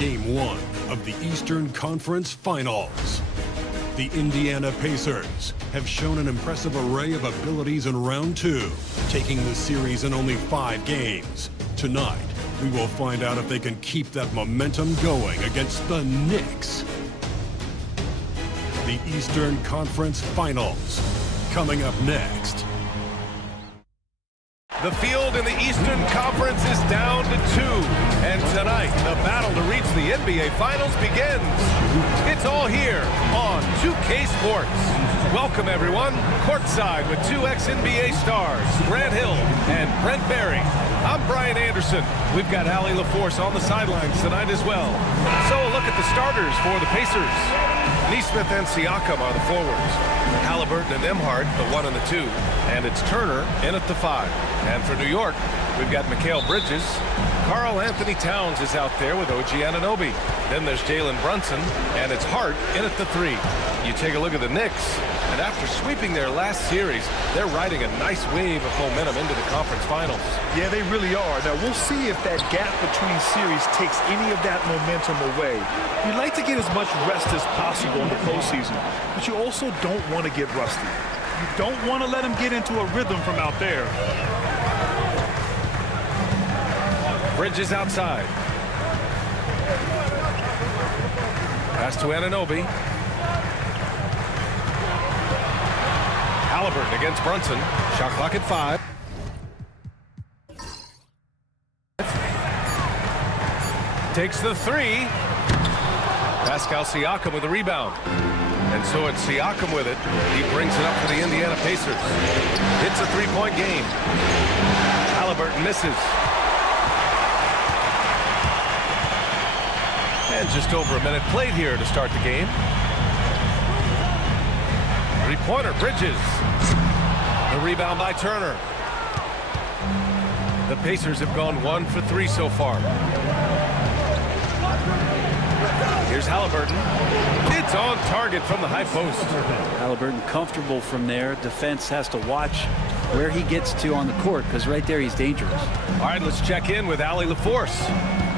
Game 1 of the Eastern Conference Finals. The Indiana Pacers have shown an impressive array of abilities in round 2, taking the series in only 5 games. Tonight, we will find out if they can keep that momentum going against the Knicks. The Eastern Conference Finals, coming up next. The field in the Eastern Conference is down to 2, and tonight, the battle to reach the NBA Finals begins. It's all here on 2K Sports. Welcome, everyone, courtside with 2 ex-NBA stars, Grant Hill and Brent Barry. I'm Brian Anderson. We've got Allie LaForce on the sidelines tonight as well. So a look at the starters for the Pacers. Nesmith and Siakam are the forwards. Halliburton and Nembhard, the 1 and the 2. And it's Turner in at the 5. And for New York, we've got Mikal Bridges. Karl Anthony Towns is out there with OG Anunoby. Then there's Jalen Brunson, and it's Hart in at the 3. You take a look at the Knicks, and after sweeping their last series, they're riding a nice wave of momentum into the conference finals. Yeah, they really are. Now, we'll see if that gap between series takes any of that momentum away. You'd like to get as much rest as possible in the postseason, but you also don't want to get rusty. You don't want to let them get into a rhythm from out there. Bridges outside. Pass to Anunoby. Halliburton against Brunson. Shot clock at 5. Takes the 3. Pascal Siakam with the rebound. And so it's Siakam with it. He brings it up for the Indiana Pacers. It's a 3-point game. Halliburton misses. And just over a minute played here to start the game. 3-pointer, Bridges. The rebound by Turner. The Pacers have gone 1 for 3 so far. Here's Halliburton. It's on target from the high post. Halliburton comfortable from there. Defense has to watch where he gets to on the court, because right there he's dangerous. All right, let's check in with Allie LaForce.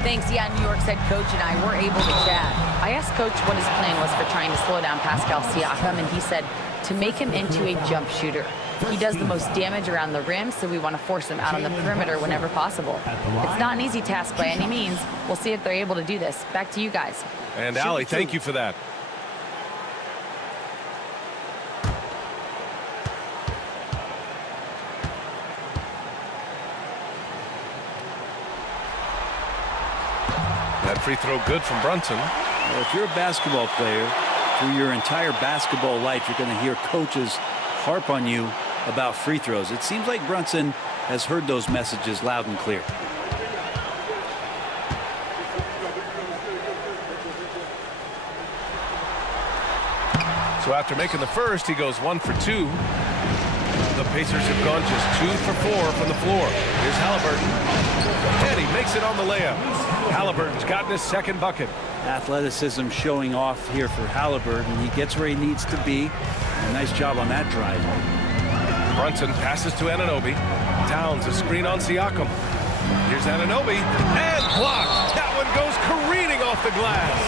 Thanks. Yeah, New York's head coach and I were able to chat. I asked Coach what his plan was for trying to slow down Pascal Siakam, and he said to make him into a jump shooter. He does the most damage around the rim, so we want to force him out on the perimeter whenever possible. It's not an easy task by any means. We'll see if they're able to do this. Back to you guys. And Allie, thank you for that. That free throw good from Brunson. Well, if you're a basketball player, through your entire basketball life, you're going to hear coaches harp on you about free throws. It seems like Brunson has heard those messages loud and clear. So after making the first, he goes 1 for 2. The Pacers have gone just 2 for 4 from the floor. Here's Halliburton. And he makes it on the layup. Halliburton's gotten his second bucket. Athleticism showing off here for Halliburton. He gets where he needs to be. A nice job on that drive. Brunson passes to Anunoby. Towns a screen on Siakam. Here's Anunoby. And blocked. That one goes careening off the glass.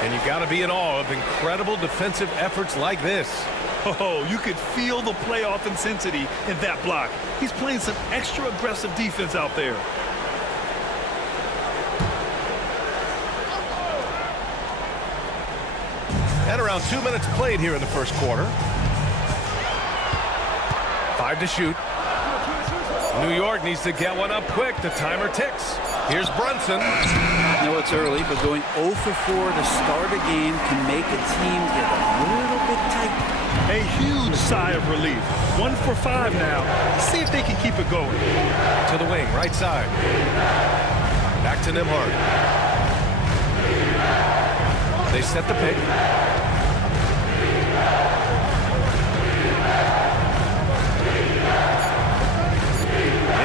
And you got to be in awe of incredible defensive efforts like this. Oh, you could feel the playoff intensity in that block. He's playing some extra aggressive defense out there. And around 2 minutes played here in the first quarter. 5 to shoot. New York needs to get one up quick. The timer ticks. Here's Brunson. I know it's early, but going 0 for 4 to start a game can make a team get a little bit tight. A huge sigh of relief. 1 for 5 now. Let's see if they can keep it going. To the wing, right side. Back to Nembhard. They set the pick.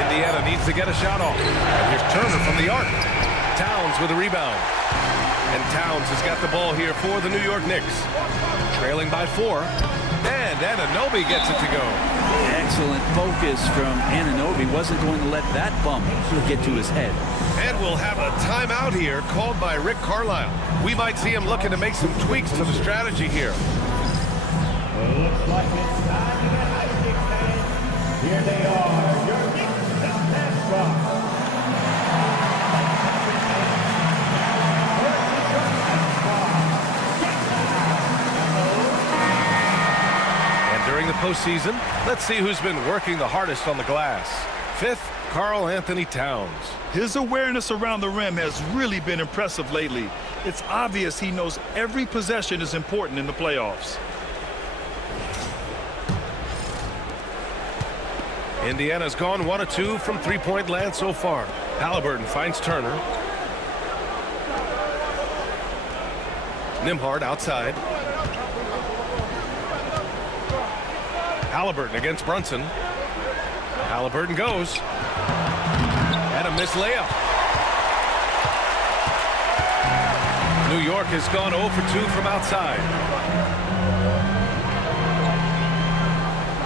Indiana needs to get a shot off. And here's Turner from the arc. Towns with a rebound. And Towns has got the ball here for the New York Knicks. Trailing by 4. And Anunoby gets it to go. Excellent focus from Anunoby. Wasn't going to let that bump get to his head. And we'll have a timeout here called by Rick Carlisle. We might see him looking to make some tweaks to the strategy here. Well, it looks like it's time to get hyped, Knicks fans. Here they are, your Knicks mascots. During the postseason, let's see who's been working the hardest on the glass. Fifth, Karl Anthony Towns. His awareness around the rim has really been impressive lately. It's obvious he knows every possession is important in the playoffs. Indiana's gone 1 of 2 from three-point land so far. Halliburton finds Turner. Nembhard outside. Halliburton against Brunson. Halliburton goes. And a missed layup. New York has gone 0 for 2 from outside.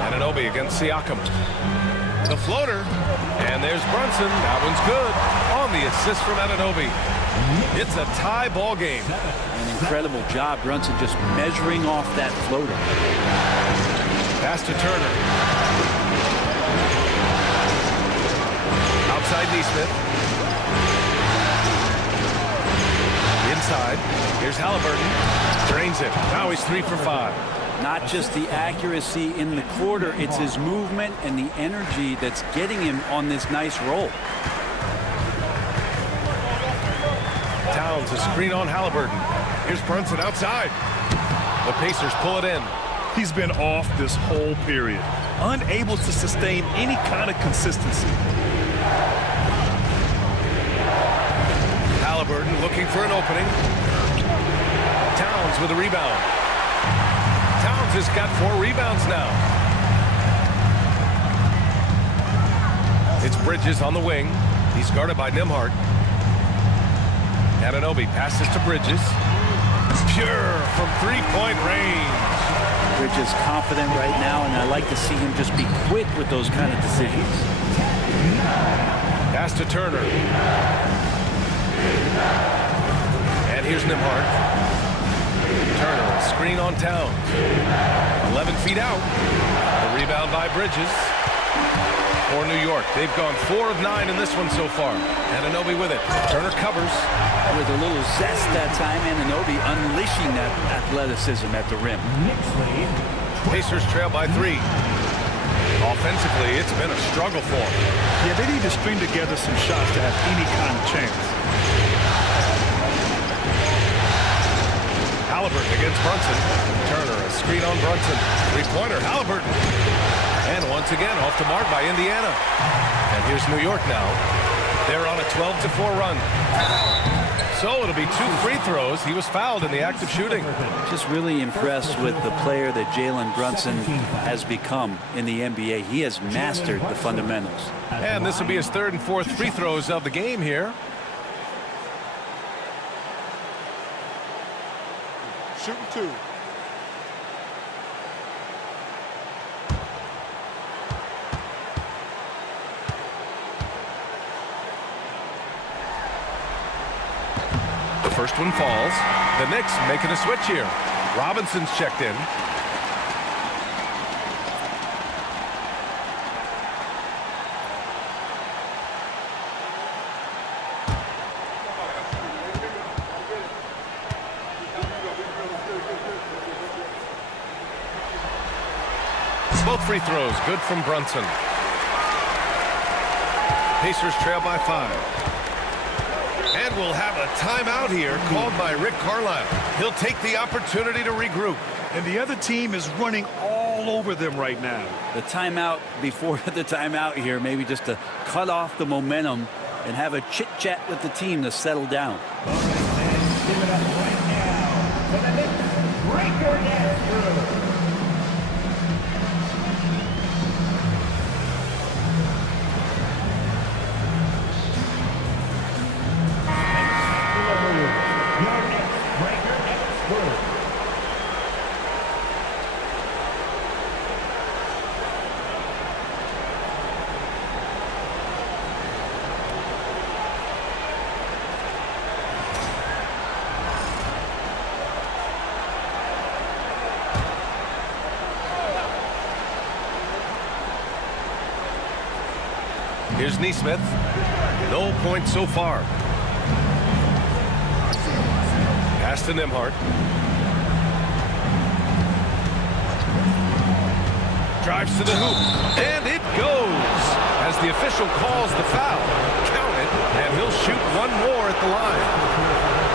Anunoby against Siakam. The floater. And there's Brunson. That one's good. On the assist from Anunoby. It's a tie ball game. An incredible job. Brunson just measuring off that floater. Pass to Turner. Outside Neesmith. Inside. Here's Halliburton. Drains it. Now he's 3 for 5. Not just the accuracy in the quarter, it's his movement and the energy that's getting him on this nice roll. Towns, a screen on Halliburton. Here's Brunson outside. The Pacers pull it in. He's been off this whole period, unable to sustain any kind of consistency. Halliburton looking for an opening. Towns with a rebound. Towns has got 4 rebounds now. It's Bridges on the wing. He's guarded by Nembhard. Anunoby passes to Bridges. Pure from three-point range. Bridges confident right now, and I like to see him just be quick with those kind of decisions. Pass to Turner. And here's Nembhard. Turner, screen on Towns. 11 feet out. The rebound by Bridges. For New York, they've gone 4 of 9 in this one so far. Anunoby with it. Turner covers. With a little zest that time, Anunoby unleashing that athleticism at the rim. Pacers trail by 3. Offensively, it's been a struggle for them. Yeah, they need to string together some shots to have any kind of chance. Halliburton against Brunson. Turner, a screen on Brunson. Three-pointer, Halliburton. And once again, off the mark by Indiana. And here's New York now. They're on a 12-4 run. So it'll be 2 free throws. He was fouled in the act of shooting. Just really impressed with the player that Jalen Brunson has become in the NBA. He has mastered the fundamentals. And this will be his 3rd and 4th free throws of the game here. Shooting 2. First one falls. The Knicks making a switch here. Robinson's checked in. Both free throws good from Brunson. Pacers trail by 5. And we'll have a timeout here called by Rick Carlisle. He'll take the opportunity to regroup. And the other team is running all over them right now. The timeout before the timeout here, maybe just to cut off the momentum and have a chit-chat with the team to settle down. All right, fans, give it up right now for the Knicks breaker dance crew. Here's Neesmith. No points so far. Pass to Nembhard. Drives to the hoop, and it goes as the official calls the foul. Count it, and he'll shoot one more at the line.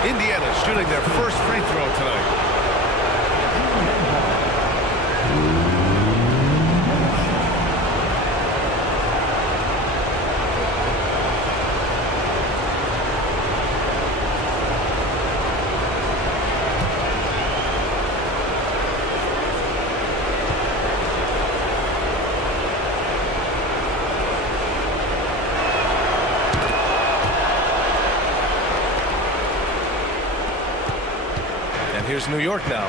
Indiana shooting their first free throw tonight. Here's New York now.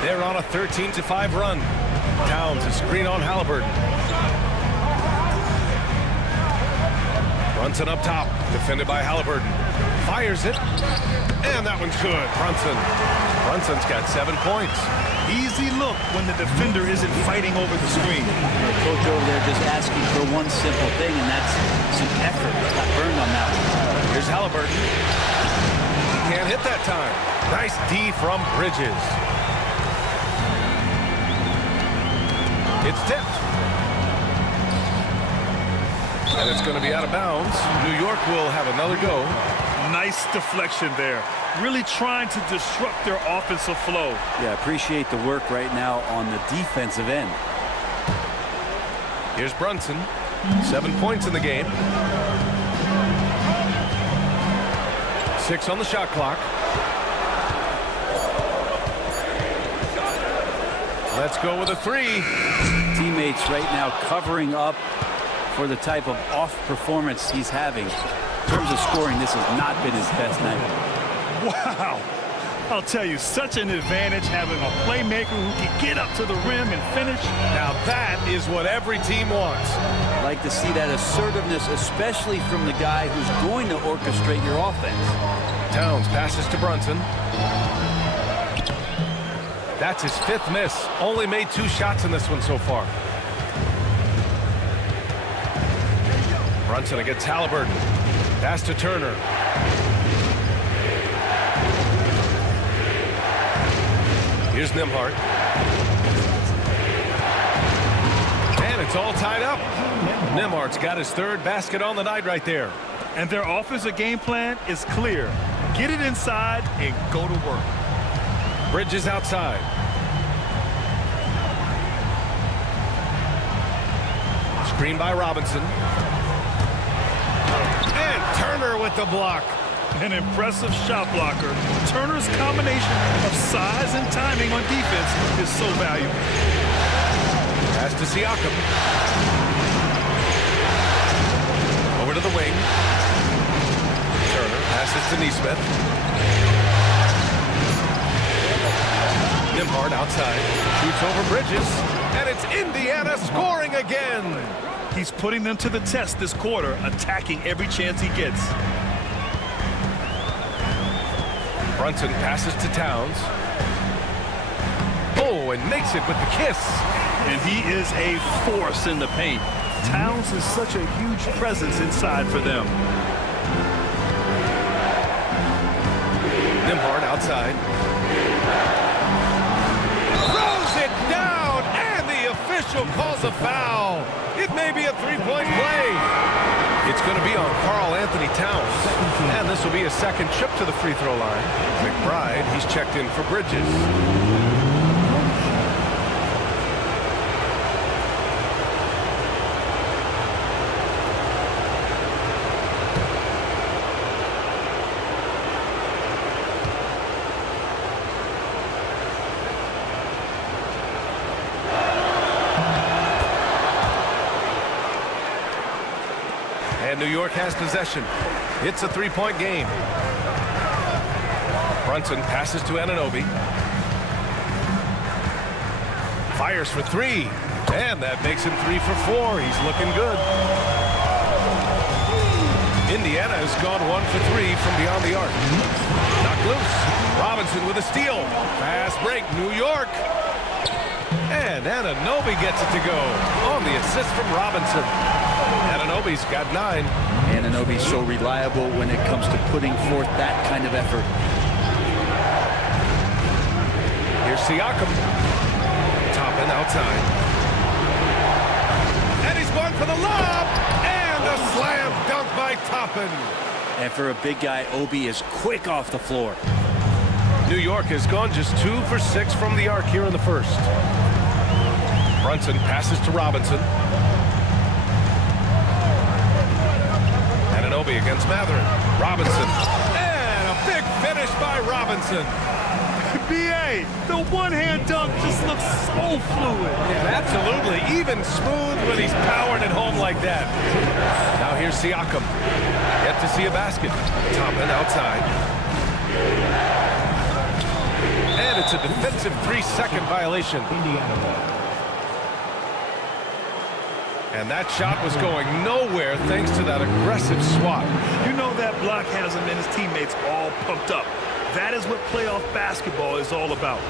They're on a 13-5 run. Towns a screen on Halliburton. Brunson up top, defended by Halliburton. Fires it, and that one's good. Brunson's got 7 points. Easy look when the defender isn't fighting over the screen. The coach over there just asking for one simple thing, and that's some effort. Got burned on that one. Here's Halliburton. He can't hit that time. Nice D from Bridges. It's tipped. And it's going to be out of bounds. New York will have another go. Nice deflection there. Really trying to disrupt their offensive flow. Yeah, appreciate the work right now on the defensive end. Here's Brunson. 7 points in the game. 6 on the shot clock. Let's go with a 3. Teammates right now covering up for the type of off performance he's having. In terms of scoring, this has not been his best night. Wow. I'll tell you, such an advantage having a playmaker who can get up to the rim and finish. Now that is what every team wants. I'd like to see that assertiveness, especially from the guy who's going to orchestrate your offense. Towns passes to Brunson. That's his 5th miss. Only made 2 shots in this one so far. Brunson against Halliburton. Pass to Turner. Here's Nembhard. And it's all tied up. Nembhard's got his 3rd basket on the night right there. And their offensive game plan is clear. Get it inside and go to work. Bridges outside. Screen by Robinson. And Turner with the block. An impressive shot blocker. Turner's combination of size and timing on defense is so valuable. Pass to Siakam. Over to the wing. Turner passes to Neesmith. Nembhard outside. Shoots over Bridges. And it's Indiana scoring again. He's putting them to the test this quarter, attacking every chance he gets. Brunson passes to Towns. Oh, and makes it with the kiss. And he is a force in the paint. Towns is such a huge presence inside for them. Nembhard outside. Throws it down, and the official calls a foul. It may be a 3-point play. It's going to be on Karl-Anthony Towns. And this will be a 2nd trip to the free throw line. McBride, he's checked in for Bridges. And New York has possession. It's a 3-point game. Brunson passes to Anunoby. Fires for 3. And that makes him 3 for 4. He's looking good. Indiana has gone 1 for 3 from beyond the arc. Knocked loose. Robinson with a steal. Fast break. New York. And Anunoby gets it to go on the assist from Robinson. Ananobi's got 9. Ananobi's so reliable when it comes to putting forth that kind of effort. Here's Siakam. Toppin outside. And he's going for the lob. And a slam dunk by Toppin. And for a big guy, Obi is quick off the floor. New York has gone just 2 for 6 from the arc here in the first. Brunson passes to Robinson. Ananobi against Mathurin. Robinson. And a big finish by Robinson. B.A., the one-hand dunk just looks so fluid. Yeah, absolutely. Even smooth when he's powered it home like that. Now here's Siakam. Yet to see a basket. Toppin outside. And it's a defensive 3-second violation. And that shot was going nowhere thanks to that aggressive swat. You know that block has him and his teammates all pumped up. That is what playoff basketball is all about.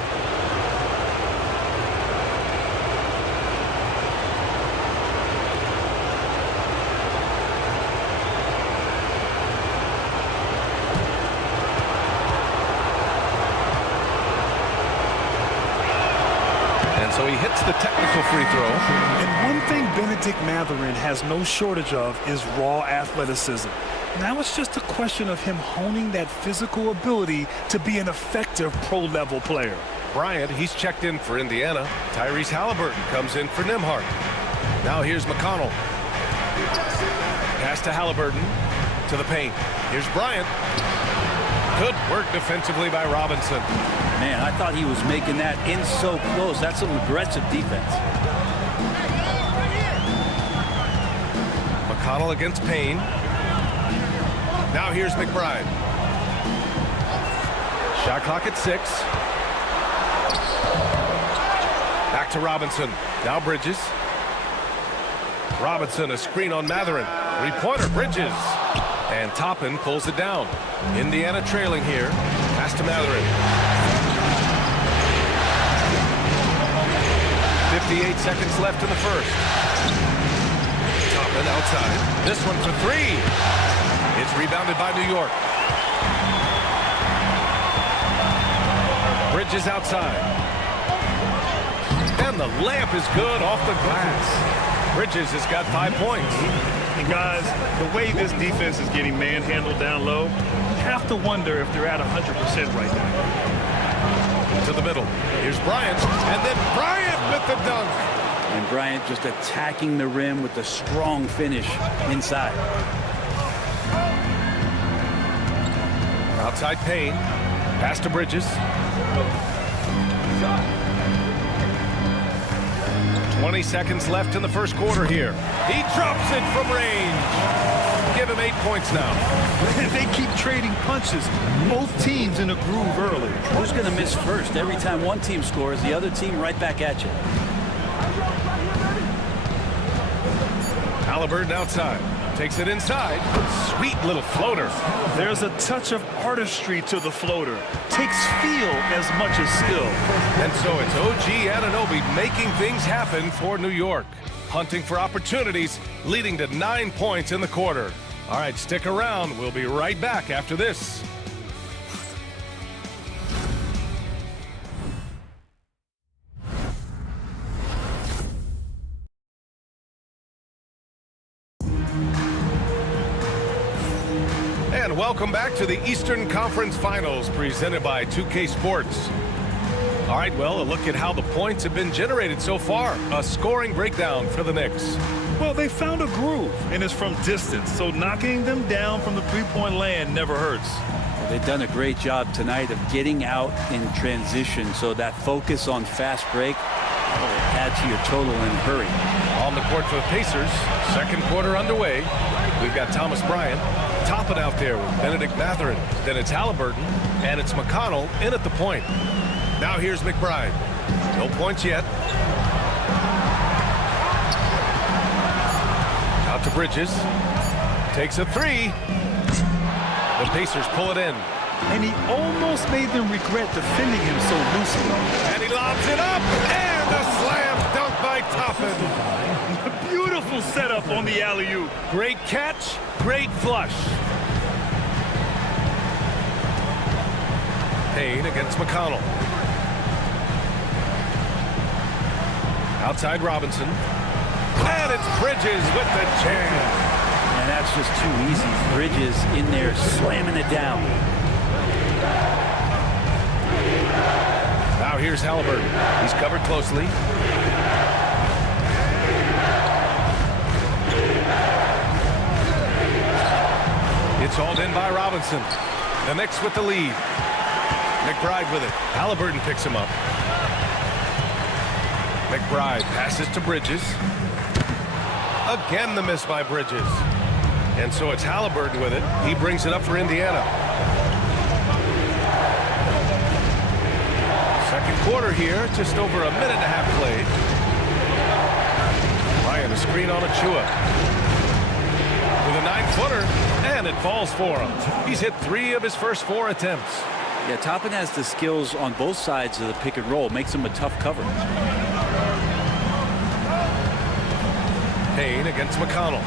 And so he hits the technical free throw. And one thing Benedict Mathurin has no shortage of is raw athleticism. Now it's just a question of him honing that physical ability to be an effective pro-level player. Bryant, he's checked in for Indiana. Tyrese Halliburton comes in for Nembhard. Now here's McConnell. Pass to Halliburton to the paint. Here's Bryant. Good work defensively by Robinson. Man, I thought he was making that in so close. That's some aggressive defense. McConnell against Payne. Now here's McBride. Shot clock at 6. Back to Robinson. Now Bridges. Robinson, a screen on Mathurin. Three-pointer, Bridges. And Toppin pulls it down. Indiana trailing here. Pass to Mathurin. 58 seconds left in the first. Toppin outside. This one for 3. It's rebounded by New York. Bridges outside. And the layup is good off the glass. Bridges has got 5 points. And guys, the way this defense is getting manhandled down low, you have to wonder if they're at 100% right now. To the middle. Here's Bryant. And then Bryant with the dunk. And Bryant just attacking the rim with a strong finish inside. Outside Payne. Pass to Bridges. 20 seconds left in the first quarter here. He drops it from range. Give him 8 points now. They keep trading punches. Both teams in a groove early. Who's going to miss first? Every time one team scores, the other team right back at you. Halliburton outside. Takes it inside. Sweet little floater. There's a touch of artistry to the floater. Takes feel as much as skill. And so it's OG Anunoby making things happen for New York. Hunting for opportunities, leading to 9 points in the quarter. All right, stick around. We'll be right back after this. And welcome back to the Eastern Conference Finals presented by 2K Sports. All right, well, a look at how the points have been generated so far. A scoring breakdown for the Knicks. Well, they found a groove, and it's from distance, so knocking them down from the three-point land never hurts. Well, they've done a great job tonight of getting out in transition, so that focus on fast break will add to your total in a hurry. On the court for the Pacers, second quarter underway. We've got Thomas Bryant. Toppin out there with Benedict Mathurin. Then it's Halliburton, and it's McConnell in at the point. Now here's McBride. No points yet. Out to Bridges. Takes a 3. The Pacers pull it in. And he almost made them regret defending him so loosely. And he lobs it up, and a slam dunk by Toppin. Beautiful Beautiful setup on the alley-oop. Great catch, great flush. Payne against McConnell. Outside Robinson. And it's Bridges with the jam. And that's just too easy. Bridges in there slamming it down. Now here's Halliburton. He's covered closely. It's hauled in by Robinson. The Knicks with the lead. McBride with it. Halliburton picks him up. McBride passes to Bridges. Again the miss by Bridges. And so it's Halliburton with it. He brings it up for Indiana. Second quarter here, just over a minute and a half played. Ryan, a screen on Achua. With a 9-footer, and it falls for him. He's hit 3 of his first 4 attempts. Yeah, Toppin has the skills on both sides of the pick and roll. Makes him a tough cover. Payne against McConnell.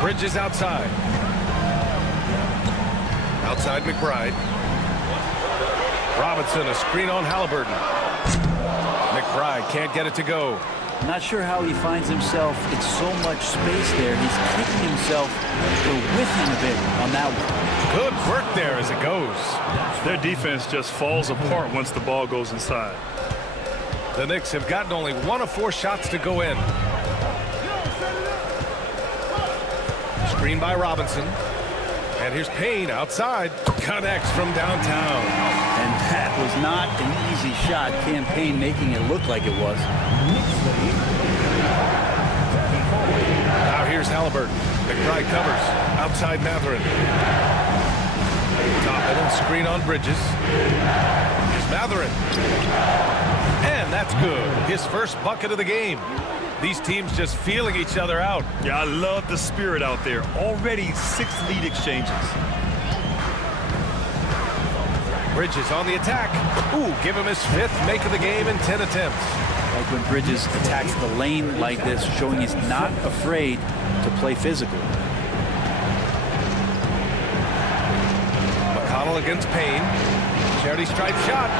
Bridges outside. Outside McBride. Robinson, a screen on Halliburton. McBride can't get it to go. I'm not sure how he finds himself in so much space there. He's kicking himself for whiffing a bit on that one. Good work there as it goes. Their defense just falls apart once the ball goes inside. The Knicks have gotten only 1 of 4 shots to go in. Screen by Robinson. And here's Payne outside. Connects from downtown. And that was not an easy shot. Payne making it look like it was. Now here's Halliburton. McBride covers. Outside Matherin. Toppin and screen on Bridges. Here's Matherin. And that's good. His first bucket of the game. These teams just feeling each other out. Yeah, I love the spirit out there. Already 6 lead exchanges. Bridges on the attack. Ooh, give him his 5th make of the game in 10 attempts. Like when Bridges attacks the lane like this, showing he's not afraid to play physical. McConnell against Payne. Charity stripe shot.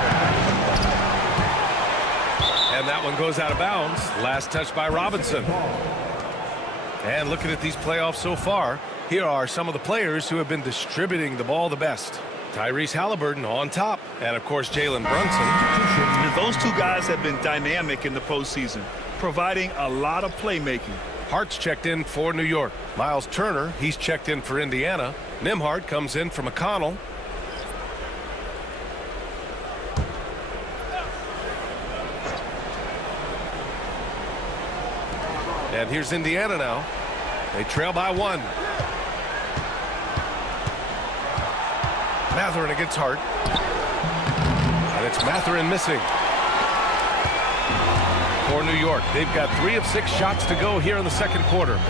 And that one goes out of bounds. Last touch by Robinson. And looking at these playoffs so far, here are some of the players who have been distributing the ball the best. Tyrese Halliburton on top. And, of course, Jalen Brunson. Those 2 guys have been dynamic in the postseason, providing a lot of playmaking. Hart's checked in for New York. Miles Turner, he's checked in for Indiana. Nembhard comes in for McConnell. And here's Indiana now. They trail by 1. Matherin against Hart. And it's Matherin missing. For New York, they've got 3 of 6 shots to go here in the second quarter.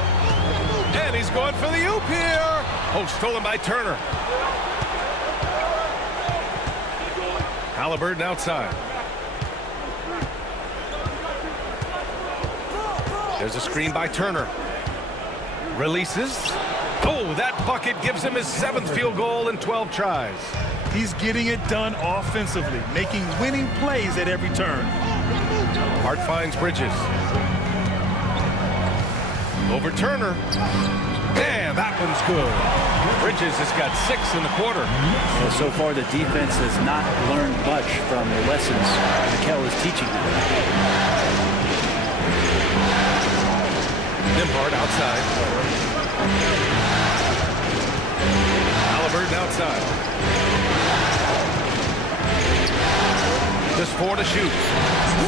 And he's going for the oop here. Oh, stolen by Turner. Halliburton outside. There's a screen by Turner. Releases. Oh, that bucket gives him his 7th field goal in 12 tries. He's getting it done offensively, making winning plays at every turn. Hart finds Bridges. Over Turner. Man, that one's good. Bridges has got 6 in the quarter. Well, so far, the defense has not learned much from the lessons Mikel is teaching them. Nembhard outside. Halliburton outside. Just 4 to shoot.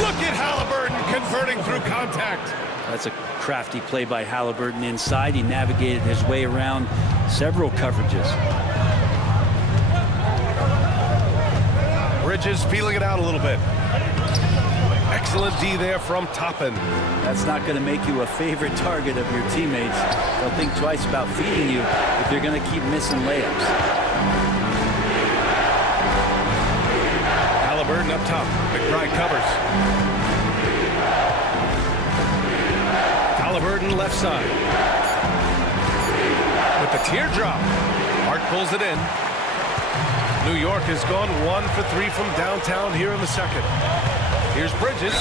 Look at Halliburton converting through contact. That's a crafty play by Halliburton inside. He navigated his way around several coverages. Bridges feeling it out a little bit. Excellent D there from Toppin. That's not going to make you a favorite target of your teammates. They'll think twice about feeding you if you're going to keep missing layups. Halliburton up top. McBride covers. Halliburton left side. With the teardrop. Hart pulls it in. New York has gone 1 for 3 from downtown here in the second. Here's Bridges,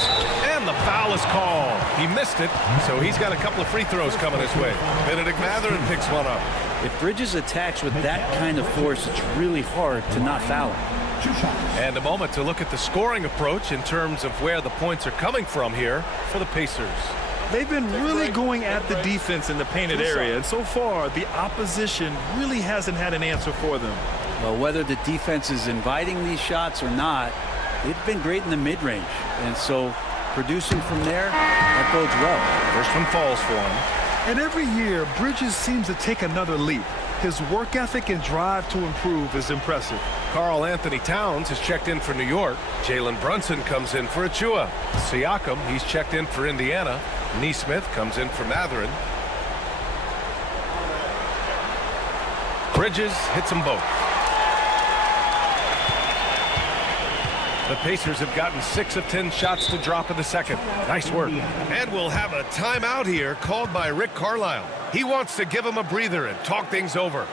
and the foul is called. He missed it, so he's got a couple of free throws coming his way. Benedict Mathurin picks one up. If Bridges attacks with that kind of force, it's really hard to not foul him. And a moment to look at the scoring approach in terms of where the points are coming from here for the Pacers. They've been really going at the defense in the painted area, and so far the opposition really hasn't had an answer for them. Well, whether the defense is inviting these shots or not, they've been great in the mid-range. And so producing from there, that bodes well. First one falls for him. And every year, Bridges seems to take another leap. His work ethic and drive to improve is impressive. Karl Anthony Towns has checked in for New York. Jalen Brunson comes in for Achua. Siakam, he's checked in for Indiana. Nesmith comes in for Mathurin. Bridges hits them both. The Pacers have gotten 6 of 10 shots to drop in the second. Nice work. And we'll have a timeout here called by Rick Carlisle. He wants to give him a breather and talk things over.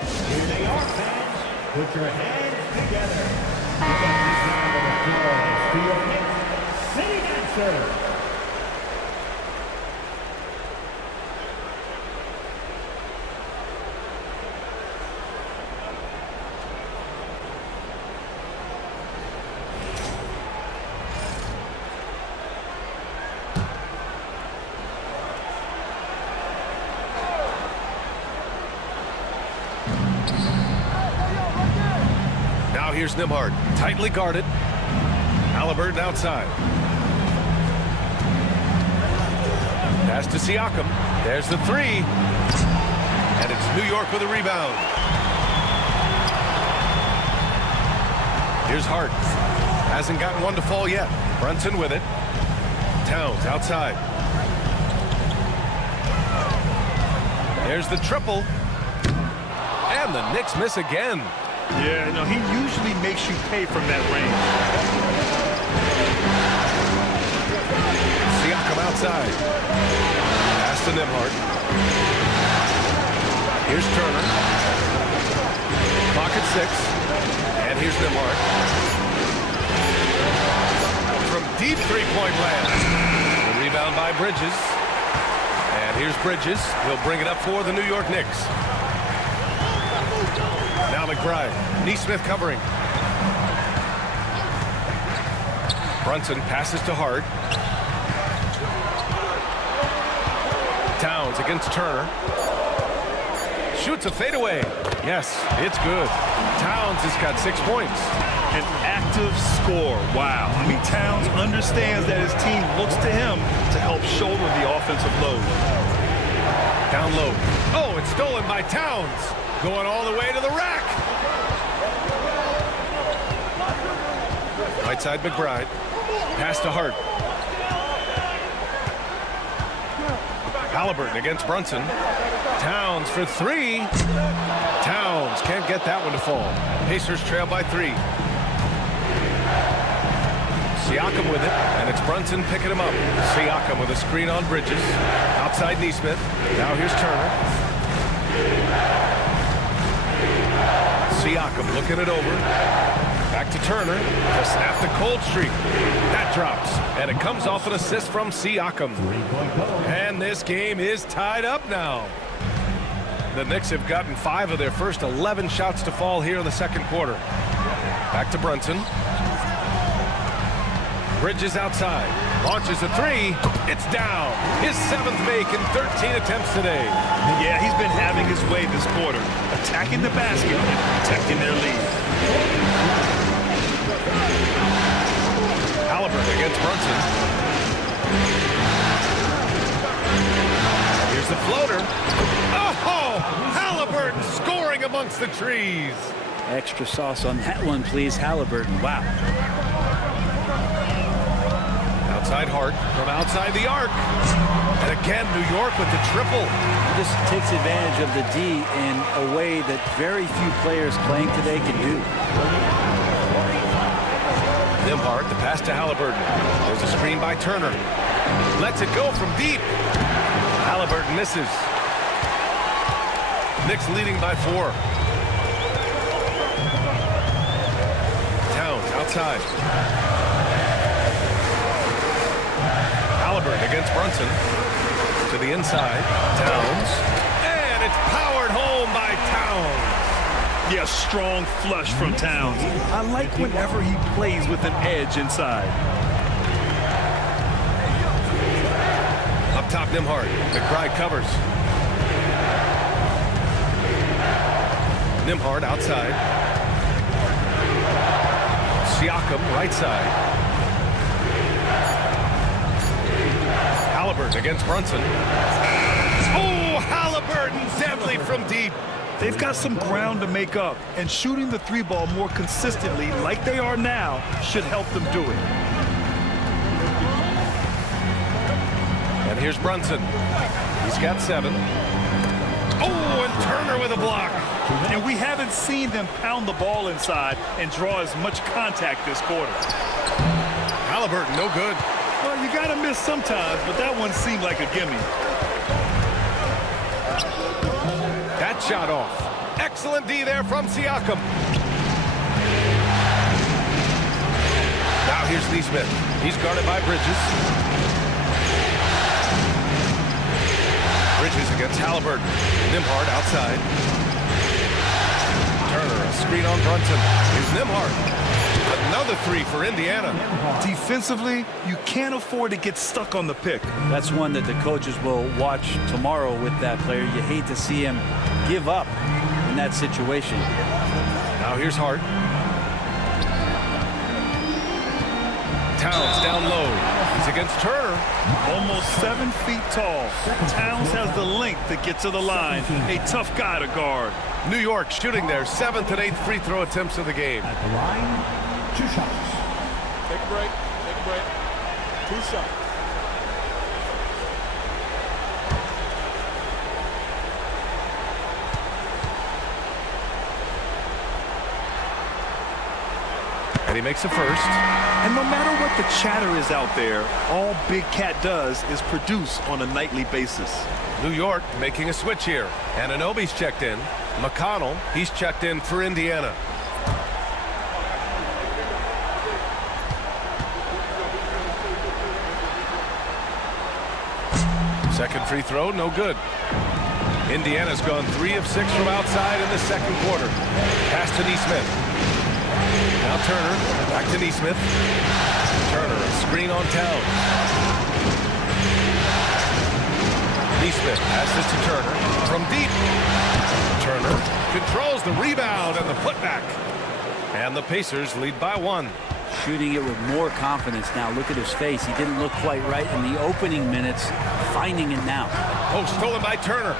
Here they are, fans. Put your hands together. This round of applause to your Knicks City Dancers. Here's Nembhard, tightly guarded. Halliburton outside. Pass to Siakam. There's the three. And it's New York with a rebound. Here's Hart. Hasn't gotten one to fall yet. Brunson with it. Towns outside. There's the triple. And the Knicks miss again. Yeah, no, he usually makes you pay from that range. Siakam outside. Pass to Nembhard. Here's Turner. Clock at 6. And here's Nembhard. From deep three-point land. The rebound by Bridges. And here's Bridges. He'll bring it up for the New York Knicks. Now McBride. Nesmith covering. Brunson passes to Hart. Towns against Turner. Shoots a fadeaway. Yes, it's good. Towns has got 6 points. An active score. Wow. I mean, Towns understands that his team looks to him to help shoulder the offensive load. Down low. Oh, it's stolen by Towns. Going all the way to the rack. Right side McBride. Pass to Hart. Halliburton against Brunson. Towns for 3. Towns can't get that one to fall. Pacers trail by 3. Siakam with it, and it's Brunson picking him up. Siakam with a screen on Bridges. Outside Nesmith. Now here's Turner. Siakam looking it over. Back to Turner to snap the cold streak. That drops, and it comes off an assist from Siakam. And this game is tied up now. The Knicks have gotten 5 of their first 11 shots to fall here in the second quarter. Back to Brunson. Bridges outside. Launches a 3. It's down. His 7th make in 13 attempts today. Yeah, he's been having his way this quarter. Attacking the basket and protecting their lead. Halliburton against Brunson. Here's the floater. Oh! Halliburton scoring amongst the trees. Extra sauce on that one, please, Halliburton. Wow. Outside Hart from outside the arc. And again, New York with the triple. This takes advantage of the D in a way that very few players playing today can do. Nimhard, the pass to Halliburton. There's a screen by Turner. Lets it go from deep. Halliburton misses. Knicks leading by 4. Towns outside. Halliburton against Brunson. To the inside. Towns. And it's powered home by Towns. Yeah, strong flush from Towns. I like whenever he plays with an edge inside. Up top, Nimhard. McBride covers. Nimhard outside. Siakam right side. Halliburton against Brunson. Oh, Halliburton deadly from deep. They've got some ground to make up, and shooting the 3-ball more consistently like they are now should help them do it. And here's Brunson. He's got 7. Oh, and Turner with a block. And we haven't seen them pound the ball inside and draw as much contact this quarter. Halliburton, no good. Well, you got to miss sometimes, but that one seemed like a gimme. That shot off. Excellent D there from Siakam. Now here's Neesmith. He's guarded by Bridges. Bridges against Halliburton. Nimhard outside. Turner, a screen on Brunson. Here's Nimhard. Another 3 for Indiana. Defensively, you can't afford to get stuck on the pick. That's one that the coaches will watch tomorrow with that player. You hate to see him give up in that situation. Now here's Hart. Towns down low. He's against Turner. Almost 7 feet tall. Towns has the length to get to the line. A tough guy to guard. New York shooting their 7th and 8th free throw attempts of the game. At the line, 2 shots. Take a break. Take a break. 2 shots. And he makes a first. And no matter what the chatter is out there, all Big Cat does is produce on a nightly basis. New York making a switch here. Anunoby's checked in. McConnell, he's checked in for Indiana. Second free throw, no good. Indiana's gone 3 of 6 from outside in the second quarter. Pass to Neesmith. Now Turner, back to Neesmith. Turner, a screen on Towns. Neesmith passes to Turner from deep. Turner controls the rebound and the putback. And the Pacers lead by 1. Shooting it with more confidence now. Look at his face. He didn't look quite right in the opening minutes. Finding it now. Oh, stolen by Turner.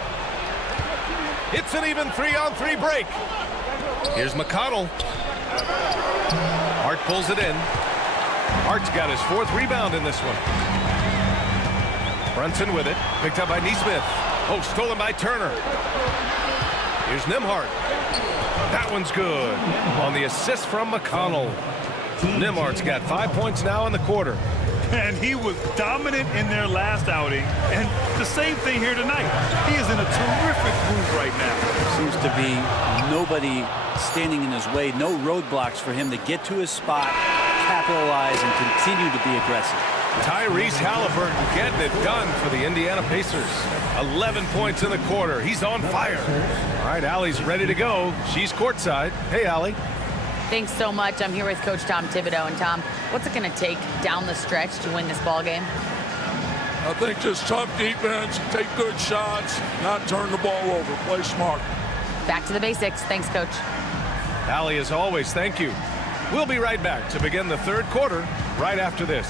It's an even 3-on-3 break. Here's McConnell. Hart pulls it in. Hart's got his 4th rebound in this one. Brunson with it. Picked up by Neesmith. Oh, stolen by Turner. Here's Nimhard. That one's good. On the assist from McConnell. Nimhard's got 5 points now in the quarter. And he was dominant in their last outing. And the same thing here tonight. He is in a terrific groove right now. Seems to be nobody standing in his way. No roadblocks for him to get to his spot, capitalize, and continue to be aggressive. Tyrese Halliburton getting it done for the Indiana Pacers. 11 points in the quarter. He's on fire. All right, Allie's ready to go. She's courtside. Hey, Allie. Thanks so much. I'm here with Coach Tom Thibodeau. And Tom, what's it going to take down the stretch to win this ball game? I think just tough defense, take good shots, not turn the ball over, play smart. Back to the basics. Thanks, Coach. Allie, as always, thank you. We'll be right back to begin the 3rd quarter right after this.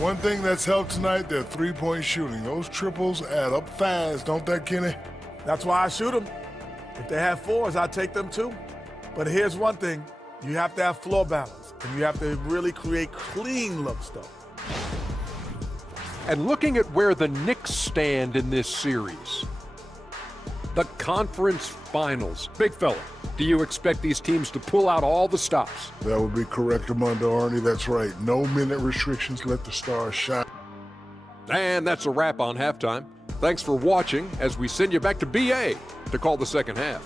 One thing that's helped tonight, their three-point shooting. Those triples add up fast, don't they, Kenny? That's why I shoot them. If they have 4s, I take them too. But here's one thing. You have to have floor balance, and you have to really create clean look stuff. And looking at where the Knicks stand in this series, the conference finals. Big fella, do you expect these teams to pull out all the stops? That would be correct, Armando Arnie. That's right. No minute restrictions. Let the stars shine. And that's a wrap on halftime. Thanks for watching as we send you back to BA to call the second half.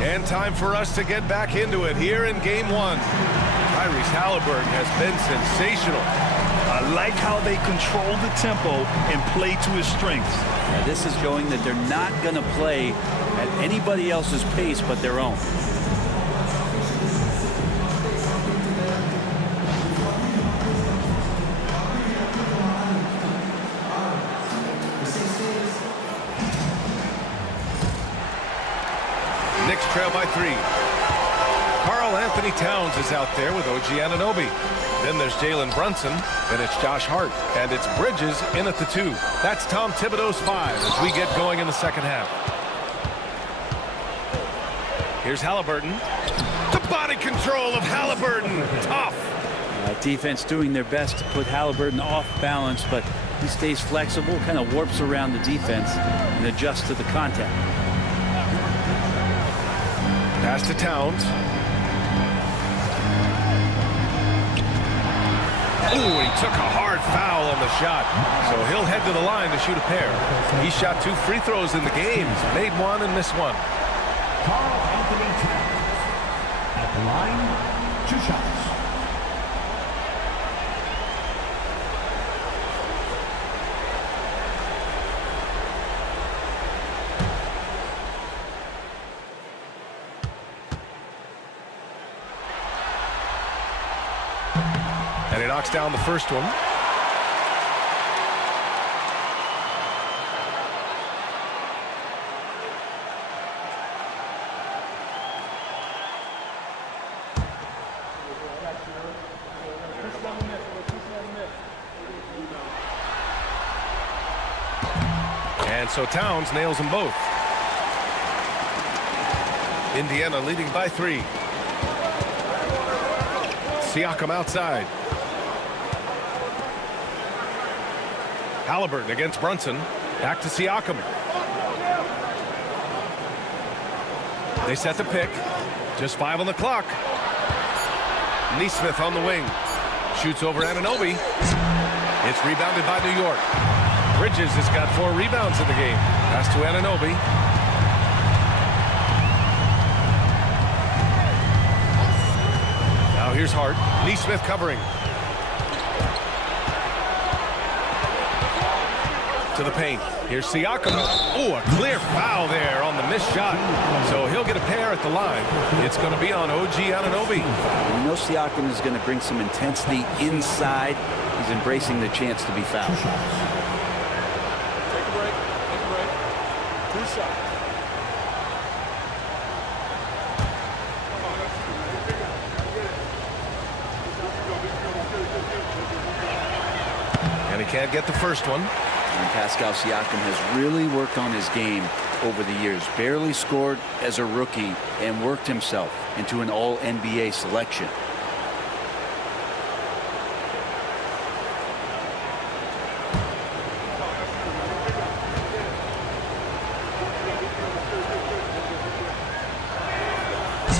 And time for us to get back into it here in Game 1. Tyrese Halliburton has been sensational. I like how they control the tempo and play to his strengths. Yeah, this is showing that they're not going to play at anybody else's pace but their own. Knicks trail by 3. Karl Anthony Towns is out there with OG Anunoby. Then there's Jalen Brunson. Then it's Josh Hart. And it's Bridges in at the 2. That's Tom Thibodeau's 5 as we get going in the second half. Here's Halliburton. The body control of Halliburton. Tough. Defense doing their best to put Halliburton off balance, but he stays flexible, kind of warps around the defense and adjusts to the contact. Pass to Towns. Oh, he took a hard foul on the shot. So he'll head to the line to shoot a pair. He shot 2 free throws in the game. Made 1 and missed 1. Karl Anthony Towns. At the line, 2 shots. And he knocks down the first one. And so Towns nails them both. Indiana leading by 3. Siakam outside. Halliburton against Brunson. Back to Siakam. They set the pick. Just 5 on the clock. Nesmith on the wing. Shoots over Anunoby. It's rebounded by New York. Bridges has got 4 rebounds in the game. Pass to Anunoby. Now here's Hart. Nesmith covering. To the paint. Here's Siakam. Oh, a clear foul there on the missed shot. So he'll get a pair at the line. It's going to be on OG Anunoby. You know Siakam is going to bring some intensity inside. He's embracing the chance to be fouled. Take a break. Take a break. 2 shots. And he can't get the first one. And Pascal Siakam has really worked on his game over the years. Barely scored as a rookie and worked himself into an all-NBA selection.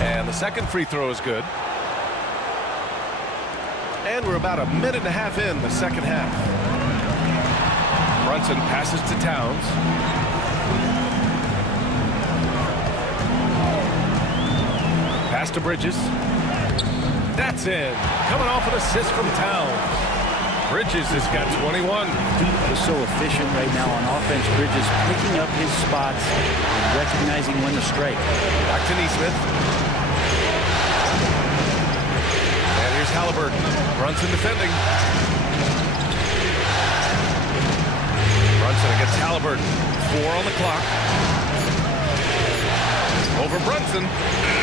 And the second free throw is good. And we're about a minute and a half in the second half. Brunson passes to Towns. Pass to Bridges. That's in. Coming off an assist from Towns. Bridges has got 21. He's so efficient right now on offense. Bridges picking up his spots and recognizing when to strike. Back to Nesmith. And here's Halliburton. Brunson defending. Brunson against Halliburton. 4 on the clock. Over Brunson.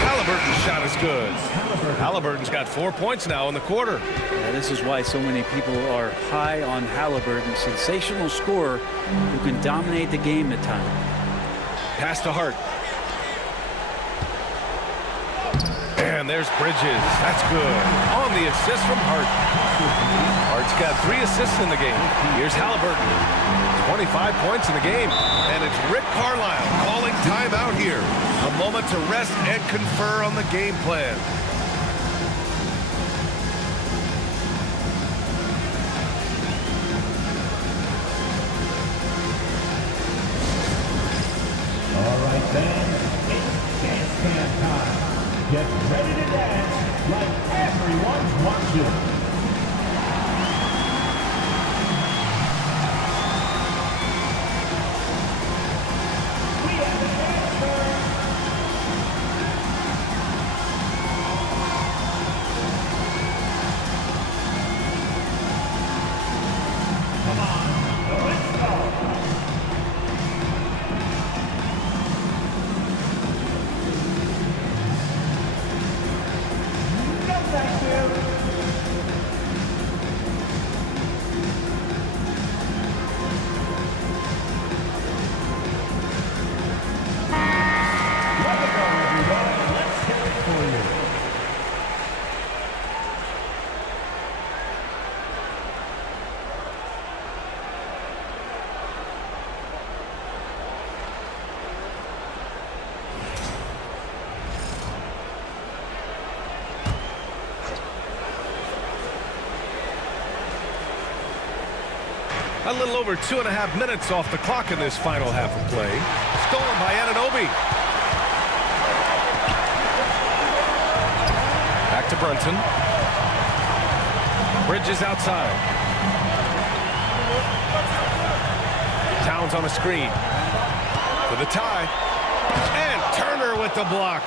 Halliburton's shot is good. Halliburton's got 4 points now in the quarter. Yeah, this is why so many people are high on Halliburton. Sensational scorer who can dominate the game at times. Pass to Hart. And there's Bridges. That's good. On the assist from Hart. Hart's got 3 assists in the game. Here's Halliburton. 25 points in the game. And it's Rick Carlisle calling timeout here. A moment to rest and confer on the game plan. All right, fans, it's dance camp time. Get ready to dance like everyone's watching. We have the dancer. Come on, let's go. Thank you. Let's hear it for you. A little over 2.5 minutes off the clock in this final half of play. Stolen by Anunoby. Back to Brunson. Bridges outside. Towns on a screen. For the tie. And Turner with the block.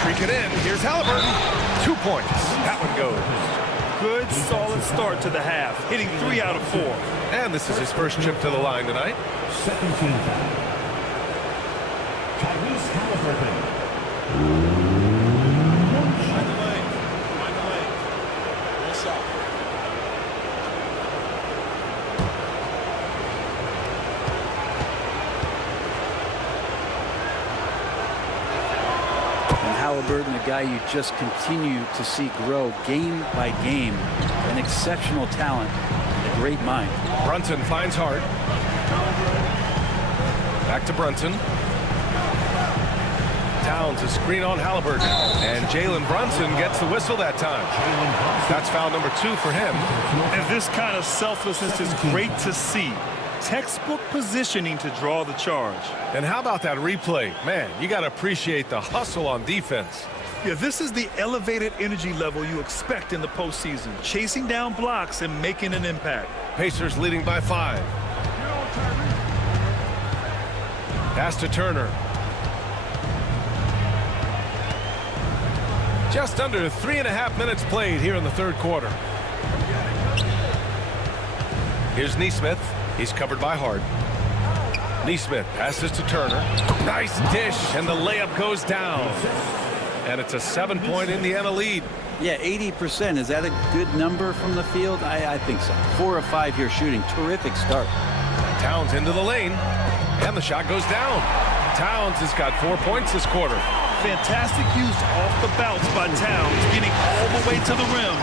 Streak it in. Here's Halliburton. 2 points. That one goes. Good, solid start to the half, hitting 3 out of 4. And this is his first trip to the line tonight. Second team foul. Tyrese Halliburton. Mind the lane. What's up? Halliburton, a guy you just continue to see grow game by game. An exceptional talent, a great mind. Brunson finds Hart. Back to Brunson. Towns a screen on Halliburton. And Jalen Brunson gets the whistle that time. That's foul number 2 for him. And this kind of selflessness is great to see. Textbook positioning to draw the charge. And how about that replay? Man, you got to appreciate the hustle on defense. Yeah, this is the elevated energy level you expect in the postseason. Chasing down blocks and making an impact. Pacers leading by 5. Pass to Turner. Just under 3.5 minutes played here in the third quarter. Here's Nesmith. He's covered by Hart. Nesmith passes to Turner. Nice dish, and the layup goes down. And it's a 7-point Indiana lead. Yeah, 80%. Is that a good number from the field? I think so. 4 of 5 here shooting. Terrific start. Towns into the lane, and the shot goes down. Towns has got 4 points this quarter. Fantastic use off the bounce by Towns, getting all the way to the rim.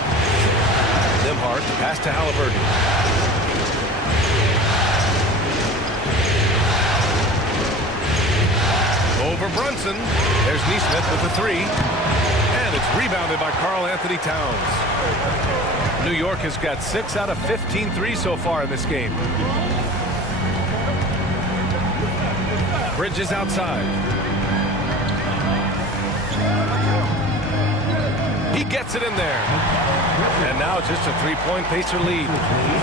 Nimhart, pass to Halliburton. Over Brunson. There's Nesmith with the 3. And it's rebounded by Karl Anthony Towns. New York has got 6 out of 15 threes so far in this game. Bridges outside. He gets it in there. And now just a 3-point Pacer lead.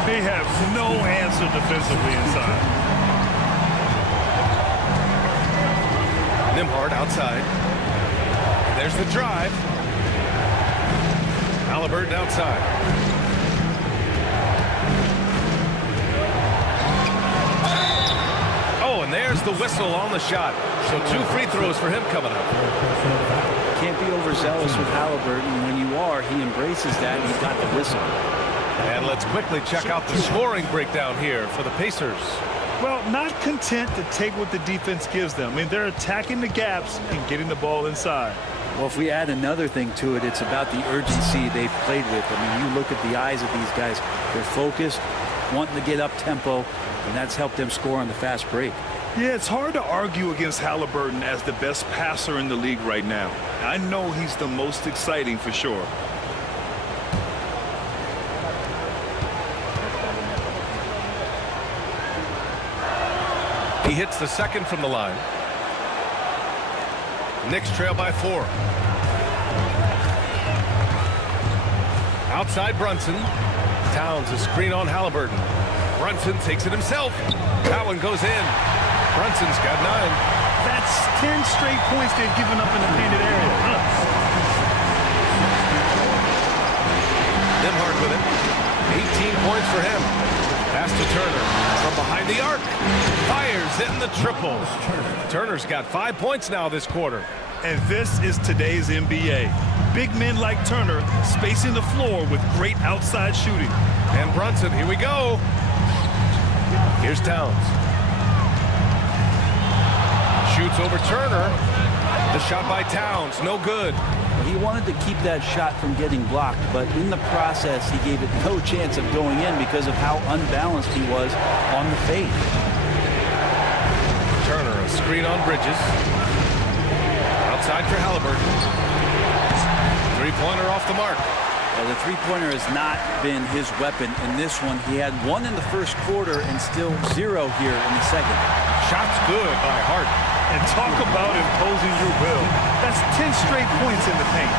They have no answer defensively inside. Nimhart outside. And there's the drive. Halliburton outside. Oh, and there's the whistle. whistle on the shot. So 2 free throws for him coming up. Can't be overzealous with Halliburton. When you are, he embraces that, and he's got the whistle. And let's quickly check out the scoring breakdown here for the Pacers. Well, not content to take what the defense gives them. I mean, they're attacking the gaps and getting the ball inside. Well, if we add another thing to it, it's about the urgency they've played with. I mean, you look at the eyes of these guys. They're focused, wanting to get up tempo, and that's helped them score on the fast break. Yeah, it's hard to argue against Halliburton as the best passer in the league right now. I know he's the most exciting for sure. He hits the second from the line. Knicks trail by 4. Outside Brunson. Towns a screen on Halliburton. Brunson takes it himself. That one goes in. Brunson's got 9. That's 10 straight points they've given up in the painted area. Nimhard with it. 18 points for him. Pass to Turner from behind the arc. Fires in the triple. Turner's got 5 points now this quarter. And this is today's NBA. Big men like Turner spacing the floor with great outside shooting. And Brunson, here we go. Here's Towns. Shoots over Turner. The shot by Towns, no good. He wanted to keep that shot from getting blocked, but in the process, he gave it no chance of going in because of how unbalanced he was on the fade. Turner, a screen on Bridges. Outside for Halliburton. Three-pointer off the mark. Well, the three-pointer has not been his weapon in this one. He had 1 in the first quarter and still 0 here in the second. Shot's good by Hart. And talk about imposing your will. That's 10 straight points in the paint.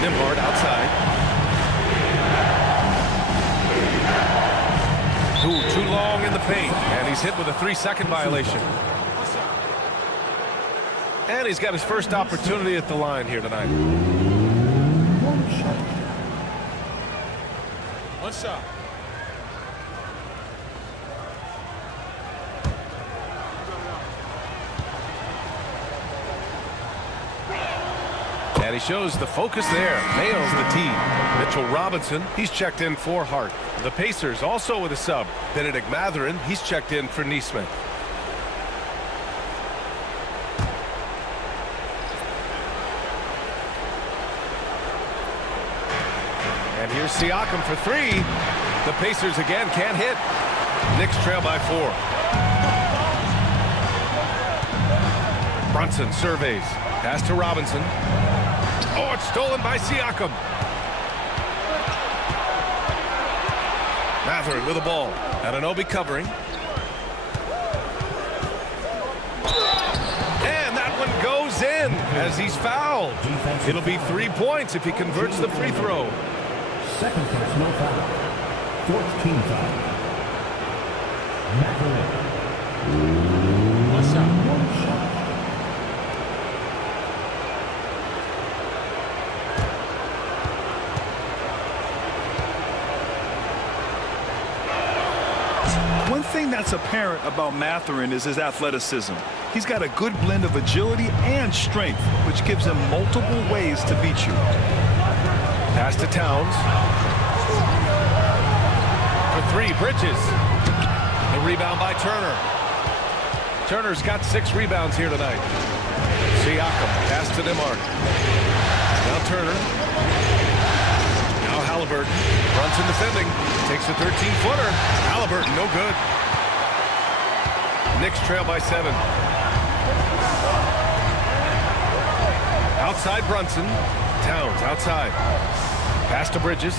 Nimhard outside. Too long in the paint. And he's hit with a 3-second violation. And he's got his first opportunity at the line here tonight. One shot. And he shows the focus there. Nails the tee. Mitchell Robinson, he's checked in for Hart. The Pacers also with a sub. Benedict Mathurin, he's checked in for Neesmith. And here's Siakam for 3. The Pacers again can't hit. Knicks trail by 4. Brunson surveys. Pass to Robinson. Oh, it's stolen by Siakam. Mathurin with the ball. Anunoby covering. And that one goes in as he's fouled. It'll be 3 points if he converts the free throw. Second personal foul. Fourth team foul. Mathurin. One shot. One thing that's apparent about Mathurin is his athleticism. He's got a good blend of agility and strength, which gives him multiple ways to beat you. Pass to Towns. For 3, Bridges. The rebound by Turner. Turner's got 6 rebounds here tonight. Siakam, pass to Nimhard. Now Turner. Now Halliburton. Brunson defending. Takes a 13-footer. Halliburton, no good. Knicks trail by 7. Outside Brunson. Towns outside. Pass to Bridges.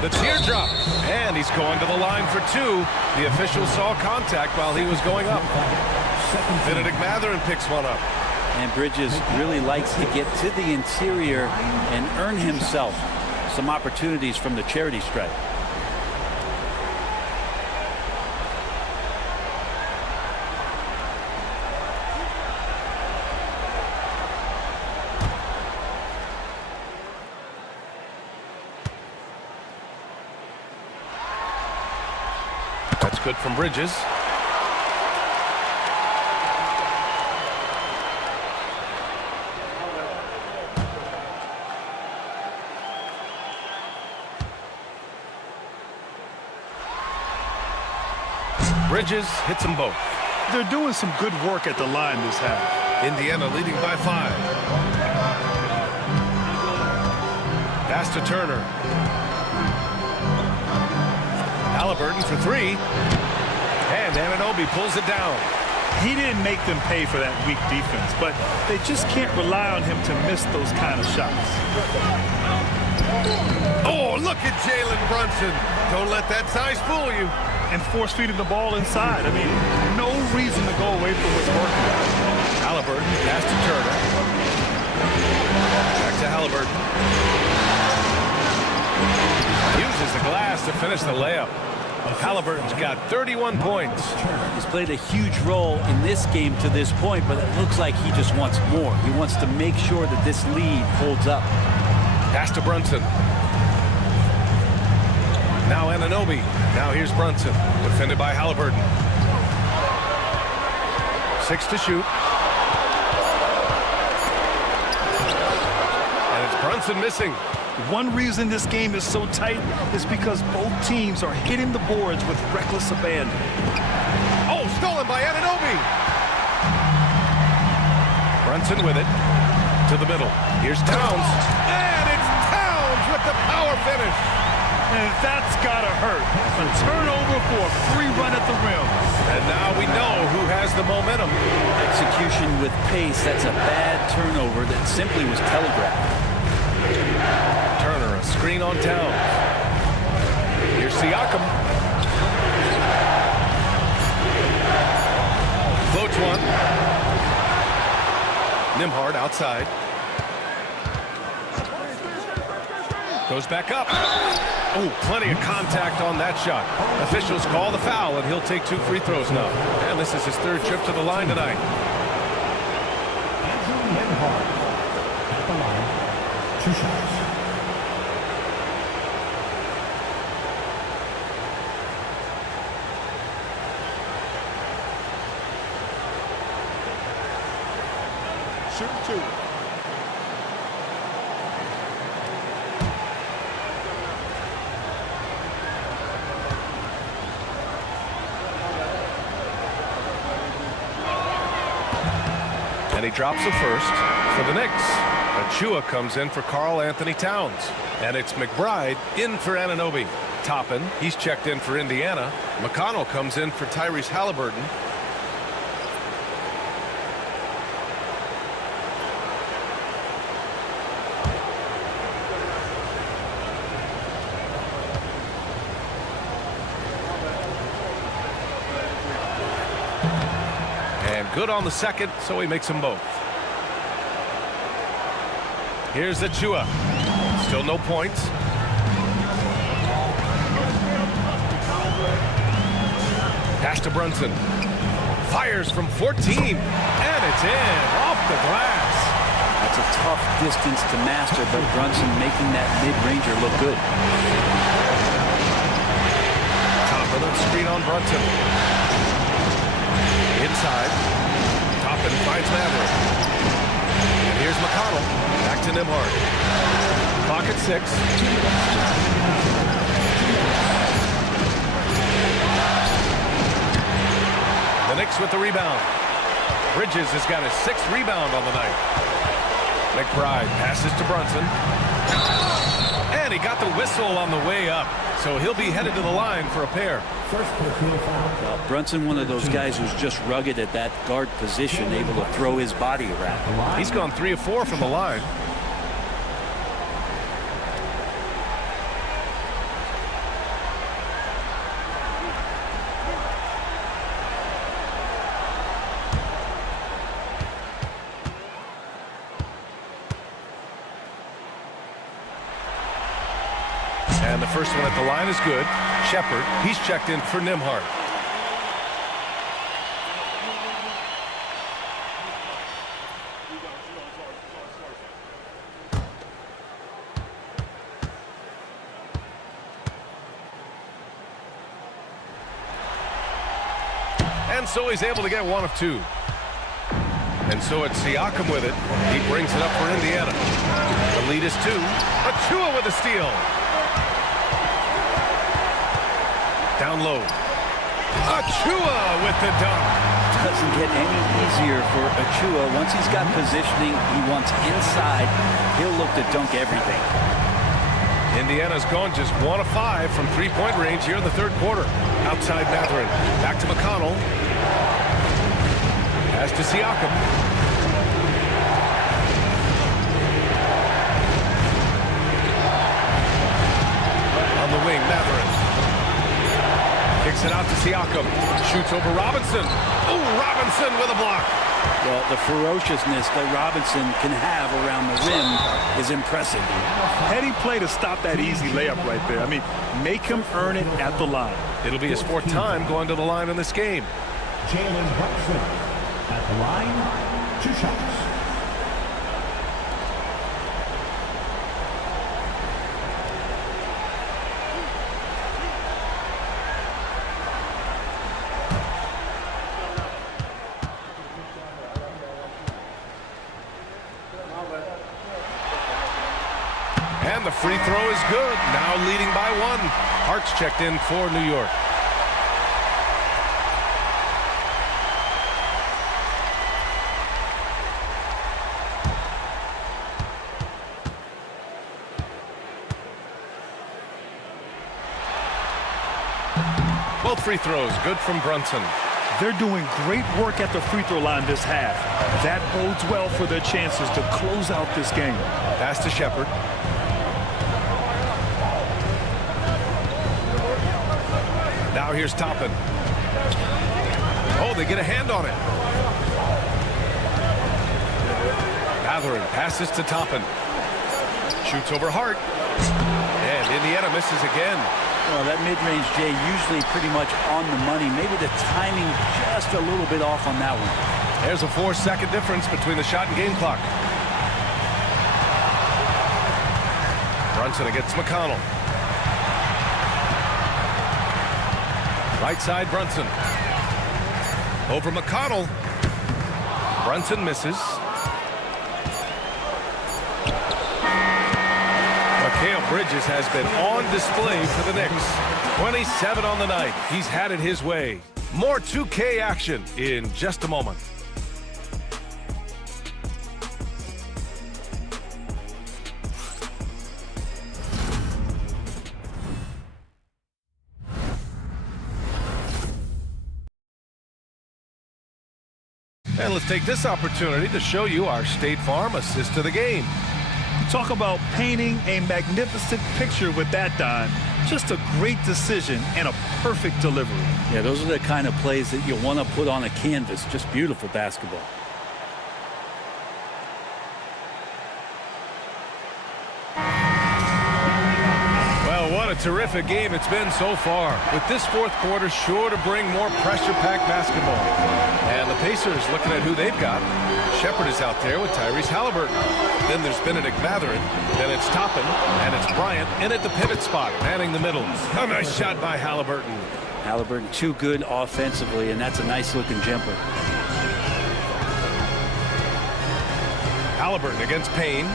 The teardrop. And he's going to the line for 2. The official saw contact while he was going up. Benedict Mathurin picks one up. And Bridges really likes to get to the interior and earn himself some opportunities from the charity stripe. That's good from Bridges. Bridges hits them both. They're doing some good work at the line this half. Indiana leading by 5. Pass to Turner. Halliburton for 3. And Anunoby pulls it down. He didn't make them pay for that weak defense, but they just can't rely on him to miss those kind of shots. Oh, look at Jalen Brunson. Don't let that size fool you. And force feeding the ball inside. I mean, no reason to go away from what's working. Halliburton, pass to Turner. Back to Halliburton. Uses the glass to finish the layup. Halliburton's got 31 points. He's played a huge role in this game to this point, but it looks like he just wants more. He wants to make sure that this lead holds up. Pass to Brunson. Now Anunoby. Now here's Brunson. Defended by Halliburton. 6 to shoot. And it's Brunson missing. One reason this game is so tight is because both teams are hitting the boards with reckless abandon. Oh, stolen by Anunoby. Brunson with it. To the middle. Here's Towns. And it's Towns with the power finish. And that's got to hurt. A turnover for a free run at the rim. And now we know who has the momentum. Execution with pace, that's a bad turnover that simply was telegraphed. Turner, a screen on Towns. Here's Siakam. Floats one. Nembhard outside. Goes back up. Oh, plenty of contact on that shot. Officials call the foul, and he'll take 2 free throws now. And this is his 3rd trip to the line tonight. Nembhard at the line. 2 shots. Shoot 2. And he drops the first for the Knicks. Achua comes in for Karl Anthony Towns. And it's McBride in for Anunoby. Toppin, he's checked in for Indiana. McConnell comes in for Tyrese Halliburton. Good on the second, so he makes them both. Here's Achua. Still no points. Pass to Brunson. Fires from 14. And it's in. Off the glass. That's a tough distance to master, but Brunson making that mid-ranger look good. Top of the screen on Brunson. Inside. Toppin finds Maverick. And here's McConnell. Back to Nembhard. Clock at 6. The Knicks with the rebound. Bridges has got his 6th rebound on the night. McBride passes to Brunson. And he got the whistle on the way up. So he'll be headed to the line for a pair. Well, Brunson, one of those guys who's just rugged at that guard position, able to throw his body around. He's gone 3 of 4 from the line. And the first one at the line is good. Shepard, he's checked in for Nembhard. And so he's able to get one of two. And so it's Siakam with it. He brings it up for Indiana. The lead is 2. Achua with a steal. Down low. Achua with the dunk. Doesn't get any easier for Achua. Once he's got positioning, he wants inside. He'll look to dunk everything. Indiana's gone just 1 of 5 from three-point range here in the third quarter. Outside Mathurin. Back to McConnell. Pass to Siakam. On the wing, Mathurin. Kicks it out to Siakam. Shoots over Robinson. Oh, Robinson with a block. Well, the ferociousness that Robinson can have around the rim is impressive. Heady play to stop that easy layup right there. I mean, make him earn it at the line. It'll be his 4th time going to the line in this game. Jalen Brunson at the line, 2 shots. And the free throw is good. Now leading by 1. Hart's checked in for New York. Both free throws good from Brunson. They're doing great work at the free throw line this half. That bodes well for their chances to close out this game. Pass to Shepard. Now here's Toppin. Oh, they get a hand on it. Mathurin passes to Toppin. Shoots over Hart. And Indiana misses again. Well, that mid-range, Jay, usually pretty much on the money. Maybe the timing just a little bit off on that one. There's a 4-second difference between the shot and game clock. Brunson against McConnell. Right side, Brunson. Over McConnell. Brunson misses. Mikal Bridges has been on display for the Knicks. 27 on the night. He's had it his way. More 2K action in just a moment. And let's take this opportunity to show you our State Farm assist to the game. Talk about painting a magnificent picture with that dime. Just a great decision and a perfect delivery. Yeah, those are the kind of plays that you want to put on a canvas. Just beautiful basketball. Well, what a terrific game it's been so far. With this fourth quarter sure to bring more pressure-packed basketball. And the Pacers looking at who they've got. Shepard is out there with Tyrese Halliburton. Then there's Benedict Mathurin. Then it's Toppin. And it's Bryant in at the pivot spot, manning the middle. A nice shot by Halliburton. Halliburton too good offensively, and that's a nice-looking jumper. Halliburton against Payne.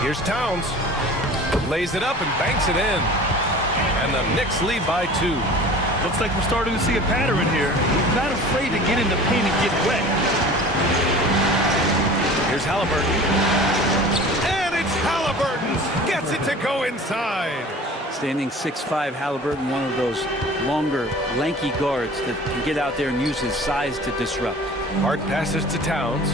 Here's Towns. Lays it up and banks it in. And the Knicks lead by 2. Looks like we're starting to see a pattern here. Not afraid to get in the paint and get wet. Here's Halliburton. And it's Halliburton. Gets it to go inside. Standing 6'5", Halliburton, one of those longer, lanky guards that can get out there and use his size to disrupt. Hart passes to Towns.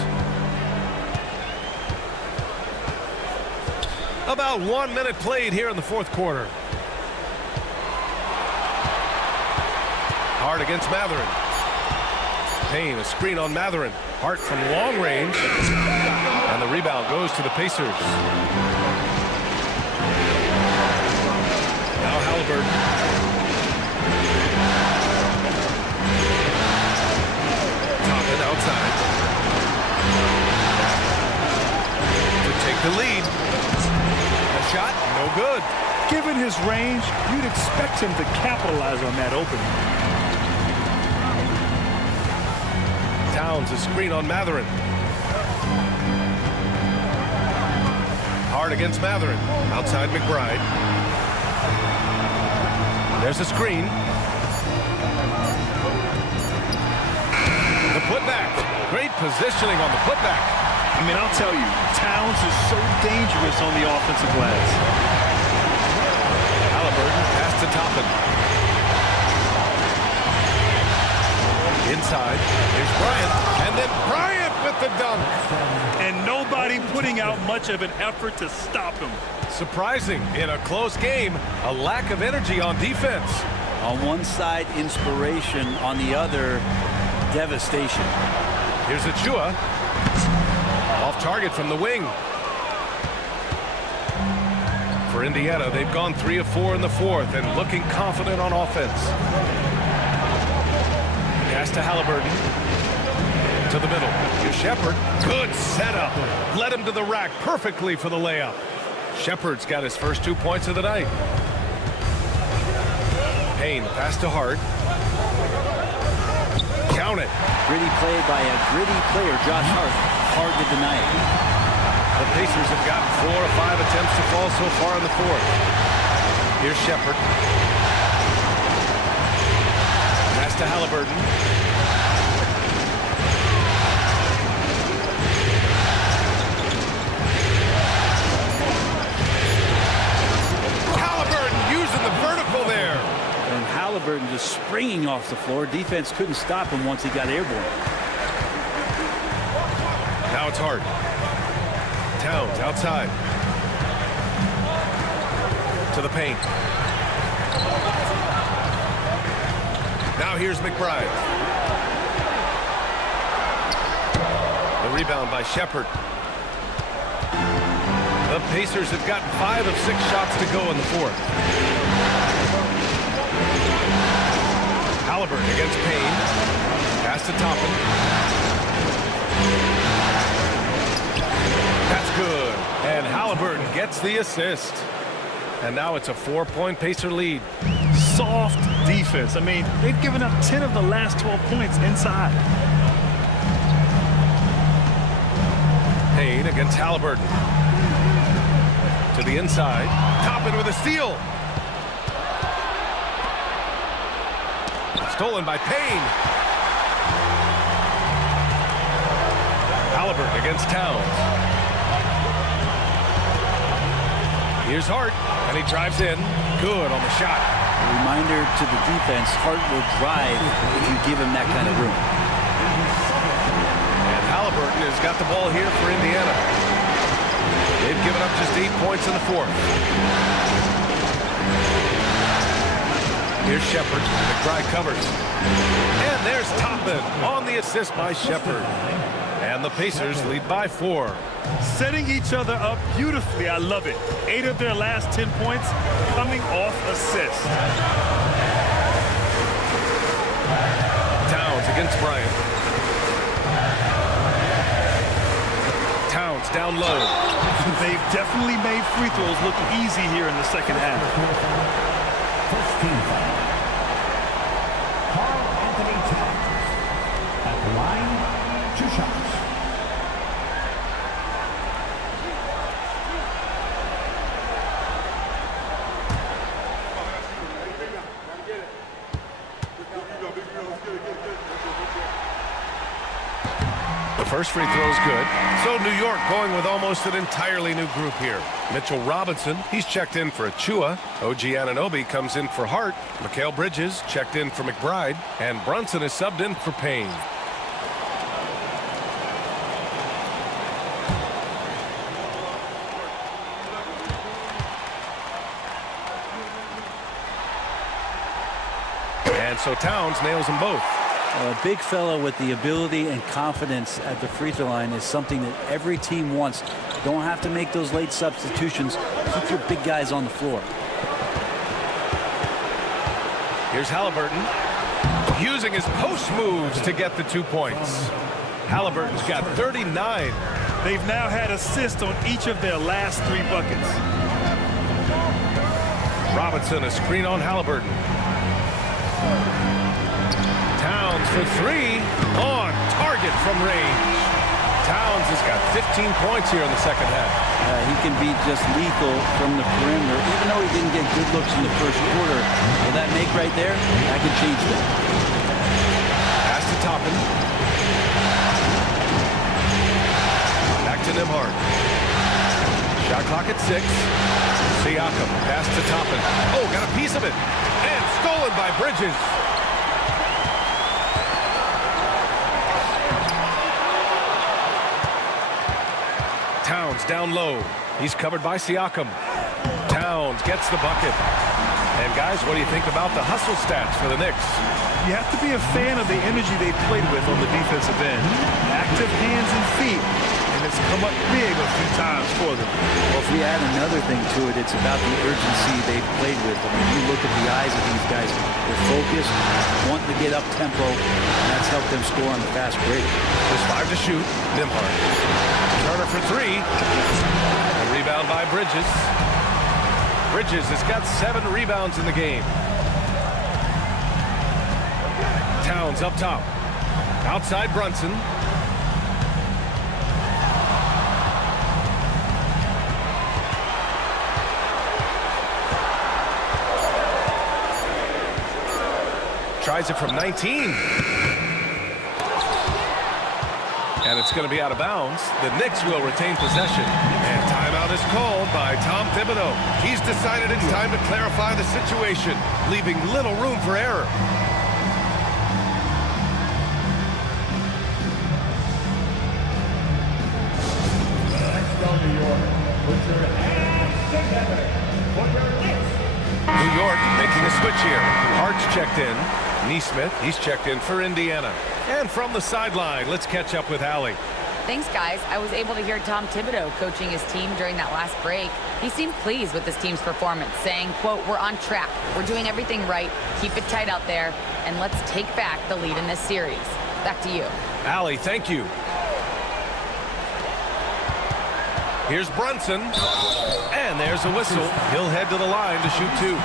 About 1 minute played here in the fourth quarter. Hart against Mathurin. Payne, a screen on Mathurin. Hart from long range. And the rebound goes to the Pacers. Now Halliburton. Toppin outside. To take the lead. A shot, no good. Given his range, you'd expect him to capitalize on that opening. Towns, a screen on Matherin. Hard against Matherin. Outside McBride. There's a screen. The putback. Great positioning on the putback. I mean, I'll tell you, Towns is so dangerous on the offensive glass. Halliburton pass to Toppin. Inside, here's Bryant, and then Bryant with the dunk. And nobody putting out much of an effort to stop him. Surprising, in a close game, a lack of energy on defense. On one side, inspiration. On the other, devastation. Here's Achua. Off target from the wing. For Indiana, they've gone 3 of 4 in the fourth and looking confident on offense. Pass to Halliburton. To the middle. Here's Shepard. Good setup. Led him to the rack perfectly for the layup. Shepard's got his first 2 points of the night. Payne, pass to Hart. Count it. Gritty play by a gritty player, Josh Hart. Hard to deny it. The Pacers have gotten 4 or 5 attempts to fall so far in the fourth. Here's Shepard. Pass to Halliburton. Halliburton using the vertical there. And Halliburton just springing off the floor. Defense couldn't stop him once he got airborne. Now it's Hart. Towns outside. To the paint. Now here's McBride. The rebound by Shepard. The Pacers have gotten 5 of 6 shots to go in the fourth. Halliburton against Payne. Pass to Toppin. That's good. And Halliburton gets the assist. And now it's a 4-point Pacer lead. Soft defense. I mean, they've given up 10 of the last 12 points inside. Payne against Halliburton. To the inside. Toppin with a steal. Stolen by Payne. Halliburton against Towns. Here's Hart, and he drives in. Good on the shot. A reminder to the defense, Hart will drive if you give him that kind of room. And Halliburton has got the ball here for Indiana. They've given up just 8 points in the fourth. Here's Shepard. McBride covers. And there's Toppin on the assist by Shepard. And the Pacers lead by 4. Setting each other up beautifully. I love it. 8 of their last 10 points coming off assists. Towns against Bryant. Towns down low. They've definitely made free throws look easy here in the second half. First team foul. Carl Anthony Towns. At the line, 2 shots. The first free throw is good. So New York going with almost an entirely new group here. Mitchell Robinson, he's checked in for Achua. OG Anunoby comes in for Hart. Mikal Bridges checked in for McBride. And Brunson is subbed in for Payne. And so Towns nails them both. A big fella with the ability and confidence at the free throw line is something that every team wants. Don't have to make those late substitutions. Keep your big guys on the floor. Here's Halliburton using his post moves to get the 2 points. Halliburton's got 39. They've now had assists on each of their last 3 buckets. Robinson, a screen on Halliburton. Towns for 3 on target from range. Towns has got 15 points here in the second half. He can be just lethal from the perimeter, even though he didn't get good looks in the first quarter. Well, that make right there, that could change that. Pass to Toppin. Back to Nembhard. Shot clock at 6. Siakam, pass to Toppin. Oh, got a piece of it. And stolen by Bridges. Towns down low. He's covered by Siakam. Towns gets the bucket. And guys, what do you think about the hustle stats for the Knicks? You have to be a fan of the energy they played with on the defensive end. Active hands and feet, and it's come up big a few times for them. Well, if we add another thing to it, it's about the urgency they've played with. I mean, you look at the eyes of these guys. They're focused, wanting to get up tempo, and that's helped them score on the fast break. There's 5 to shoot. Nembhard. Turner for 3. A rebound by Bridges. Bridges has got 7 rebounds in the game. Towns up top. Outside Brunson. Tries it from 19. And it's going to be out of bounds. The Knicks will retain possession. And timeout is called by Tom Thibodeau. He's decided it's time to clarify the situation, leaving little room for error. Let's go, New York. Put your hands together for your Knicks. New York making a switch here. Hart's checked in. Nesmith, he's checked in for Indiana. And from the sideline, let's catch up with Allie. Thanks, guys. I was able to hear Tom Thibodeau coaching his team during that last break. He seemed pleased with his team's performance, saying, quote, "We're on track. We're doing everything right. Keep it tight out there, and let's take back the lead in this series." Back to you. Allie, thank you. Here's Brunson. And there's a whistle. He'll head to the line to shoot 2.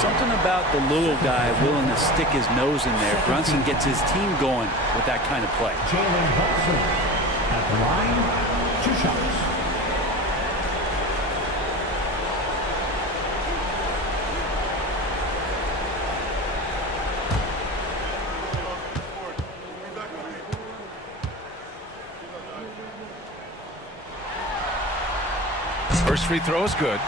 Something about the little guy willing to stick his nose in there. Brunson gets his team going with that kind of play. Jalen Brunson at the line, 2 shots. First free throw is good.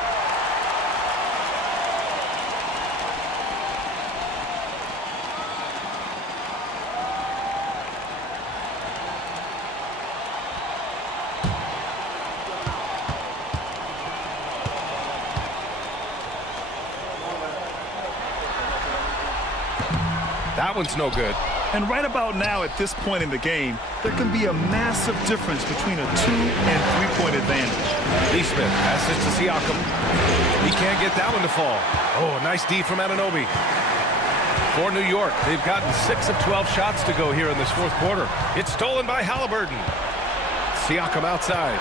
That one's no good. And right about now, at this point in the game, there can be a massive difference between a 2- and 3-point advantage. Nesmith passes to Siakam. He can't get that one to fall. Oh, a nice D from Anunoby. For New York, they've gotten 6 of 12 shots to go here in this fourth quarter. It's stolen by Halliburton. Siakam outside.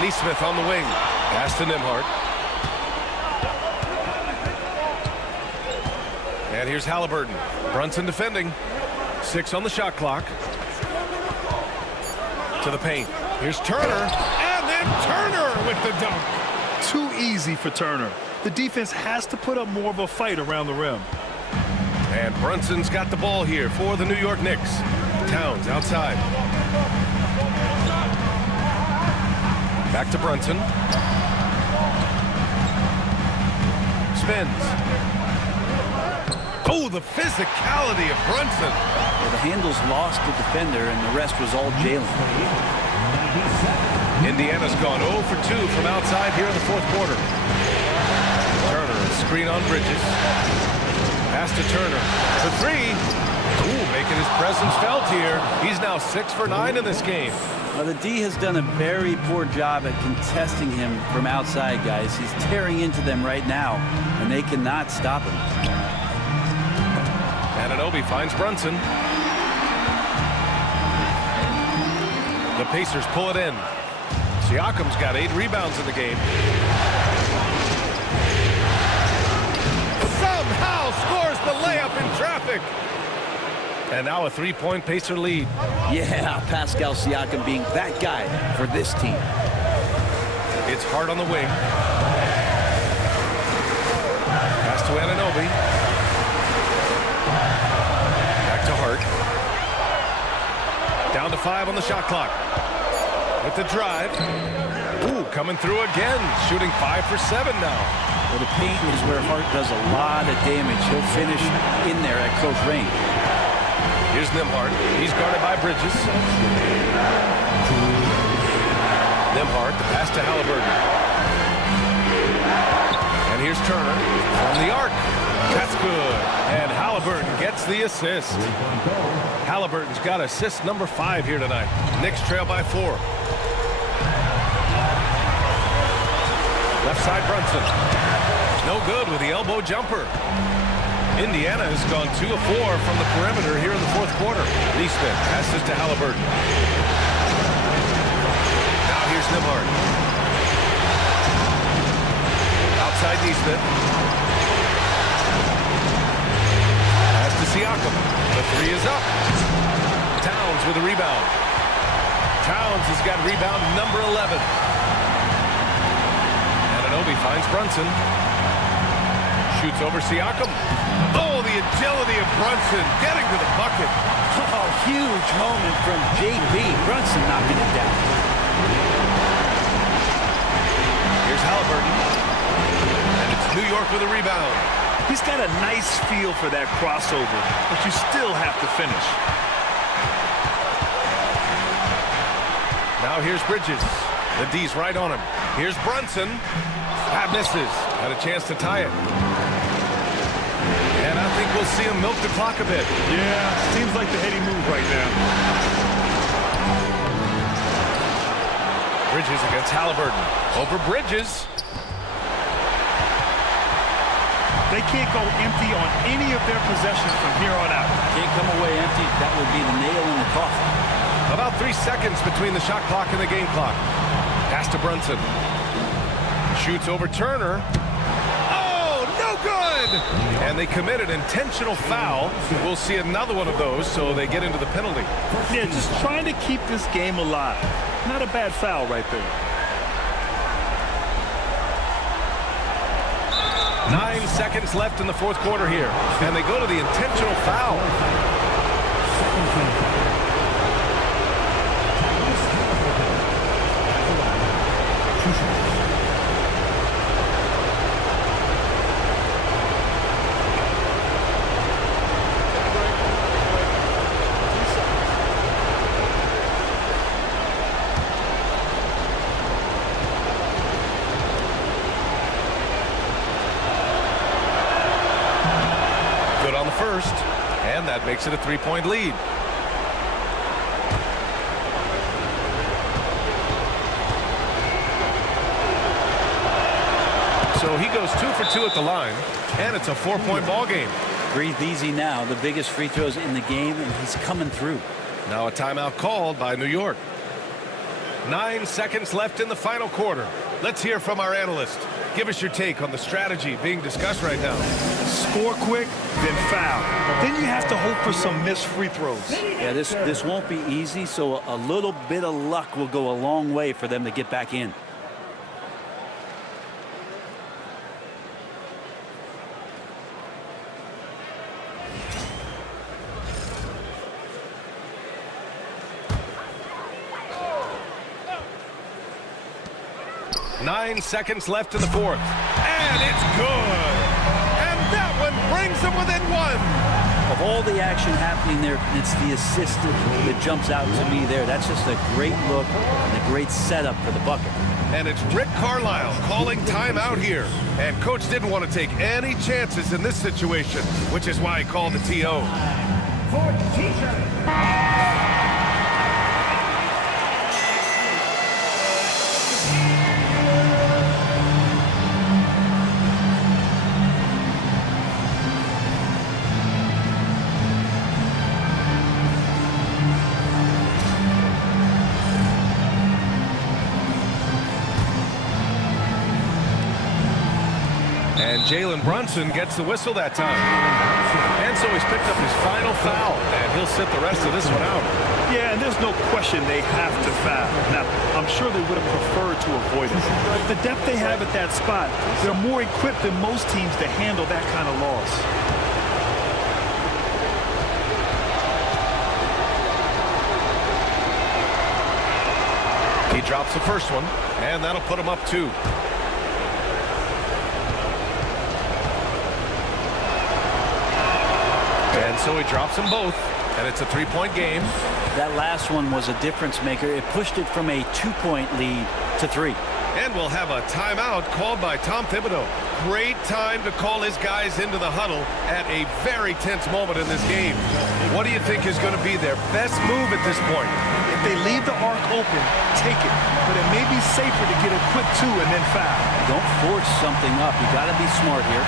Nesmith on the wing. Pass to Nembhard. And here's Halliburton. Brunson defending. 6 on the shot clock. To the paint. Here's Turner. And then Turner with the dunk. Too easy for Turner. The defense has to put up more of a fight around the rim. And Brunson's got the ball here for the New York Knicks. Towns outside. Back to Brunson. Spins. Oh, the physicality of Brunson. Well, the handles lost the defender, and the rest was all Jalen. Indiana's gone 0 for 2 from outside here in the fourth quarter. Turner, screen on Bridges. Pass to Turner for 3. Ooh, making his presence felt here. He's now 6 for 9 in this game. Well, the D has done a very poor job at contesting him from outside, guys. He's tearing into them right now, and they cannot stop him. Anunoby finds Brunson. The Pacers pull it in. Siakam's got 8 rebounds in the game. Somehow scores the layup in traffic. And now a three-point Pacer lead. Yeah, Pascal Siakam being that guy for this team. It's Hart on the wing. Pass to Anunoby. Back to Hart. Down to 5 on the shot clock. With the drive. Ooh, coming through again. Shooting 5 for 7 now. Well, the paint is where Hart does a lot of damage. He'll finish in there at close range. Here's Nembhard. He's guarded by Bridges. Nembhard, the pass to Halliburton. And here's Turner from the arc. That's good. And Halliburton gets the assist. Halliburton's got assist number 5 here tonight. Knicks trail by 4. Left side Brunson. No good with the elbow jumper. Indiana has gone 2 of 4 from the perimeter here in the fourth quarter. Neesmith passes to Halliburton. Now here's Nembhard. Outside Neesmith. Pass to Siakam. The 3 is up. Towns with a rebound. Towns has got rebound number 11. Anunoby finds Brunson. Shoots over Siakam. Oh, the agility of Brunson getting to the bucket. Oh, huge moment from JB. Brunson knocking it down. Here's Halliburton. And it's New York with a rebound. He's got a nice feel for that crossover, but you still have to finish. Now here's Bridges. The D's right on him. Here's Brunson. That misses. Had a chance to tie it. And I think we'll see him milk the clock a bit. Yeah, seems like the heady move right now. Bridges against Halliburton. Over Bridges. They can't go empty on any of their possessions from here on out. Can't come away empty. That would be the nail in the coffin. About 3 seconds between the shot clock and the game clock. Pass to Brunson. Shoots over Turner. Oh, no good! And they commit an intentional foul. We'll see another one of those, so they get into the penalty. Yeah, just trying to keep this game alive. Not a bad foul right there. 9 seconds left in the fourth quarter here. And they go to the intentional foul. Good on the first. And that makes it a 3-point lead. So he goes 2 for 2 at the line, and it's a 4-point ball game. Breathe easy now. The biggest free throws in the game, and he's coming through. Now a timeout called by New York. 9 seconds left in the final quarter. Let's hear from our analyst. Give us your take on the strategy being discussed right now. Score quick, then foul. Then you have to hope for some missed free throws. Yeah, this won't be easy, so a little bit of luck will go a long way for them to get back in. Nine seconds left in the fourth. And it's good. And that one brings them within 1. Of all the action happening there, it's the assist that jumps out to me there. That's just a great look and a great setup for the bucket. And it's Rick Carlisle calling timeout here. And coach didn't want to take any chances in this situation, which is why he called the TO. For teacher. And Jalen Brunson gets the whistle that time. And so he's picked up his final foul, and he'll sit the rest of this one out. Yeah, and there's no question they have to foul. Now, I'm sure they would have preferred to avoid it. The depth they have at that spot, they're more equipped than most teams to handle that kind of loss. He drops the first one, and that'll put him up 2. And so he drops them both, and it's a 3-point game. That last one was a difference maker. It pushed it from a 2-point lead to 3. And we'll have a timeout called by Tom Thibodeau. Great time to call his guys into the huddle at a very tense moment in this game. What do you think is going to be their best move at this point? If they leave the arc open, take it. But it may be safer to get a quick 2 and then foul. Don't force something up. You got to be smart here.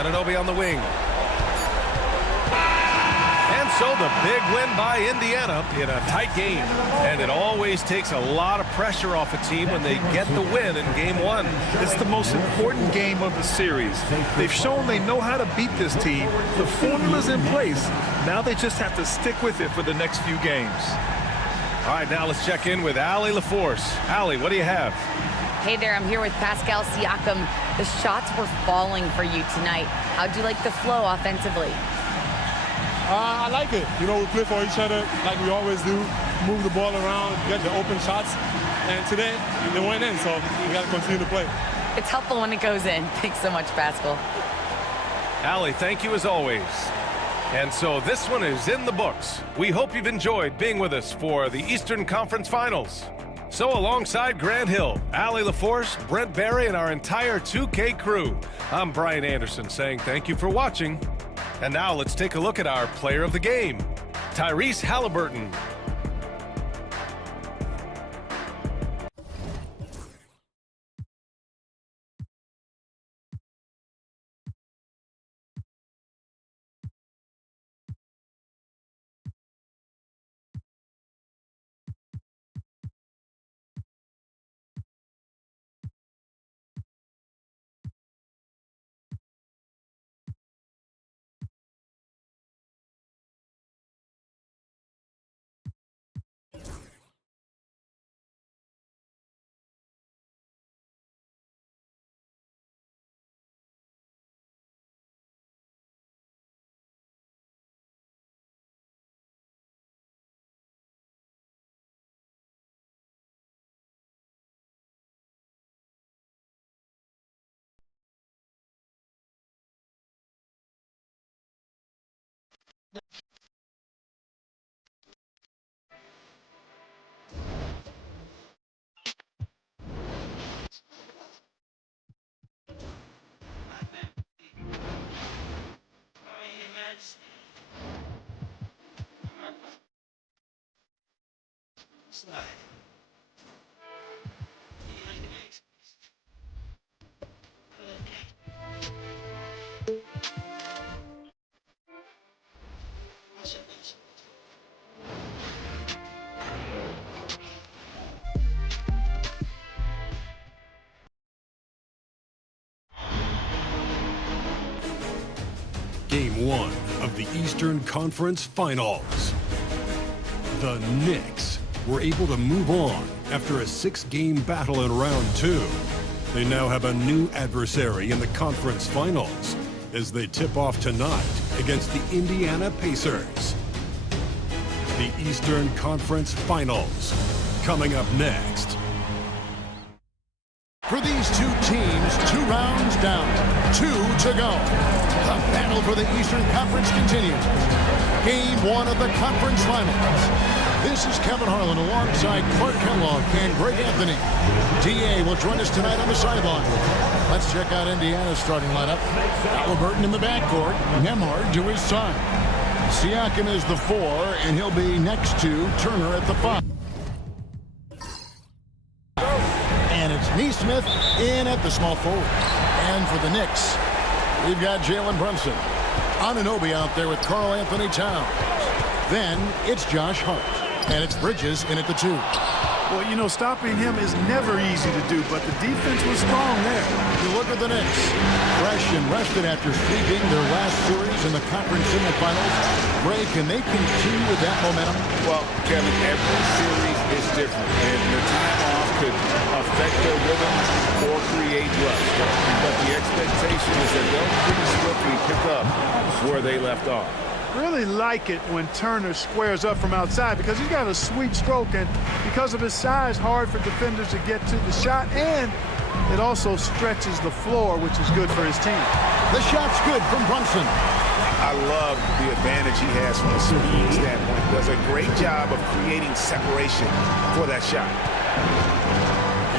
Anunoby on the wing. And so the big win by Indiana in a tight game. And it always takes a lot of pressure off a team when they get the win in game 1. It's the most important game of the series. They've shown they know how to beat this team. The formula's in place. Now they just have to stick with it for the next few games. All right, now let's check in with Allie LaForce. Allie, what do you have? Hey there, I'm here with Pascal Siakam. The shots were falling for you tonight. How'd you like the flow offensively? I like it. You know, we play for each other like we always do. Move the ball around, get the open shots. And today, they went in, so we got to continue to play. It's helpful when it goes in. Thanks so much, Pascal. Allie, thank you as always. And so this one is in the books. We hope you've enjoyed being with us for the Eastern Conference Finals. So alongside Grant Hill, Allie LaForce, Brent Barry, and our entire 2K crew, I'm Brian Anderson saying thank you for watching. And now let's take a look at our player of the game, Tyrese Halliburton. Game 1 of the Eastern Conference Finals. The Knicks were able to move on after a 6-game battle in round 2. They now have a new adversary in the conference finals as they tip off tonight against the Indiana Pacers. The Eastern Conference Finals coming up next. For these two teams, 2 rounds down, 2 to go. The battle for the Eastern Conference continues. Game 1 of the conference finals. This is Kevin Harlan alongside Clark Kellogg and Greg Anthony. D.A. will join us tonight on the sideline. Let's check out Indiana's starting lineup. Halliburton in the backcourt, Nembhard to his side. Siakam is the 4, and he'll be next to Turner at the 5. And it's Neesmith in at the small forward. And for the Knicks, we've got Jalen Brunson. Anunoby out there with Karl Anthony Towns. Then it's Josh Hart. And it's Bridges in at the 2. Well, you know, stopping him is never easy to do, but the defense was strong there. You look at the Knicks, fresh and rested after sweeping their last series in the conference semifinals. Ray, can they continue with that momentum? Well, Kevin, every series is different, and the time off could affect their rhythm or create rust. But the expectation is that they'll pretty swiftly pick up where they left off. Really like it when Turner squares up from outside because he's got a sweet stroke, and because of his size, hard for defenders to get to the shot, and it also stretches the floor, which is good for his team. The shot's good from Brunson. I love the advantage he has from a speed standpoint. Does a great job of creating separation for that shot.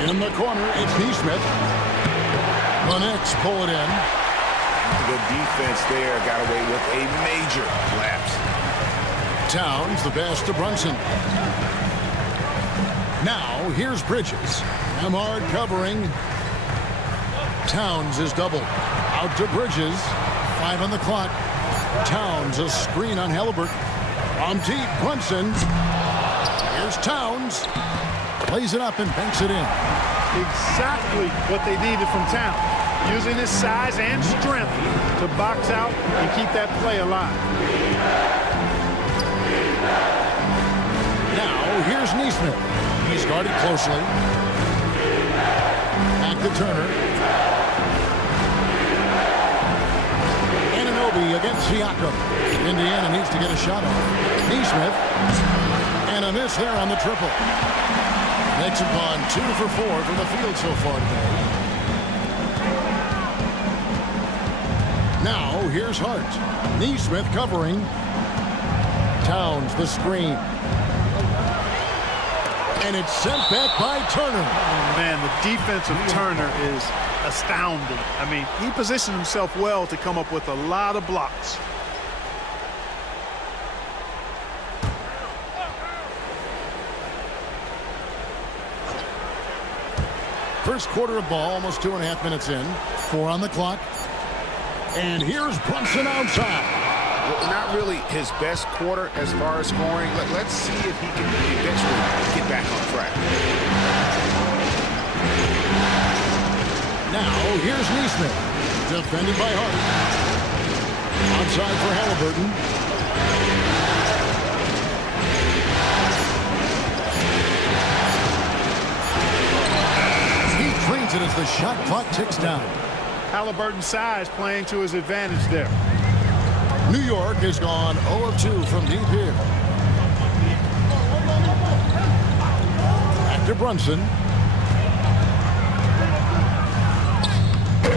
In the corner, it's Neesmith. The Knicks pull it in. The defense there got away with a major lapse. Towns, the pass to Brunson. Now, here's Bridges. Amard covering. Towns is doubled. Out to Bridges. 5 on the clock. Towns, a screen on Halliburton. From deep, Brunson. Here's Towns. Plays it up and banks it in. Exactly what they needed from Towns. Using his size and strength to box out and keep that play alive. Now, here's Neesmith. He's guarded closely. Back to Turner. Anunoby against Siakam. Indiana needs to get a shot off. Neesmith. And a miss there on the triple. Knicks have gone 2 for 4 from the field so far today. Now, here's Hart. Neesmith covering. Towns, the screen. And it's sent back by Turner. Oh, man, the defense of Turner is astounding. I mean, he positioned himself well to come up with a lot of blocks. First quarter of ball, almost 2.5 minutes in. 4 on the clock. And here's Brunson outside. Well, not really his best quarter as far as scoring. Let's see if he can eventually get back on track. Now, here's Neesmith. Defended by Hart. Outside for Halliburton. He trains it as the shot clock ticks down. Halliburton's size playing to his advantage there. New York has gone 0 of 2 from deep here. Back to Brunson.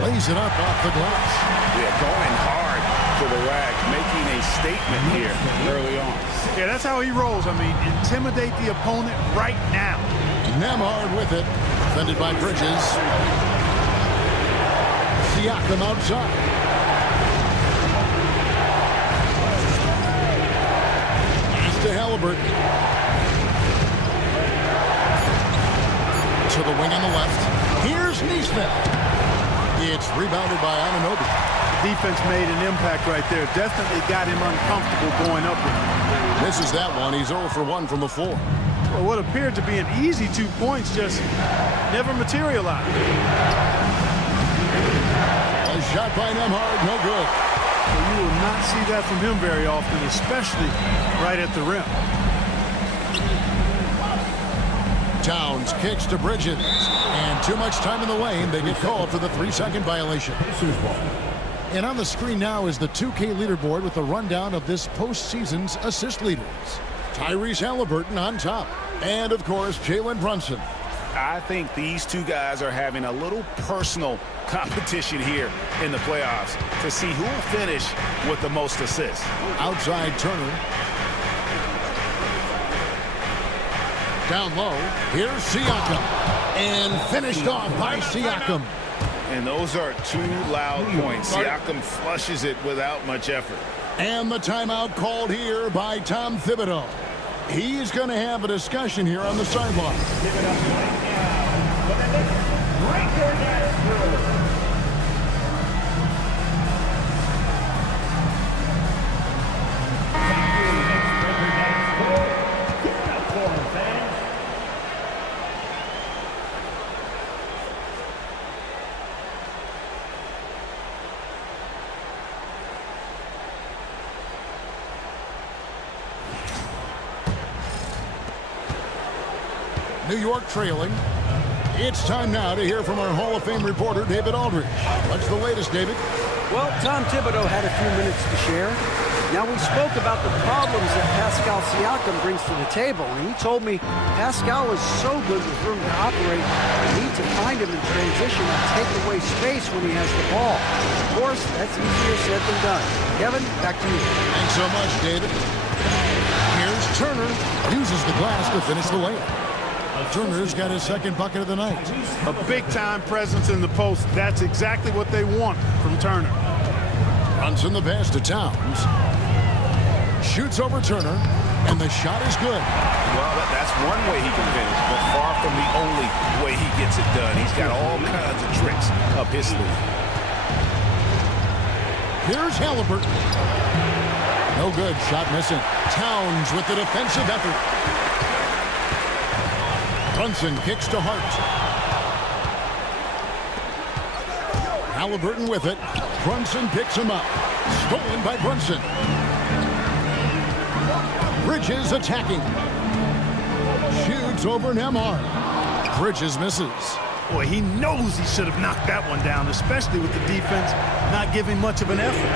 Lays it up off the glass. Yeah, going hard to the rack, making a statement here early on. Yeah, that's how he rolls. I mean, intimidate the opponent right now. Nemhard with it. Defended by Bridges. Siakam outside. Pass to Halliburton. To the wing on the left. Here's Neesmith. It's rebounded by Anunoby. The defense made an impact right there. Definitely got him uncomfortable going up with him. Misses that one. He's 0 for 1 from the floor. Well, what appeared to be an easy 2 points just never materialized. A shot by Nemhard, no good. Well, you will not see that from him very often, especially right at the rim. Towns kicks to Bridges. And too much time in the lane. They get called for the 3-second violation. And on the screen now is the 2K leaderboard with a rundown of this postseason's assist leaders. Tyrese Halliburton on top. And, of course, Jalen Brunson. I think these two guys are having a little personal competition here in the playoffs to see who will finish with the most assists. Outside Turner. Down low. Here's Siakam. And finished off by Siakam. And those are 2 loud points. Siakam flushes it without much effort. And the timeout called here by Tom Thibodeau. He's going to have a discussion here on the sideline. Give it up right now for the Knicks. Break your neck through. New York trailing. It's time now to hear from our Hall of Fame reporter, David Aldridge. What's the latest, David? Well, Tom Thibodeau had a few minutes to share. Now, we spoke about the problems that Pascal Siakam brings to the table, and he told me Pascal is so good with room to operate, you need to find him in transition and take away space when he has the ball. Of course, that's easier said than done. Kevin, back to you. Thanks so much, David. Here's Turner. Uses the glass to finish the layup. Turner's got his second bucket of the night. A big-time presence in the post. That's exactly what they want from Turner. Runs in the pass to Towns. Shoots over Turner, and the shot is good. Well, that's one way he can finish, but far from the only way he gets it done. He's got all kinds of tricks up his sleeve. Here's Halliburton. No good. Shot missing. Towns with the defensive effort. Brunson kicks to Hart. Halliburton with it. Brunson picks him up. Stolen by Brunson. Bridges attacking. Shoots over Nemar. Bridges misses. Boy, he knows he should have knocked that one down, especially with the defense not giving much of an effort.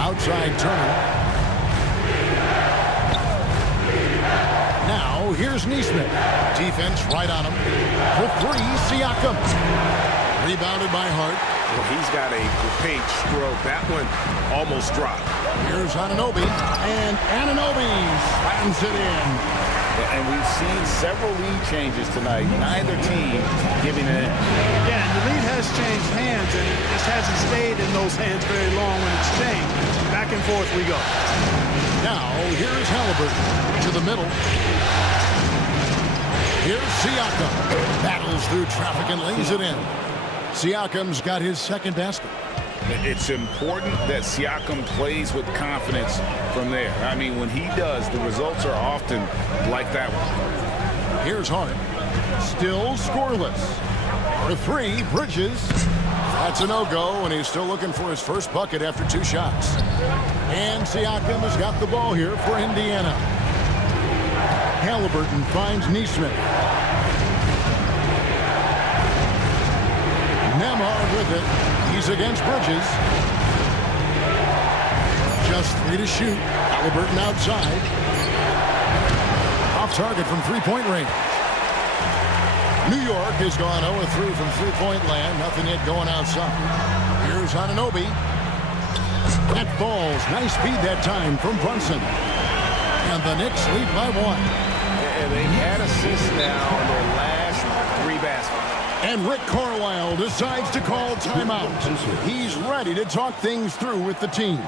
Outside Turner. Now, here's Neesmith. Defense right on him. For three, Siakam. Rebounded by Hart. Well, he's got a great stroke. That one almost dropped. Here's Anunoby. And Anunoby slams it in. And we've seen several lead changes tonight. Neither team giving it. Yeah, and the lead has changed hands, and it just hasn't stayed in those hands very long when it's changed. Back and forth we go. Now, here's Halliburton to the middle. Here's Siakam. Battles through traffic and lays it in. Siakam's got his second basket. It's important that Siakam plays with confidence from there. I mean, when he does, the results are often like that one. Here's Hart. Still scoreless. For three, Bridges. That's a no-go, and he's still looking for his first bucket after two shots. And Siakam has got the ball here for Indiana. Halliburton finds Neesmith. Nemar with it. He's against Bridges. Just three to shoot. Halliburton outside. Off target from three-point range. New York has gone 0-3 from three-point land. Nothing yet going outside. Here's Anunoby. That falls. Nice feed that time from Brunson. And the Knicks lead by one. And they've had assists now on their last three baskets. And Rick Carlisle decides to call timeout. He's ready to talk things through with the team.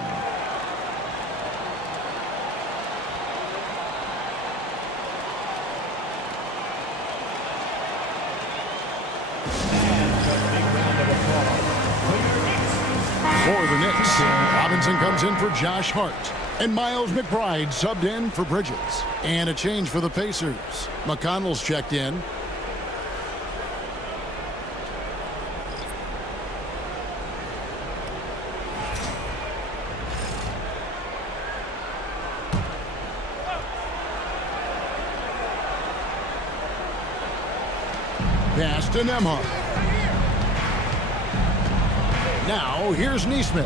For the Knicks, Robinson comes in for Josh Hart. And Miles McBride subbed in for Bridges. And a change for the Pacers. McConnell's checked in. Pass to Nemhart. Now, here's Neesmith.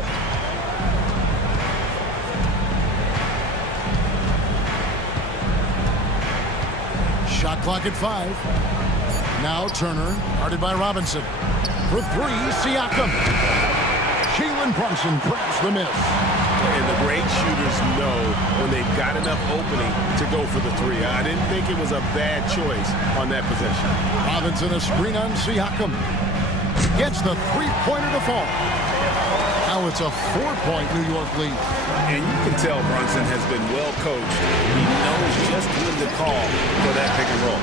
Shot clock at 5. Now Turner, guarded by Robinson. For three, Siakam. Jalen Brunson grabs the miss. And the great shooters know when they've got enough opening to go for the three. I didn't think it was a bad choice on that possession. Robinson a screen on Siakam. Gets the three-pointer to fall. Now it's a 4-point New York lead. And you can tell Brunson has been well coached. He knows just when to call for that pick and roll.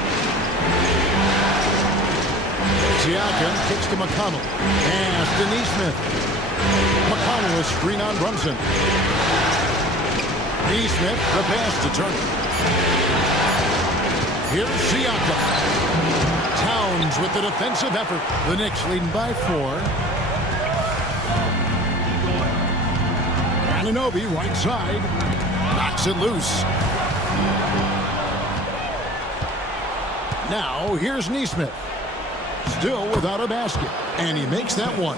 Siakam kicks to McConnell. Pass to Neesmith. McConnell a screen on Brunson. Neesmith the pass to Turner. Here's Siakam. Towns with the defensive effort. The Knicks leading by 4. Anunoby right side. Knocks it loose. Now, here's Neesmith. Still without a basket, and he makes that one.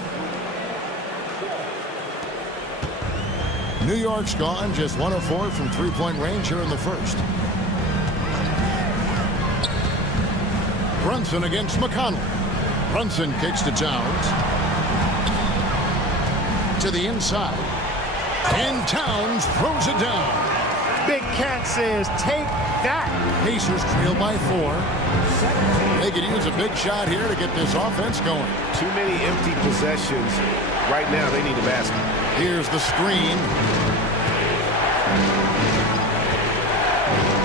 New York's gone just 1 of 4 from three-point range here in the first. Brunson against McConnell. Brunson kicks to Towns. To the inside. And Towns throws it down. Big Cat says, take that. Pacers trail by 4. They could use a big shot here to get this offense going. Too many empty possessions. Right now, they need a basket. Here's the screen.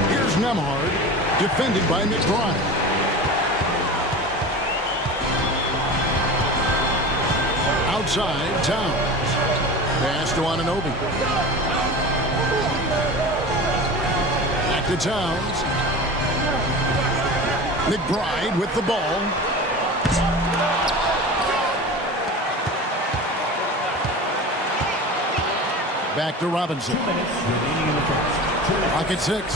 Here's Nembhard, defended by McBride. Outside, Towns. Pass to Anunoby. Back to Towns. McBride with the ball. Back to Robinson. Pocket 6.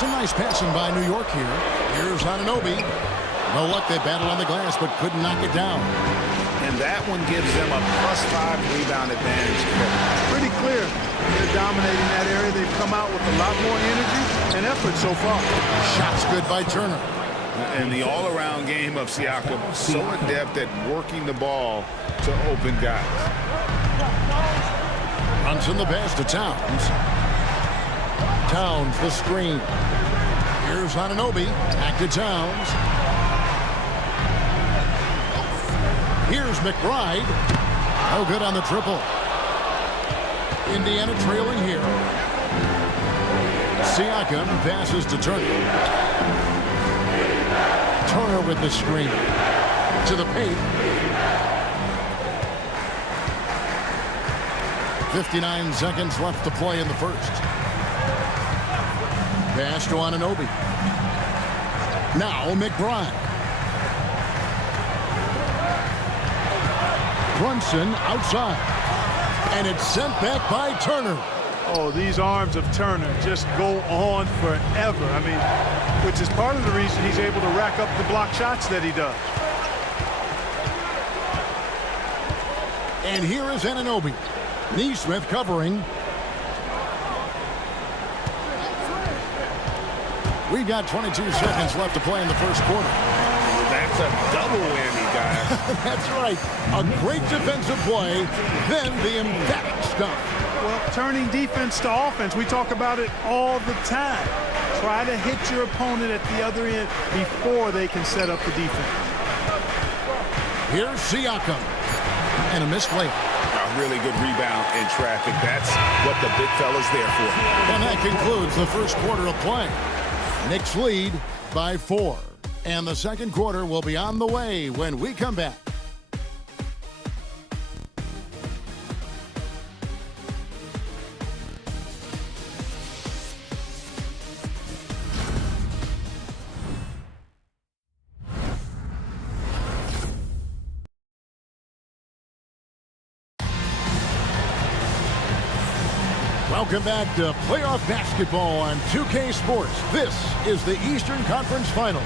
Some nice passing by New York here. Here's Anunoby. No luck, they battled on the glass, but couldn't knock it down. And that one gives them a +5 rebound advantage. Pretty clear. They're dominating that area. They've come out with a lot more energy and effort so far. Shots good by Turner. And the all-around game of Siakam, so adept at working the ball to open guys. Brunson the pass to Towns. Towns the screen. Here's Anunoby. Back to Towns. Here's McBride. No good on the triple. Indiana trailing here. Siakam passes to Turner. Turner with the screen. To the paint. 59 seconds left to play in the first. Pass to Anunoby. Now McBride. Brunson outside. And it's sent back by Turner. Oh, these arms of Turner just go on forever. I mean, which is part of the reason he's able to rack up the block shots that he does. And here is Anunoby. Neesmith covering. We've got 22 seconds left to play in the first quarter. That's a double whammy, guys. That's right. A great defensive play, then the emphatic stuff. Well, turning defense to offense, we talk about it all the time. Try to hit your opponent at the other end before they can set up the defense. Here's Siakam. And a missed layup. A really good rebound in traffic. That's what the big fella's there for. And that concludes the first quarter of play. Knicks lead by 4. And the second quarter will be on the way when we come back. Welcome back to playoff basketball on 2K Sports. This is the Eastern Conference Finals.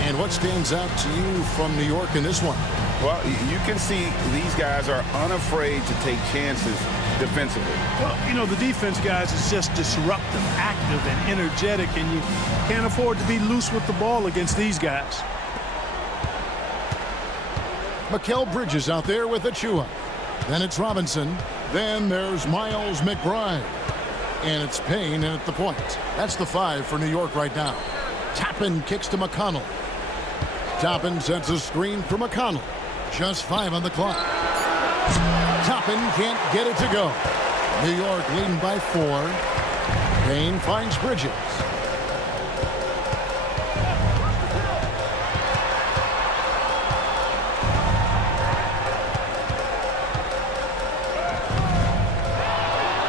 And what stands out to you from New York in this one? Well, you can see these guys are unafraid to take chances defensively. Well, you know, the defense, guys, is just disruptive, active, and energetic, and you can't afford to be loose with the ball against these guys. Mikal Bridges out there with Achua. Then it's Robinson. Then there's Miles McBride. And it's Payne in at the point. That's the 5 for New York right now. Toppin kicks to McConnell. Toppin sets a screen for McConnell. Just 5 on the clock. Toppin can't get it to go. New York leading by 4. Payne finds Bridges.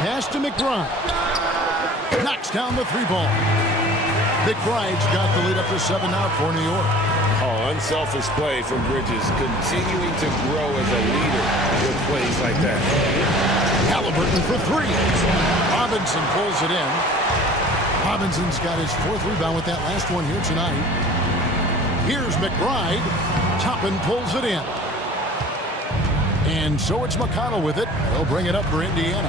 Pass to McBride. Knocks down the 3-ball. McBride's got the lead up to 7 now for New York. Oh, unselfish play from Bridges, continuing to grow as a leader with plays like that. Halliburton for 3. Robinson pulls it in. Robinson's got his 4th rebound with that last one here tonight. Here's McBride. Toppin pulls it in. And so it's McConnell with it. They'll bring it up for Indiana.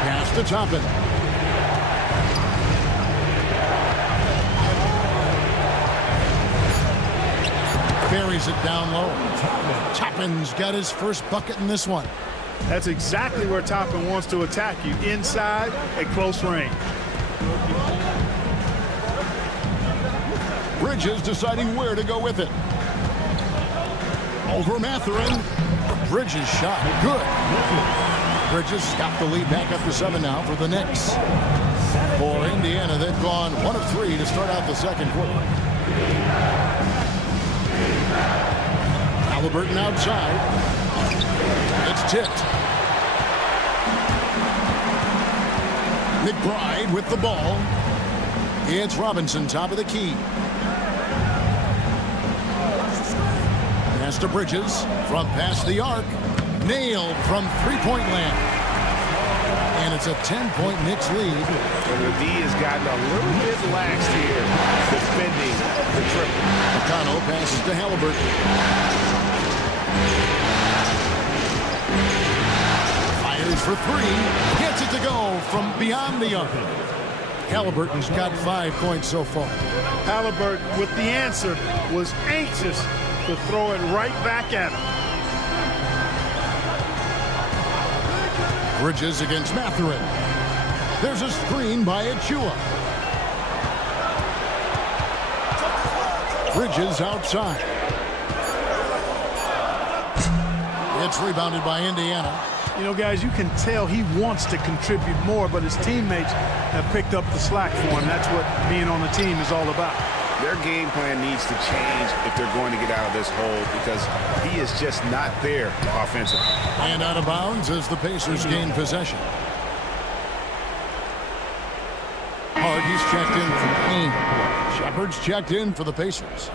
Pass to Toppin. Buries it down low. Toppin's got his first bucket in this one. That's exactly where Toppin wants to attack you, inside at close range. Bridges deciding where to go with it. Over Mathurin. Bridges shot. Good. Bridges got the lead back up to 7 now for the Knicks. For Indiana, they've gone 1 of 3 to start out the second quarter. Halliburton outside. It's tipped. McBride with the ball. It's Robinson, top of the key. Pass to Bridges from past the arc. Nailed from three-point land. And it's a 10-point Knicks lead. And the D has gotten a little bit lax here, defending the triple. McConnell passes to Halliburton. Fires for 3. Gets it to go from beyond the arc. Halliburton's got 5 points so far. Halliburton, with the answer, was anxious to throw it right back at him. Bridges against Mathurin. There's a screen by Achua. Bridges outside. It's rebounded by Indiana. You know, guys, you can tell he wants to contribute more, but his teammates have picked up the slack for him. That's what being on the team is all about. Their game plan needs to change if they're going to get out of this hole because he is just not there offensively. And out of bounds as the Pacers gain possession. Hardy's checked in for Payne. Shepard's checked in for the Pacers.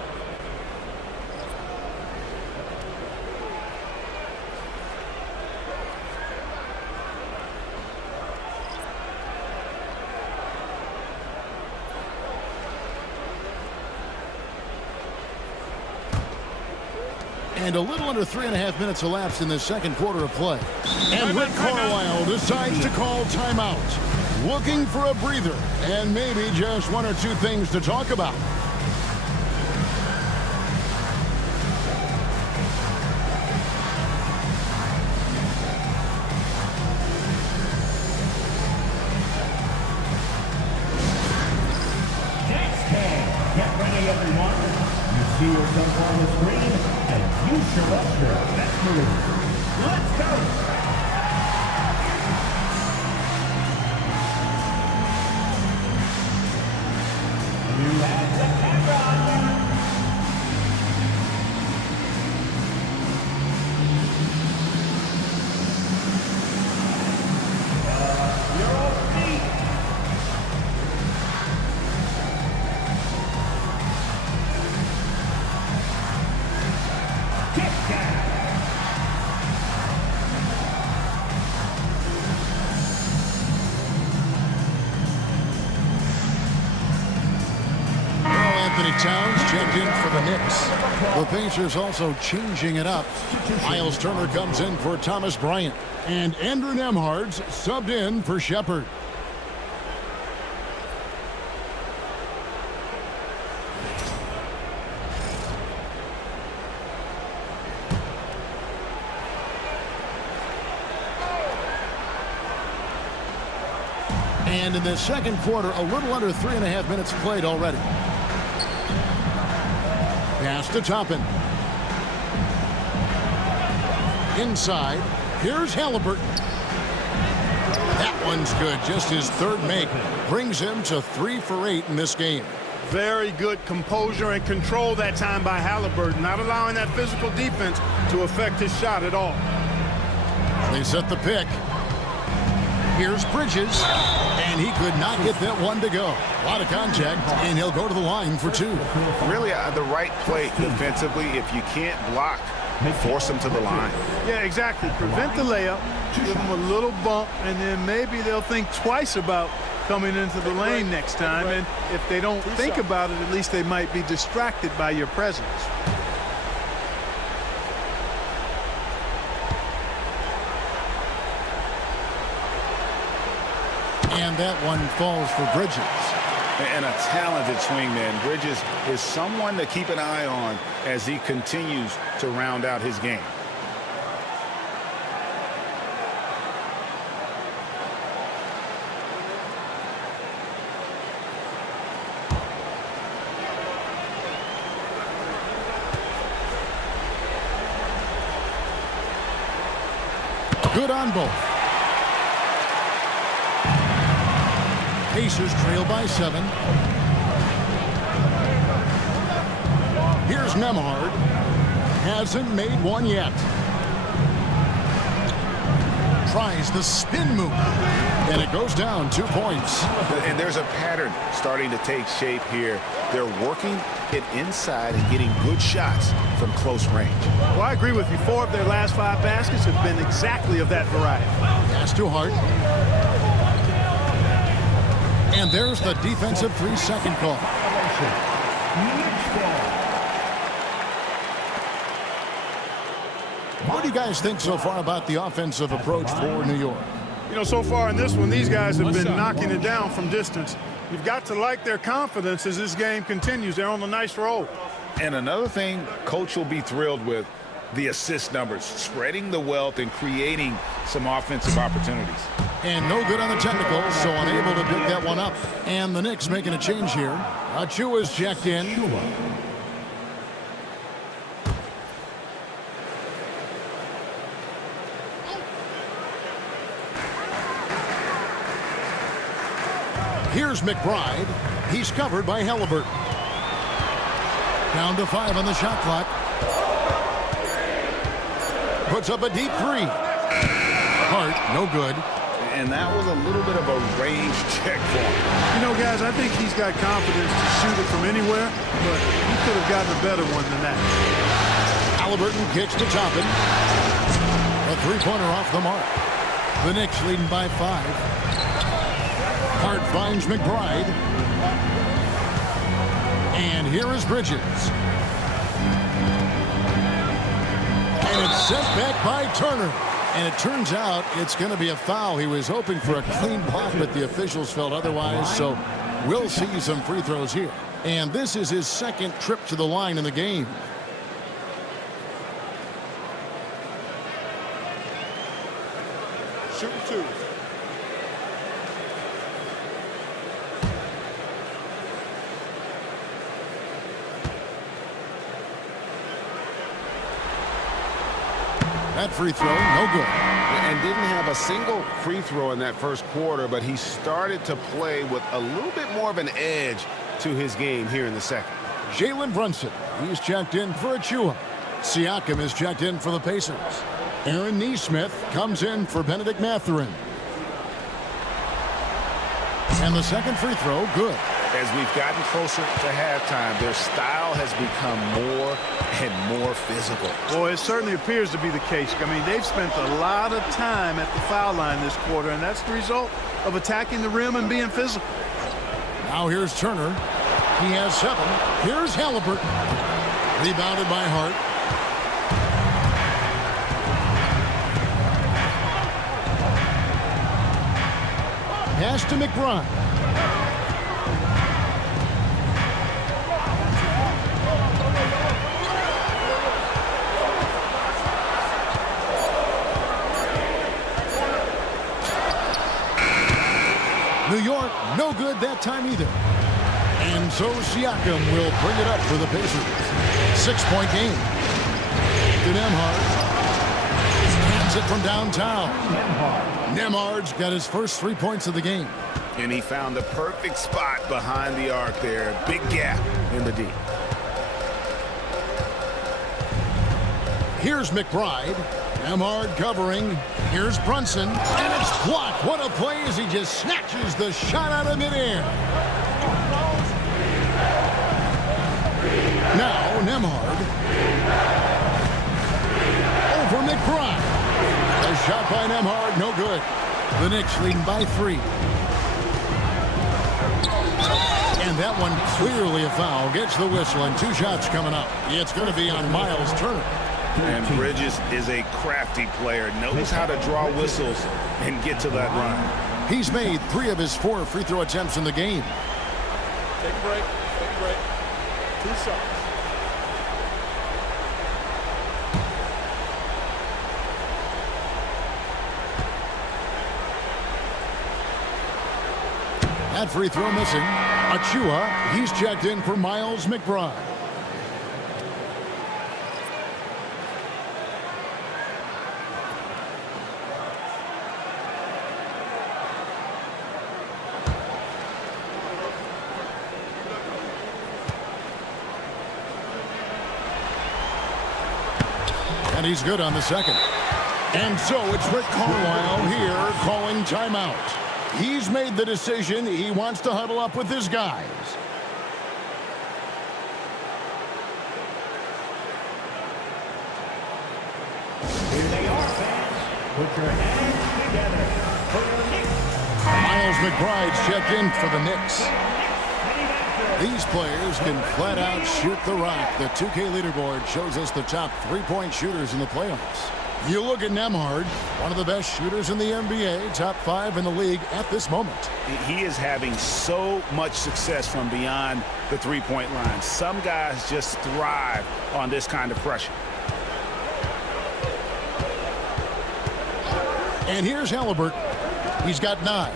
And a little under 3.5 minutes elapsed in the second quarter of play. And Rick Carlisle decides to call timeout. Looking for a breather and maybe just 1 or 2 things to talk about. Next game, get ready everyone. You see yourself on the screen and you show us your best move. Let's go! You have the camera on you. You're off feet. Kick down. Anthony Towns checked in for the Knicks. The Pacers also changing it up. Miles Turner comes in for Thomas Bryant. And Andrew Nemhard's subbed in for Shepard. And in the second quarter, a little under 3.5 minutes played already. Pass to Toppin. Inside. Here's Halliburton. That one's good. Just his third make. Brings him to 3 for 8 in this game. Very good composure and control that time by Halliburton, not allowing that physical defense to affect his shot at all. They set the pick. Here's Bridges, and he could not get that one to go. A lot of contact, and he'll go to the line for 2. Really, the right play defensively, if you can't block force them to the line. Yeah, exactly. Prevent the layup, give them a little bump, and then maybe they'll think twice about coming into the lane next time. And if they don't think about it, at least they might be distracted by your presence. And that one falls for Bridges. And a talented swingman. Bridges is someone to keep an eye on as he continues to round out his game. Good on both. Pacers trail by 7. Here's Nemhard. Hasn't made one yet. Tries the spin move. And it goes down 2 points. And there's a pattern starting to take shape here. They're working it inside and getting good shots from close range. Well, I agree with you. 4 of their last 5 baskets have been exactly of that variety. Pass to Hart. And there's the defensive 3-second call. What do you guys think so far about the offensive approach for New York? You know, so far in this one, these guys have been knocking it down from distance. You've got to like their confidence as this game continues. They're on a nice roll. And another thing Coach will be thrilled with, the assist numbers, spreading the wealth and creating some offensive opportunities. And no good on the technical, so unable to pick that one up. And the Knicks making a change here. Achua's checked in. Here's McBride. He's covered by Halliburton. Down to 5 on the shot clock. Puts up a deep 3. Hart, no good. And that was a little bit of a range check for him. You know, guys, I think he's got confidence to shoot it from anywhere, but he could have gotten a better one than that. Halliburton kicks to Toppin. A 3-pointer off the mark. The Knicks leading by 5. Hart finds McBride. And here is Bridges. And it's sent back by Turner. And it turns out it's going to be a foul. He was hoping for a clean block, but the officials felt otherwise. So we'll see some free throws here. And this is his second trip to the line in the game. Shoot 2. That free throw, no good. And didn't have a single free throw in that first quarter, but he started to play with a little bit more of an edge to his game here in the second. Jalen Brunson, he's checked in for Achua. Siakam is checked in for the Pacers. Aaron Nesmith comes in for Benedict Mathurin. And the second free throw, good. As we've gotten closer to halftime, their style has become more and more physical. Boy, it certainly appears to be the case. I mean, they've spent a lot of time at the foul line this quarter, and that's the result of attacking the rim and being physical. Now here's Turner. He has 7. Here's Halliburton. Rebounded by Hart. Pass to McBride. New York, no good that time either. And so Siakam will bring it up for the Pacers. 6-point game. To Nemhard. Hands it from downtown. Nemhard's got his first 3 points of the game. And he found the perfect spot behind the arc there. Big gap in the D. Here's McBride. Nemhard covering. Here's Brunson. And it's blocked. What a play as he just snatches the shot out of midair. Now Nemhard. for McBride. A shot by Nembhard, no good. The Knicks leading by 3. And that one clearly a foul. Gets the whistle and 2 shots coming up. It's going to be on Miles Turner. And Bridges is a crafty player, knows how to draw whistles and get to that line. He's made 3 of his 4 free throw attempts in the game. Take a break. Take a break. 2 shots. That free throw missing. Achua, he's checked in for Miles McBride. And he's good on the second. And so it's Rick Carlisle here calling timeout. He's made the decision. He wants to huddle up with his guys. Here they are, fans. Put your hands together for your Knicks. Miles McBride's checked in for the Knicks. These players can flat out shoot the rock. The 2K leaderboard shows us the top 3-point shooters in the playoffs. You look at Nembhard, one of the best shooters in the NBA, top 5 in the league at this moment. He is having so much success from beyond the 3-point line. Some guys just thrive on this kind of pressure. And here's Halliburton. He's got 9.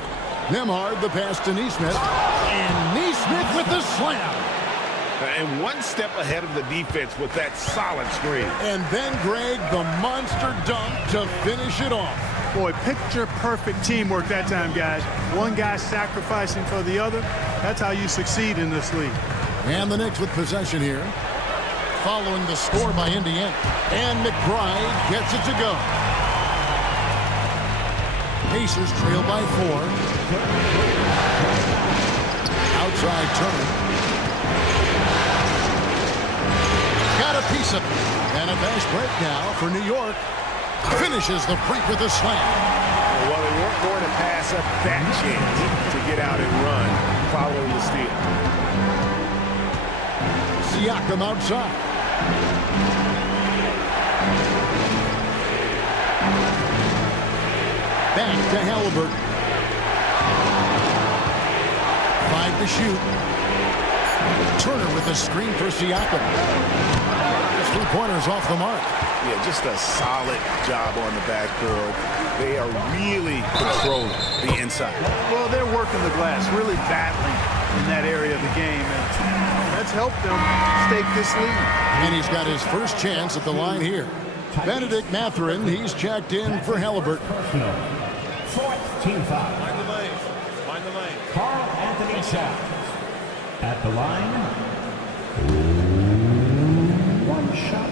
Nembhard, the pass to Nesmith. And Nesmith with the slam. And one step ahead of the defense with that solid screen. And then, Greg, the monster dunk to finish it off. Boy, picture-perfect teamwork that time, guys. One guy sacrificing for the other. That's how you succeed in this league. And the Knicks with possession here. Following the score by Indiana. And McBride gets it to go. Pacers trail by 4. Outside Turner. Got a piece of it. And a fast break now for New York. Finishes the break with a slam. Well, they weren't going to pass up that chance to get out and run following the steal. Siakam outside. Back to Halliburton. 5 to shoot. Turner with a screen for Siakam. 3-pointers off the mark. Yeah, just a solid job on the backboard. They are really controlling the inside. Well, they're working the glass, really battling in that area of the game. And that's helped them stake this lead. And he's got his first chance at the line here. Benedict Mathurin, he's checked in for Halliburton. Fourth team foul. Mind the lane. Mind the lane. Carl Anthony Towns at the line. 1 shot.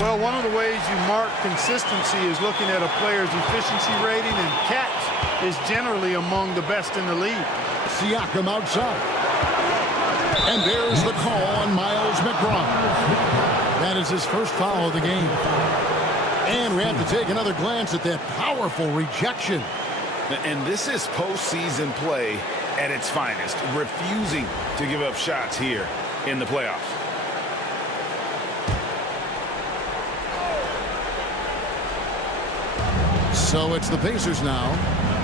Well, one of the ways you mark consistency is looking at a player's efficiency rating, and catch is generally among the best in the league. Siakam outside. And there's the call on Miles McBride. That is his first foul of the game. And we have to take another glance at that powerful rejection. And this is postseason play at its finest, refusing to give up shots here in the playoffs. So it's the Pacers now.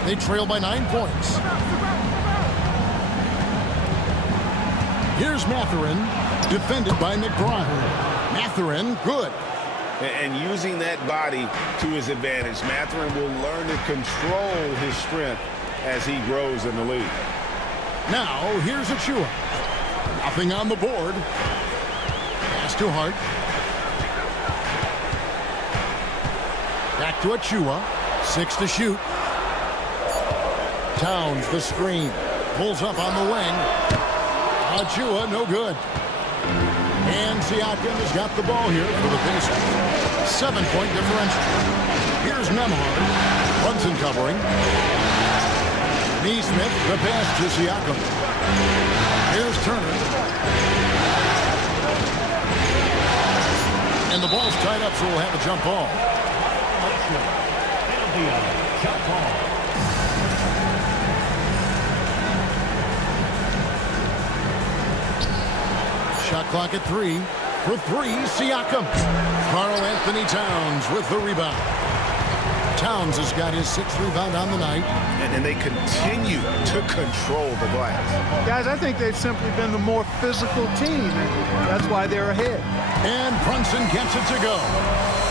They trail by 9 points. Here's Mathurin, defended by McBride. Mathurin, good. And using that body to his advantage, Mathurin will learn to control his strength as he grows in the league. Now, here's Achua. Nothing on the board. Pass to Hart. Back to Achua. 6 to shoot. Towns, the screen. Pulls up on the wing. Achua, no good. And Siakam has got the ball here for the Pacers. 7-point differential. Here's Nembhard. Brunson covering. Nesmith, the pass to Siakam. Here's Turner. And the ball's tied up, so we'll have a jump ball. Jump ball. Shot clock at 3. For 3, Siakam. Karl Anthony Towns with the rebound. Towns has got his 6th rebound on the night. And they continue to control the glass. Guys, I think they've simply been the more physical team, and that's why they're ahead. And Brunson gets it to go.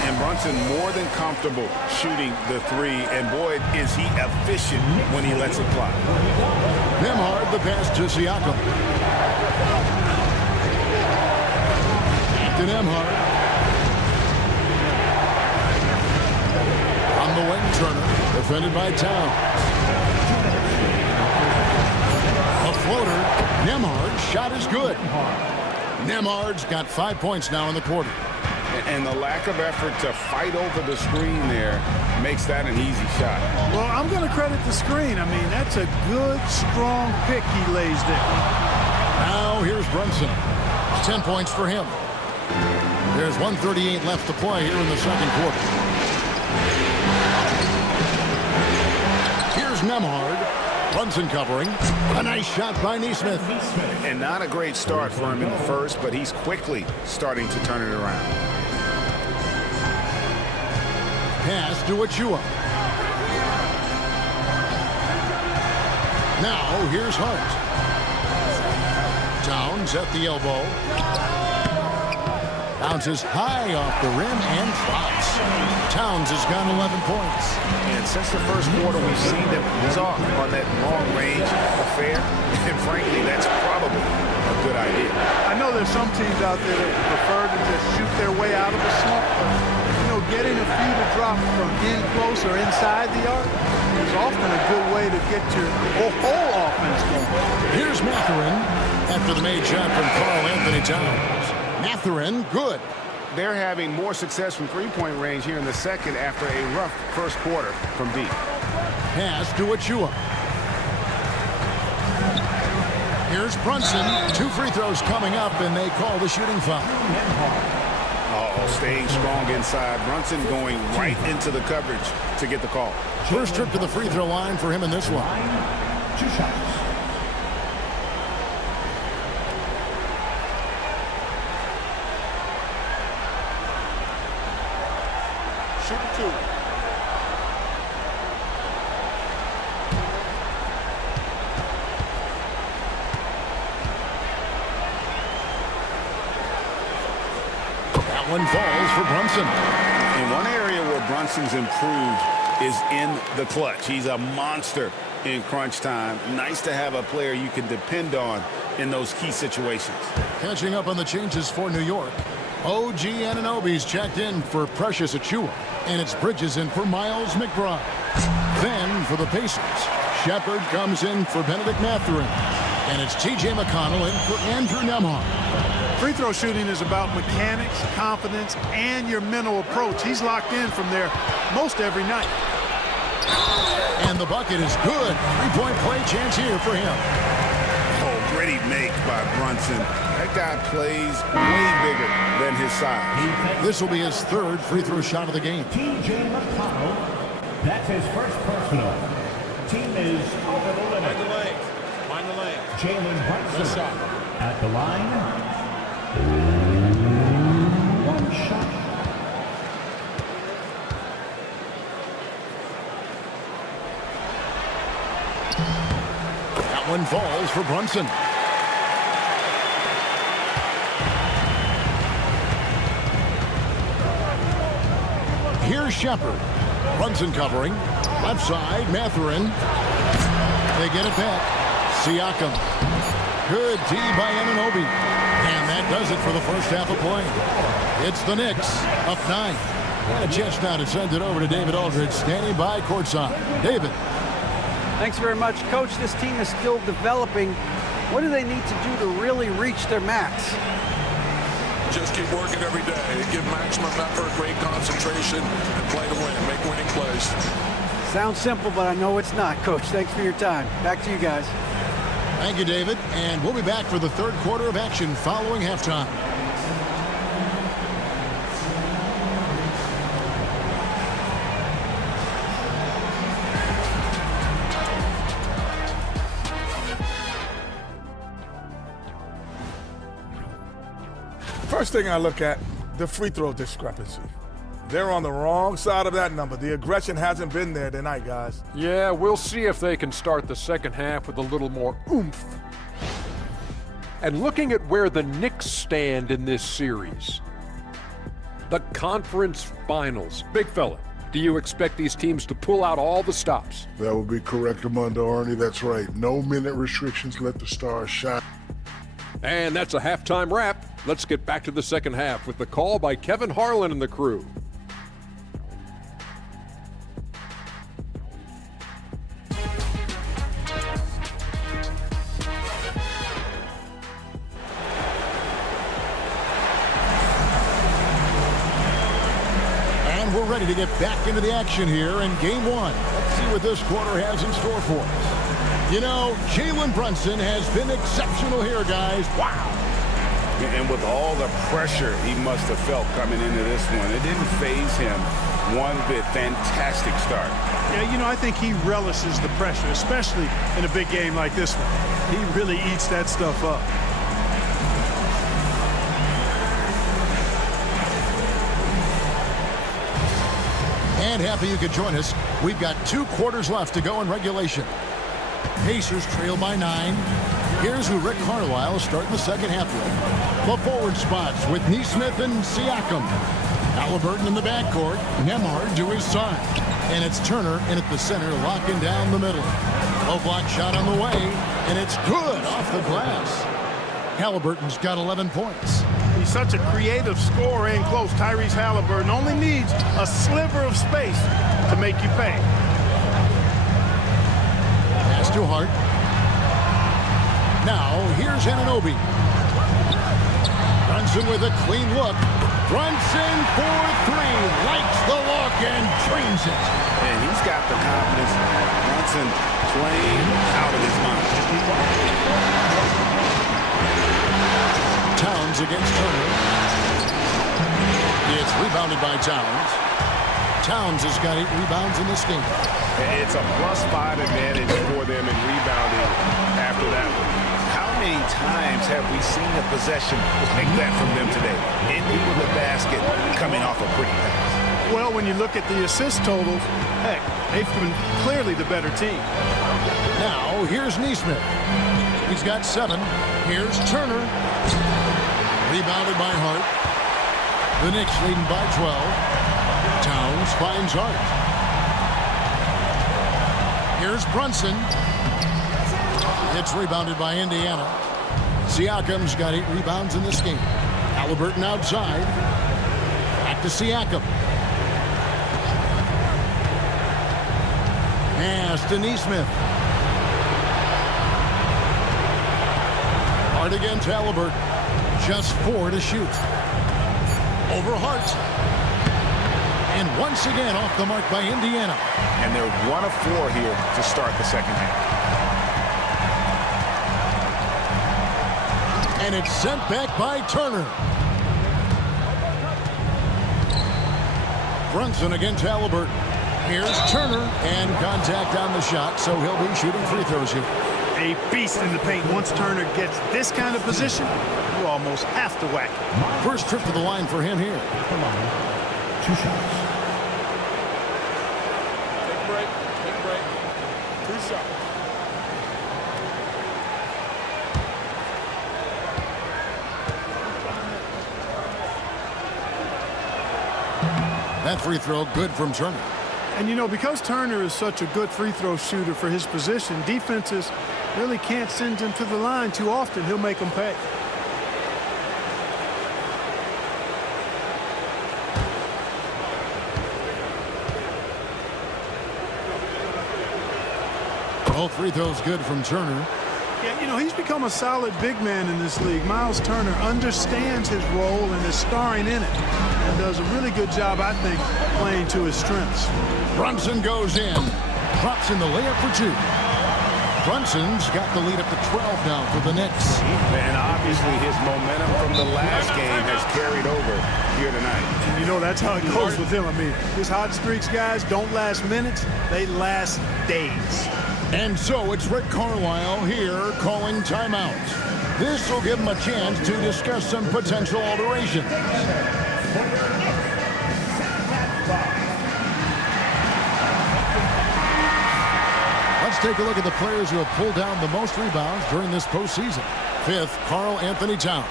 And Brunson more than comfortable shooting the 3. And boy, is he efficient when he lets it fly. Nembhard the pass to Siakam. To Nembhard. On the wing, Turner. Defended by Towns. A floater. Nembhard's shot is good. Nembhard's got 5 points now in the quarter. And the lack of effort to fight over the screen there makes that an easy shot. Well, I'm going to credit the screen. I mean, that's a good, strong pick he lays there. Now here's Brunson. 10 points for him. There's 1:38 left to play here in the second quarter. Here's Nembhard. Brunson covering. A nice shot by Nesmith. And not a great start for him in the first, but he's quickly starting to turn it around. Pass to Achua. Now here's Hart. Towns at the elbow. Bounces high off the rim and drops. Towns has got 11 points. And since the first quarter, we've seen them off on that long-range affair. And frankly, that's probably a good idea. I know there's some teams out there that prefer to just shoot their way out of a slump, but, you know, getting a few to drop from in close or inside the arc is often a good way to get your whole offense going. Here's Mathurin after the made shot from Karl Anthony Towns. Mathurin, good. They're having more success from three-point range here in the second after a rough first quarter from deep. Pass to Achua. Here's Brunson. 2 free throws coming up, and they call the shooting foul. Staying strong inside. Brunson going right into the coverage to get the call. First trip to the free throw line for him in this one. 2 shots. That one falls for Brunson. And one area where Brunson's improved is in the clutch. He's a monster in crunch time. Nice to have a player you can depend on in those key situations. Catching up on the changes for New York. OG Anunoby's checked in for Precious Achua, and it's Bridges in for Miles McBride. Then for the Pacers, Shepard comes in for Benedict Mathurin, and it's T.J. McConnell in for Andrew Nembhard. Free throw shooting is about mechanics, confidence, and your mental approach. He's locked in from there most every night. And the bucket is good. 3-point play chance here for him. Oh, gritty make by Brunson. That guy plays way bigger than his size. This will be his 3rd free throw shot of the game. T.J. McConnell, that's his first personal. Team is over the limit. Find the lane. Jalen Brunson at the line. 1 shot. That one falls for Brunson. Here's Shepard. Brunson covering. Left side, Mathurin. They get it back. Siakam. Good D by Anunoby. And that does it for the first half of play. It's the Knicks, up 9. And a chance now to send it over to David Aldridge, standing by courtside. David. Thanks very much, Coach. This team is still developing. What do they need to do to really reach their max? Just keep working every day. Give maximum effort, great concentration, and play to win. Make winning plays. Sounds simple, but I know it's not, Coach. Thanks for your time. Back to you guys. Thank you, David. And we'll be back for the 3rd quarter of action following halftime. First thing I look at, the free throw discrepancy. They're on the wrong side of that number. The aggression hasn't been there tonight, guys. Yeah, we'll see if they can start the second half with a little more oomph. And looking at where the Knicks stand in this series, the conference finals. Big fella, do you expect these teams to pull out all the stops? That would be correct, Armando Arnie. That's right. No minute restrictions. Let the stars shine. And that's a halftime wrap. Let's get back to the second half with the call by Kevin Harlan and the crew. And we're ready to get back into the action here in game one. Let's see what this quarter has in store for us. You know, Jalen Brunson has been exceptional here, guys. Wow. And with all the pressure he must have felt coming into this one, it didn't faze him one bit. Fantastic start. Yeah, you know, I think he relishes the pressure, especially in a big game like this one. He really eats that stuff up. And happy you could join us. We've got 2 quarters left to go in regulation. Pacers trail by 9. Here's who Rick Carlisle starting the second half with. The forward spots with Nesmith and Siakam. Halliburton in the backcourt. Nembhard to his side. And it's Turner in at the center, locking down the middle. Low block shot on the way, and it's good off the glass. Halliburton's got 11 points. He's such a creative scorer in close. Tyrese Halliburton only needs a sliver of space to make you pay. Pass to Hart. Now, here's Anunoby. Brunson with a clean look. Brunson for 3. Likes the look and drains it. And he's got the confidence. Brunson playing out of his mind. Towns against Turner. It's rebounded by Towns. Towns has got 8 rebounds in this game. It's a +5 advantage for them in rebounding after that one. How many times have we seen a possession like that from them today? Ending with a basket, coming off a pretty pass. Well, when you look at the assist totals, heck, they've been clearly the better team. Now, here's Nesmith. He's got 7. Here's Turner. Rebounded by Hart. The Knicks leading by 12. Towns finds Hart. Here's Brunson. It's rebounded by Indiana. Siakam's got 8 rebounds in this game. Halliburton outside. Back to Siakam. Pass to Nesmith. Hart against Halliburton. Just 4 to shoot. Over Hart. And once again off the mark by Indiana. And they're 1 of 4 here to start the second half. And it's sent back by Turner. Brunson against Halliburton. Here's Turner, and contact on the shot, so he'll be shooting free throws here. A beast in the paint. Once Turner gets this kind of position, you almost have to whack it. First trip to the line for him here. Come on. 2 shots. Take a break. Take a break. 2 shots. That free throw good from Turner. And, you know, because Turner is such a good free throw shooter for his position, defenses really can't send him to the line too often. He'll make them pay. Both free throws good from Turner. Yeah, you know, he's become a solid big man in this league. Miles Turner understands his role and is starring in it and does a really good job, I think, playing to his strengths. Brunson goes in. Drops in the layup for 2. Brunson's got the lead up to 12 now for the Knicks. And obviously his momentum from the last game has carried over here tonight. And you know, that's how it goes with him. I mean, his hot streaks, guys, don't last minutes. They last days. And so it's Rick Carlisle here calling timeout. This will give them a chance to discuss some potential alterations. Let's take a look at the players who have pulled down the most rebounds during this postseason. 5th, Karl Anthony Towns.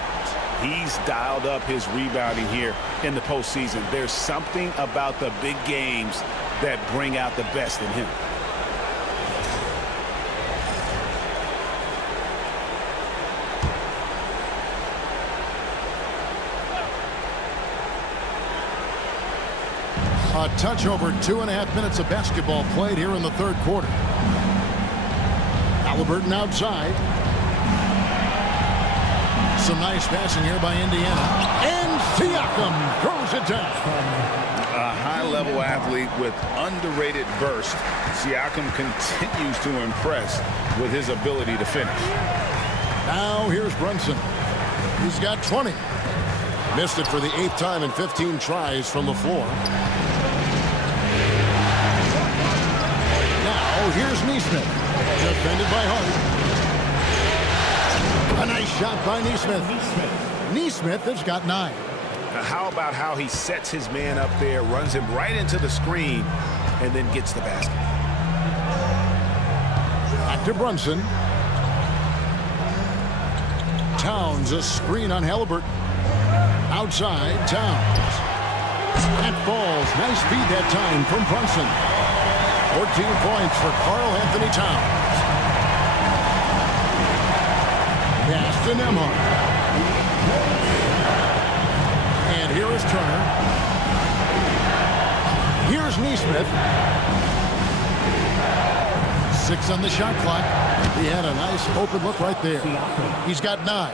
He's dialed up his rebounding here in the postseason. There's something about the big games that bring out the best in him. A touch over 2.5 minutes of basketball played here in the third quarter. Halliburton outside. Some nice passing here by Indiana. And Siakam throws it down. A high-level athlete with underrated burst. Siakam continues to impress with his ability to finish. Now here's Brunson. He's got 20. Missed it for the 8th time in 15 tries from the floor. Now here's Nesmith. Defended by Hart. A nice shot by Nesmith. Nesmith has got 9. Now how about how he sets his man up there, runs him right into the screen, and then gets the basket. Back to Brunson. Towns, a screen on Halliburton. Outside, Towns. That falls. Nice feed that time from Brunson. 14 points for Karl Anthony Towns. Pass to Nembhard. And here is Turner. Here's Nesmith. 6 on the shot clock. He had a nice open look right there. He's got 9.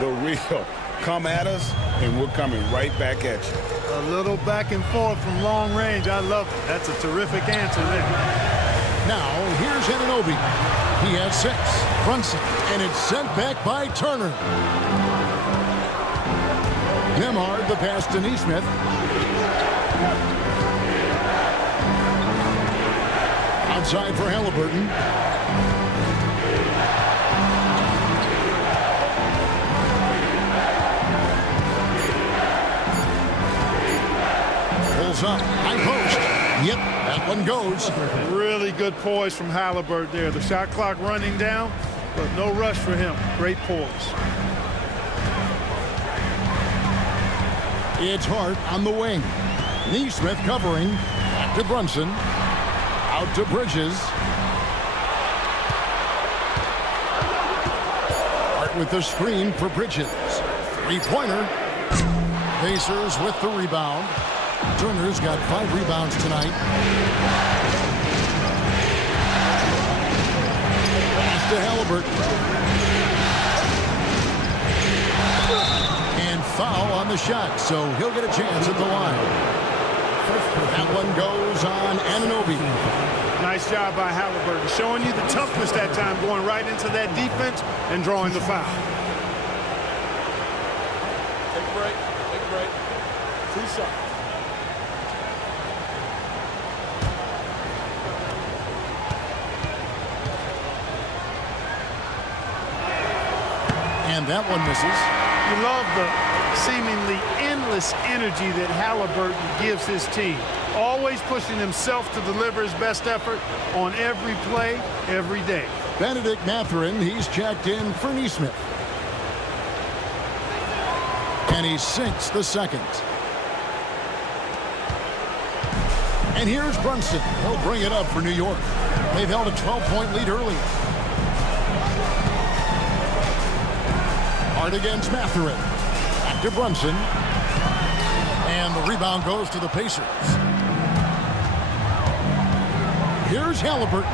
The real. Come at us, and we're coming right back at you. A little back and forth from long range. I love it. That's a terrific answer there. Now, here's Anunoby. He has 6. Brunson, and it's sent back by Turner. Nembhard, the pass to Nesmith. Outside for Halliburton. Pulls up. High post. Yep, that one goes. Really good poise from Halliburton there. The shot clock running down, but no rush for him. Great poise. It's Hart on the wing. Nesmith covering. Back to Brunson. Out to Bridges. Hart with the screen for Bridges. 3-pointer. Pacers with the rebound. Turner's got 5 rebounds tonight. Pass to Halliburton. And foul on the shot, so he'll get a chance at the line. That one goes on Anunoby. Nice job by Halliburton, showing you the toughness that time, going right into that defense and drawing the foul. Take a break. Take a break. 2 shots. And that one misses. You love the seemingly endless energy that Halliburton gives his team. Always pushing himself to deliver his best effort on every play, every day. Benedict Mathurin, he's checked in for Nesmith. And he sinks the second. And here's Brunson. He'll bring it up for New York. They've held a 12-point lead earlier. Hard against Mathurin. Back to Brunson. And the rebound goes to the Pacers. Here's Halliburton.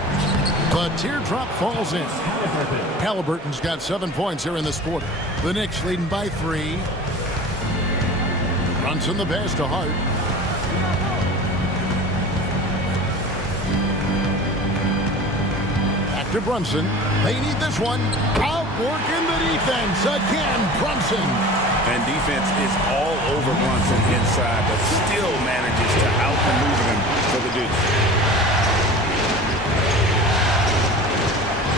The teardrop falls in. Halliburton's got 7 points here in this quarter. The Knicks leading by 3. Brunson the pass to Hart. Back to Brunson. They need this one. Outworking the defense again. Brunson. And defense is all over Brunson inside, but still manages to outmaneuver him for the deuce.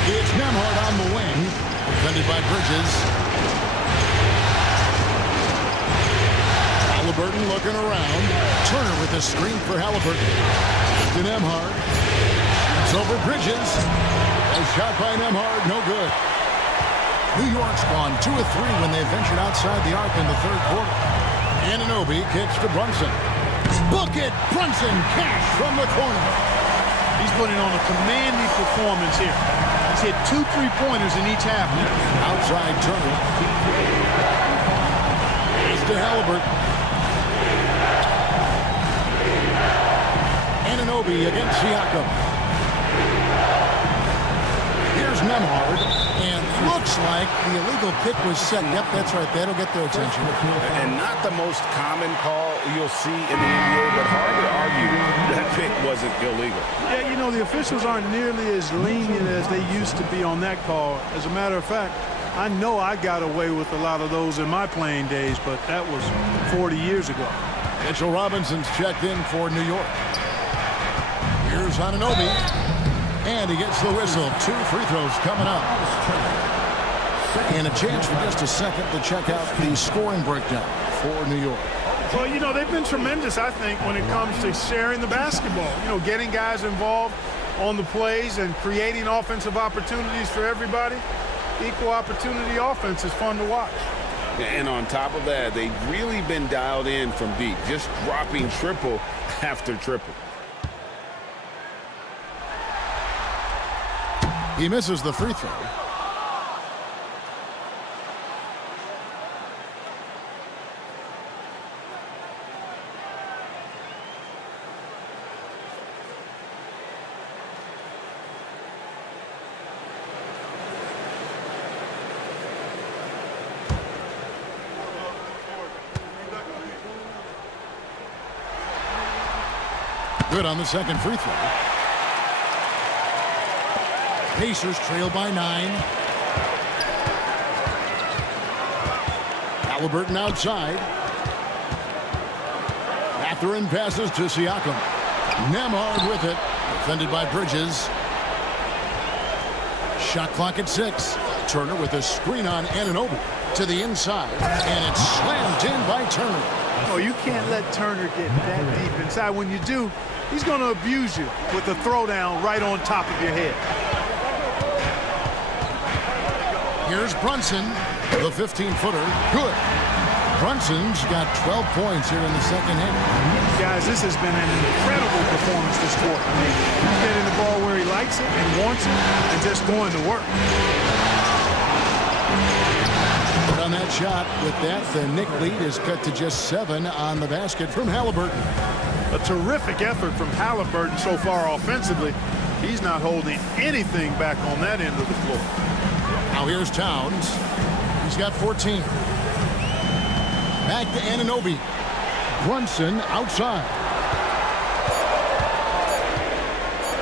It's Nembhard on the wing. Defended by Bridges. Halliburton looking around. Turner with the screen for Halliburton. To Nembhard. It's over Bridges. A shot by Nembhard, no good. New York's gone 2 of 3 when they ventured outside the arc in the third quarter. Anunoby kicks to Brunson. Book it! Brunson, cash from the corner. He's putting on a commanding performance here. He's hit 2 3-pointers in each half now. Outside Turner. It's to Halliburton. Anunoby against Siakam. Here's Nembhard, and looks like the illegal pick was set. Yep, that's right. That'll get their attention. And not the most common call you'll see in the NBA, but hard to argue that pick wasn't illegal. Yeah, you know, the officials aren't nearly as lenient as they used to be on that call. As a matter of fact, I know I got away with a lot of those in my playing days, but that was 40 years ago. Mitchell Robinson's checked in for New York. Here's Anunoby. And he gets the whistle. 2 free throws coming up. And a chance for just a second to check out the scoring breakdown for New York. Well, you know, they've been tremendous, I think, when it comes to sharing the basketball. You know, getting guys involved on the plays and creating offensive opportunities for everybody. Equal opportunity offense is fun to watch. And on top of that, they've really been dialed in from deep, just dropping triple after triple. He misses the free throw. Good on the second free throw. Pacers trail by 9. Halliburton outside. Mathurin passes to Siakam. Nembhard with it. Defended by Bridges. Shot clock at 6. Turner with a screen on Anunoby to the inside. And it's slammed in by Turner. Oh, you can't let Turner get that deep inside. When you do, he's going to abuse you with the throwdown right on top of your head. Here's Brunson, the 15-footer. Good. Brunson's got 12 points here in the second half. Guys, this has been an incredible performance this quarter. He's getting the ball where he likes it and wants it and just going to work. But on that shot, with that, the Knicks lead is cut to just 7 on the basket from Halliburton. A terrific effort from Halliburton so far offensively. He's not holding anything back on that end of the floor. Now here's Towns. He's got 14. Back to Anunoby. Brunson outside.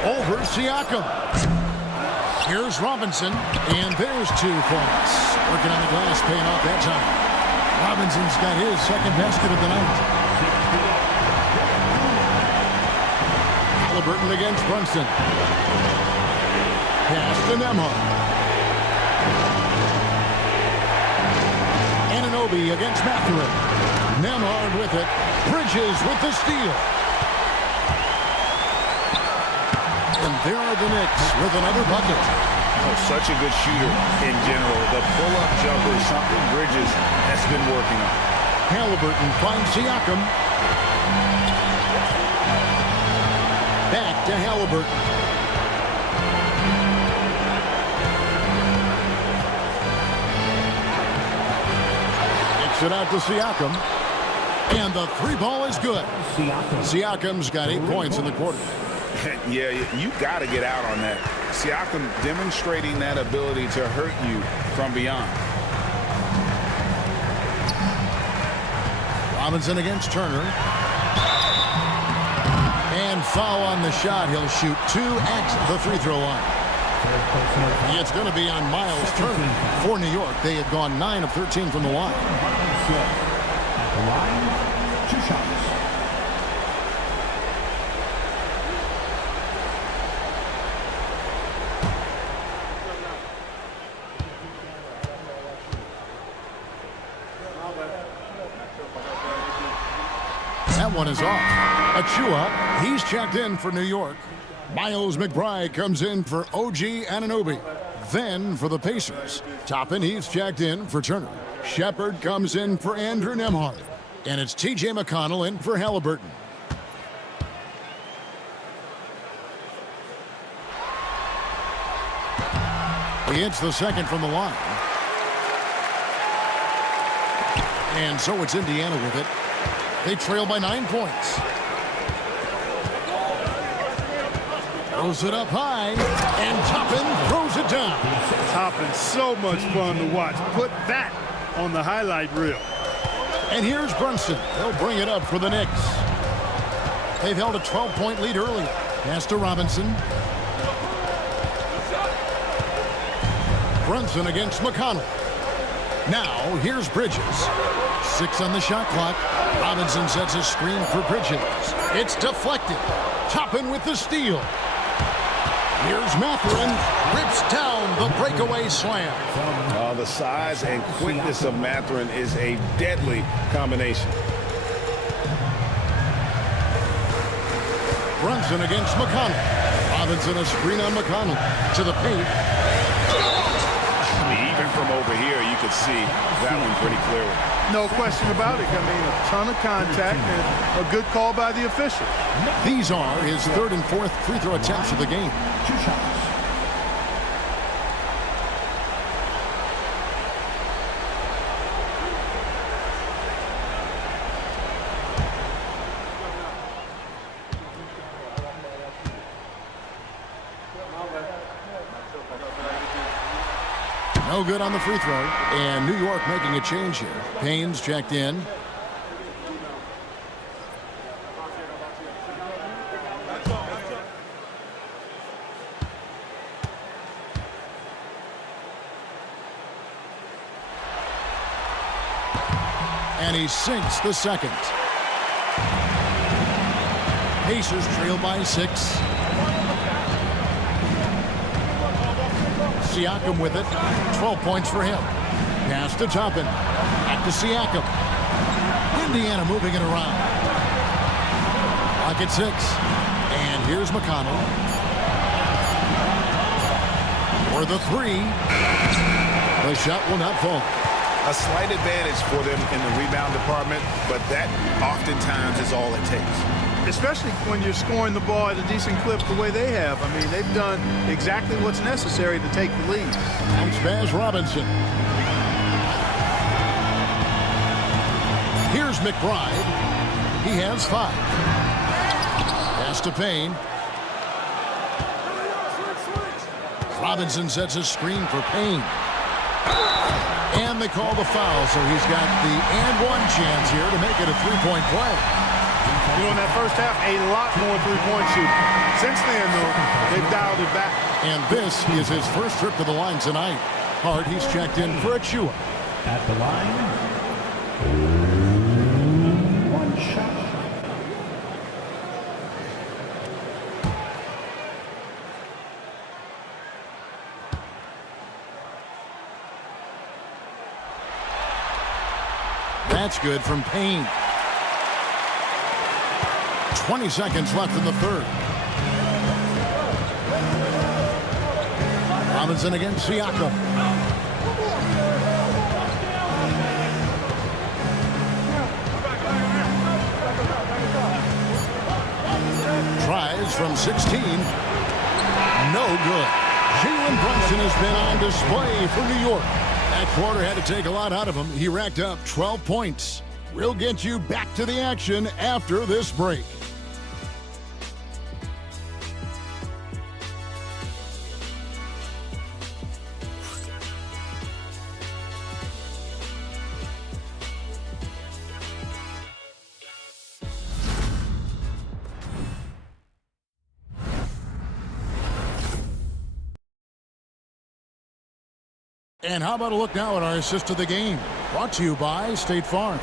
Over Siakam. Here's Robinson. And there's 2 points. Working on the glass, paying off that time. Robinson's got his second basket of the night. Halliburton against Brunson. Pass to Nembhard. Anunoby against Mathurin. Nembhard with it. Bridges with the steal. And there are the Knicks with another bucket. Oh, such a good shooter in general. The pull-up jumper is something Bridges has been working on. Halliburton finds Siakam. Back to Halliburton. It out to Siakam. And the 3-ball is good. Siakam's got 8 points in the quarter. Yeah, you got to get out on that. Siakam demonstrating that ability to hurt you from beyond. Robinson against Turner. And foul on the shot. He'll shoot 2 at the free throw line. It's going to be on Miles Turner for New York. They had gone 9 of 13 from the line. At the line, 2 shots. That one is off. Achua, he's checked in for New York. Miles McBride comes in for OG Anunoby. Then for the Pacers, Toppin, he's checked in for Turner. Shepard comes in for Andrew Nembhard. And it's T.J. McConnell in for Halliburton. He hits the second from the line. And so it's Indiana with it. They trail by 9 points. Throws it up high, and Toppin throws it down. Toppin, so much fun to watch. Put that on the highlight reel. And here's Brunson. They'll bring it up for the Knicks. They've held a 12-point lead earlier. Pass to Robinson. Brunson against McConnell. Now, here's Bridges. 6 on the shot clock. Robinson sets a screen for Bridges. It's deflected. Toppin with the steal. Here's Mathurin. Rips down the breakaway slam. The size and quickness of Mathurin is a deadly combination. Brunson against McConnell. Robinson a screen on McConnell. To the paint. Even from over here, you could see that one pretty clearly. No question about it. I mean, a ton of contact and a good call by the official. These are his 3rd and 4th free throw attempts of the game. 2 shots. No good on the free throw. And New York making a change here. Payne's checked in. And he sinks the second. Pacers trail by 6. Siakam with it. 12 points for him. Pass to Toppin. Back to Siakam. Indiana moving it around. Clock at 6. And here's McConnell. For the 3. The shot will not fall. A slight advantage for them in the rebound department, but that oftentimes is all it takes. Especially when you're scoring the ball at a decent clip the way they have. I mean, they've done exactly what's necessary to take the lead. Bounce pass Robinson. Here's McBride. He has 5. Pass to Payne. Robinson sets a screen for Payne. And they call the foul, so he's got the and 1 chance here to make it a 3-point play. You know, in that first half, a lot more three-point shooting. Since then, though, they've dialed it back. And this is his first trip to the line tonight. Hart, he's checked in for Achua. At the line, 1 shot. That's good from Payne. 20 seconds left in the 3rd. Robinson against Siakam. Tries from 16. No good. Jalen Brunson has been on display for New York. That quarter had to take a lot out of him. He racked up 12 points. We'll get you back to the action after this break. And how about a look now at our assist of the game? Brought to you by State Farm.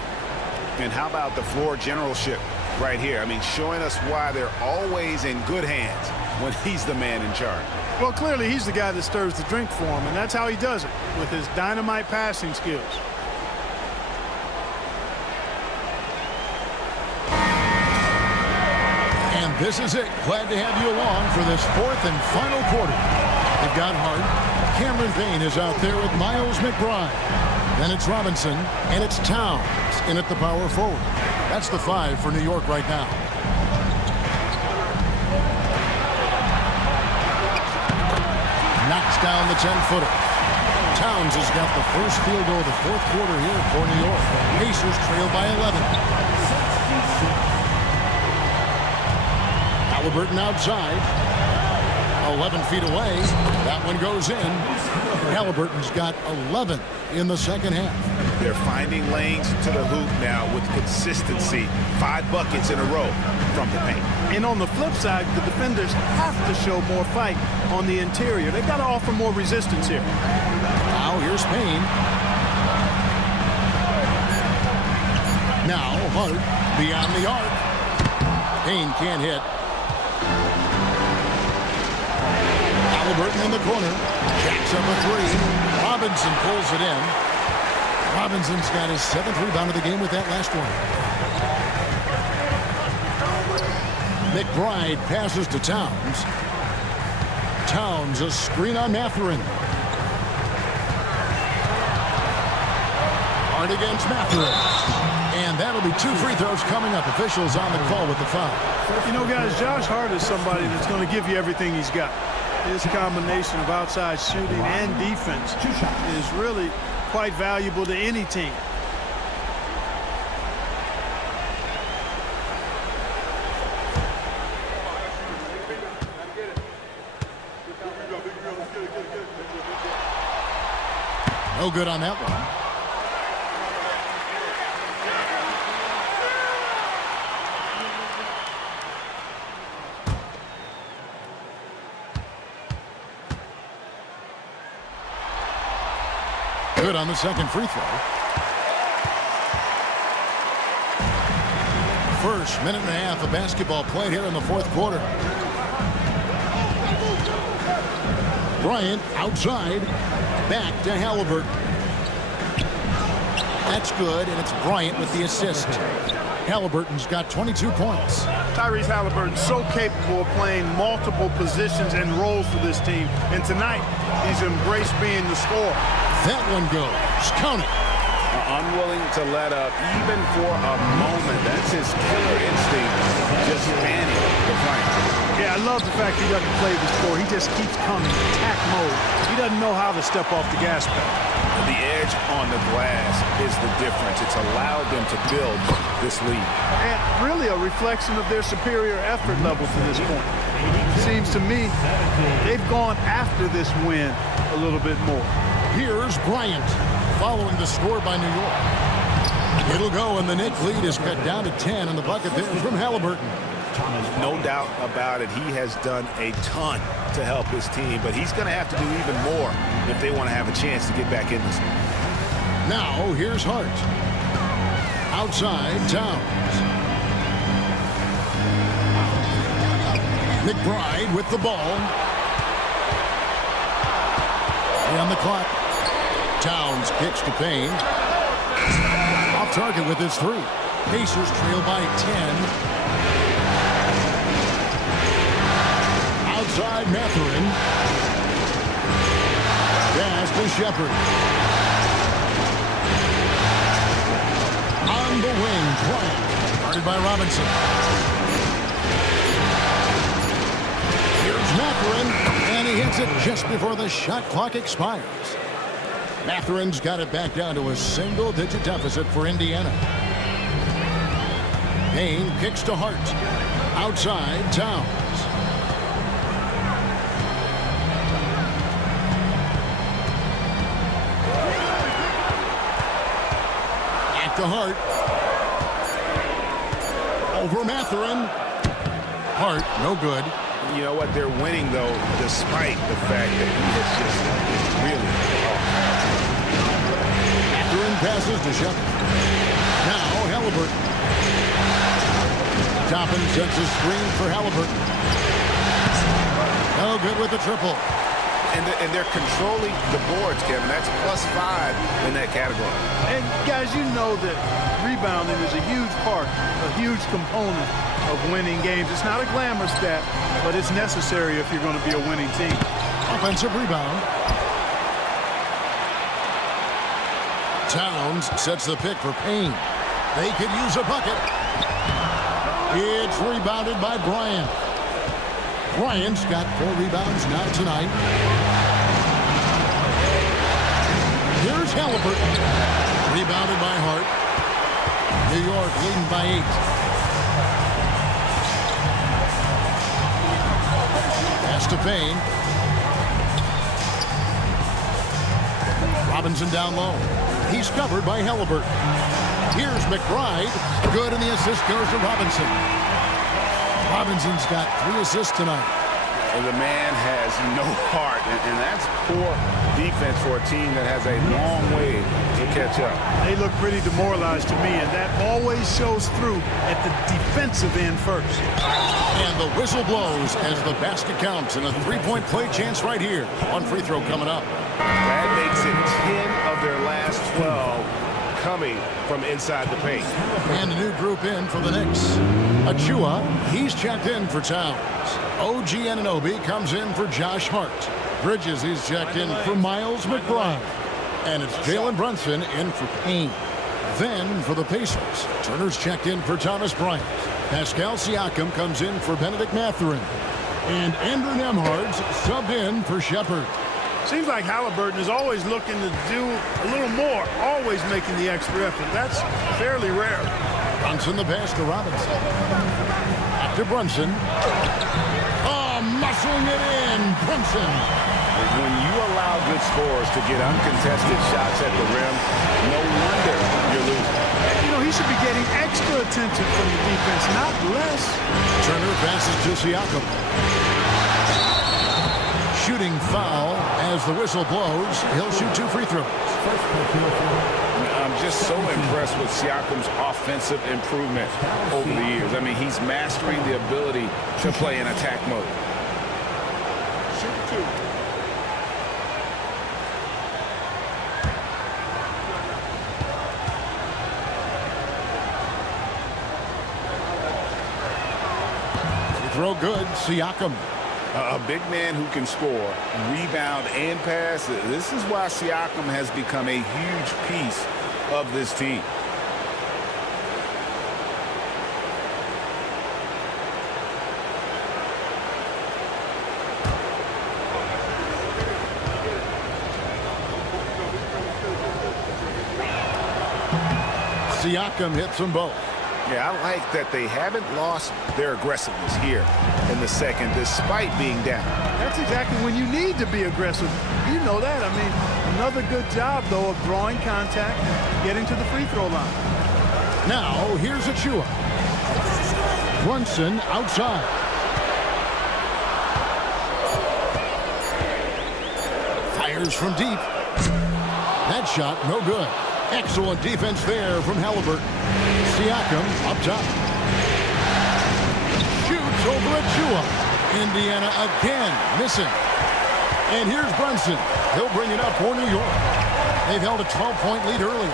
And how about the floor generalship right here? I mean, showing us why they're always in good hands when he's the man in charge. Well, clearly he's the guy that stirs the drink for him, and that's how he does it, with his dynamite passing skills. This is it. Glad to have you along for this fourth and final quarter. They've got Hart. Cameron Payne is out there with Miles McBride. Then it's Robinson, and it's Towns in at the power forward. That's the 5 for New York right now. Knocks down the 10-footer. Towns has got the first field goal of the fourth quarter here for New York. Pacers trail by 11. Halliburton outside. 11 feet away. That one goes in. Halliburton's got 11 in the second half. They're finding lanes to the hoop now with consistency. 5 buckets in a row from the paint. And on the flip side, the defenders have to show more fight on the interior. They've got to offer more resistance here. Now here's Payne. Now Hart beyond the arc. Payne can't hit. Halliburton in the corner. Jacks up a 3. Robinson pulls it in. Robinson's got his 7th rebound of the game with that last one. McBride passes to Towns. Towns, a screen on Mathurin. Hard against Mathurin. And that'll be 2 free throws coming up. Officials on the call with the foul. You know, guys, Josh Hart is somebody that's going to give you everything he's got. His combination of outside shooting and defense is really quite valuable to any team. No good on that one. Good on the second free throw. First minute and a half of basketball played here in the fourth quarter. Bryant outside. Back to Halliburton. That's good, and it's Bryant with the assist. Halliburton's got 22 points. Tyrese Halliburton so capable of playing multiple positions and roles for this team. And tonight, he's embraced being the scorer. That one goes. Count it. Unwilling to let up even for a moment. That's his killer instinct. Just fanning the flank. Yeah, I love the fact he doesn't play the score. He just keeps coming, attack mode. He doesn't know how to step off the gas pedal. The edge on the glass is the difference. It's allowed them to build this lead. And really a reflection of their superior effort level to this point. Seems to me they've gone after this win a little bit more. Here's Bryant following the score by New York. It'll go, and the Knicks lead is cut down to 10, and the bucket there from Halliburton. No doubt about it. He has done a ton to help his team, but he's going to have to do even more if they want to have a chance to get back in this. Now, here's Hart. Outside, Towns. McBride with the ball. On the clock. Towns kicks to Payne. Off target with his 3. Pacers trail by 10. Outside Mathurin. Pass to Shepard. On the wing, Bryant. Guarded by Robinson. Here's Mathurin. And he hits it just before the shot clock expires. Mathurin's got it back down to a single-digit deficit for Indiana. Payne kicks to Hart. Outside, Towns. Back to Hart. Over Mathurin. Hart, no good. You know what? They're winning, though, despite the fact that he is just really off. Mathurin passes to Shepard. Now Halliburton. Toppin sets a screen for Halliburton. No good with the triple. and they're controlling the boards, Kevin. That's +5 in that category. And guys, you know that rebounding is a huge part, a huge component of winning games. It's not a glamour stat, but it's necessary if you're going to be a winning team. Offensive rebound. Towns sets the pick for Payne. They could use a bucket. It's rebounded by Bryant. Bryant's got 4 rebounds now tonight. Here's Halliburton. Rebounded by Hart. New York leading by 8. Pass to Payne. Robinson down low. He's covered by Halliburton. Here's McBride. Good, and the assist goes to Robinson. Robinson's got 3 assists tonight. And the man has no heart, and that's poor defense for a team that has a long way to catch up. They look pretty demoralized to me, and that always shows through at the defensive end first. And the whistle blows as the basket counts, and a 3-point play chance right here. 1 free throw coming up. That makes it 10 of their last 12 coming from inside the paint. And a new group in for the Knicks. Achua, he's checked in for Towns. OG Anunoby comes in for Josh Hart. Bridges is checked in for Miles McBride. And it's Jalen Brunson in for Payne. Then for the Pacers, Turner's checked in for Thomas Bryant. Pascal Siakam comes in for Benedict Mathurin. And Andrew Nembhard's subbed in for Shepard. Seems like Halliburton is always looking to do a little more, always making the extra effort. That's fairly rare. Brunson the pass to Robinson. Back to Brunson. Oh, muscling it in. Brunson. When you allow good scorers to get uncontested shots at the rim, no wonder you're losing. You know, he should be getting extra attention from the defense, not less. Turner passes to Siakam. Shooting foul as the whistle blows. He'll shoot 2 free throws. I'm just so impressed with Siakam's offensive improvement over the years. I mean, he's mastering the ability to play in attack mode. Shoot 2. Throw good. Siakam. A big man who can score, rebound, and pass. This is why Siakam has become a huge piece of this team. Siakam hits them both. Yeah, I like that they haven't lost their aggressiveness here in the second, despite being down. That's exactly when you need to be aggressive. You know that. I mean, another good job, though, of drawing contact and getting to the free throw line. Now, here's Achua. Brunson outside. Fires from deep. That shot, no good. Excellent defense there from Halliburton. Siakam up top. Shoots over Achua. Indiana again missing. And here's Brunson. He'll bring it up for New York. They've held a 12-point lead earlier.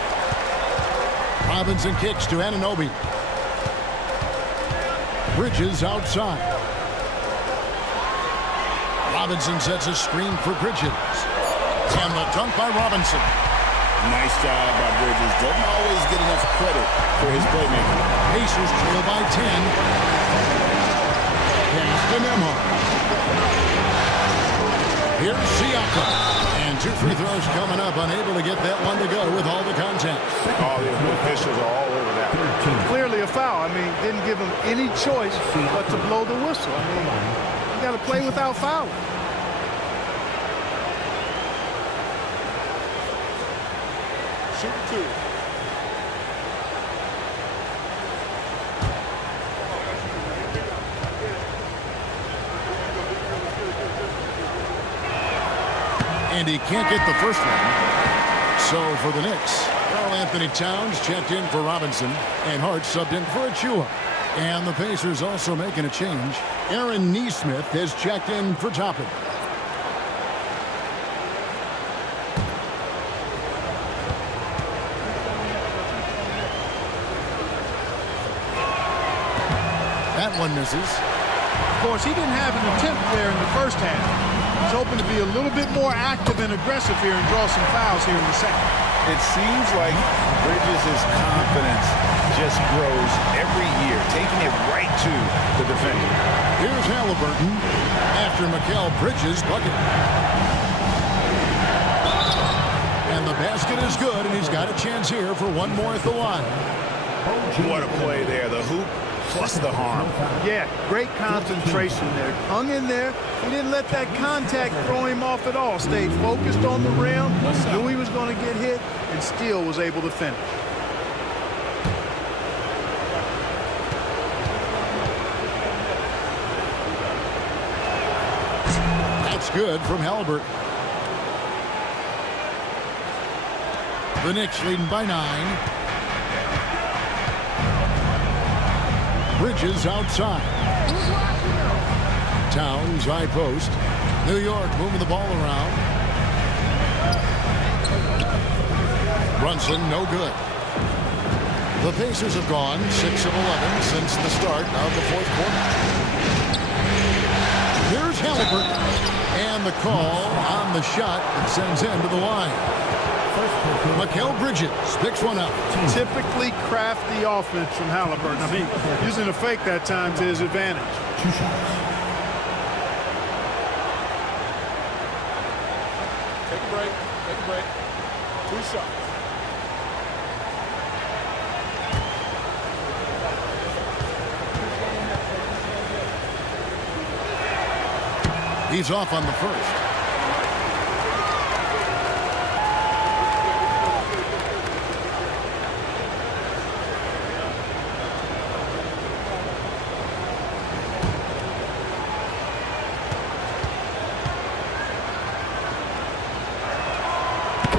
Robinson kicks to Anunoby. Bridges outside. Robinson sets a screen for Bridges. And the dunk by Robinson. Nice job by Bridges. Doesn't always get enough credit for his playmaking. Pacers trail by 10. Pass to Nembhard. Here's Siakam. And 2 free throws coming up. Unable to get that one to go with all the contact. All the officials are all over that. Clearly a foul. I mean, didn't give him any choice but to blow the whistle. I mean, you got to play without fouling. Shoot 2. And he can't get the first one. So for the Knicks, Karl Anthony Towns checked in for Robinson, and Hart subbed in for Achua. And the Pacers also making a change. Aaron Nesmith has checked in for Toppin. That one misses. Of course, he didn't have an attempt there in the first half. He's hoping to be a little bit more active and aggressive here and draw some fouls here in the second. It seems like Bridges' confidence just grows every year, taking it right to the defender. Here's Halliburton after Mikal Bridges' bucket. And the basket is good, and he's got a chance here for one more at the line. What a play there. The hoop plus the harm. Yeah, great concentration there. Hung in there. He didn't let that contact throw him off at all. Stayed focused on the rim, knew he was going to get hit, and still was able to finish. That's good from Halliburton. The Knicks leading by 9. Bridges outside. Towns high post. New York moving the ball around. Brunson no good. The Pacers have gone 6 of 11 since the start of the fourth quarter. Here's Halliburton. And the call on the shot that sends him to the line. Mikal Bridges picks one up. Typically crafty offense from Halliburton. I mean, using a fake that time to his advantage. 2 shots. Take a break. Take a break. 2 shots. He's off on the first.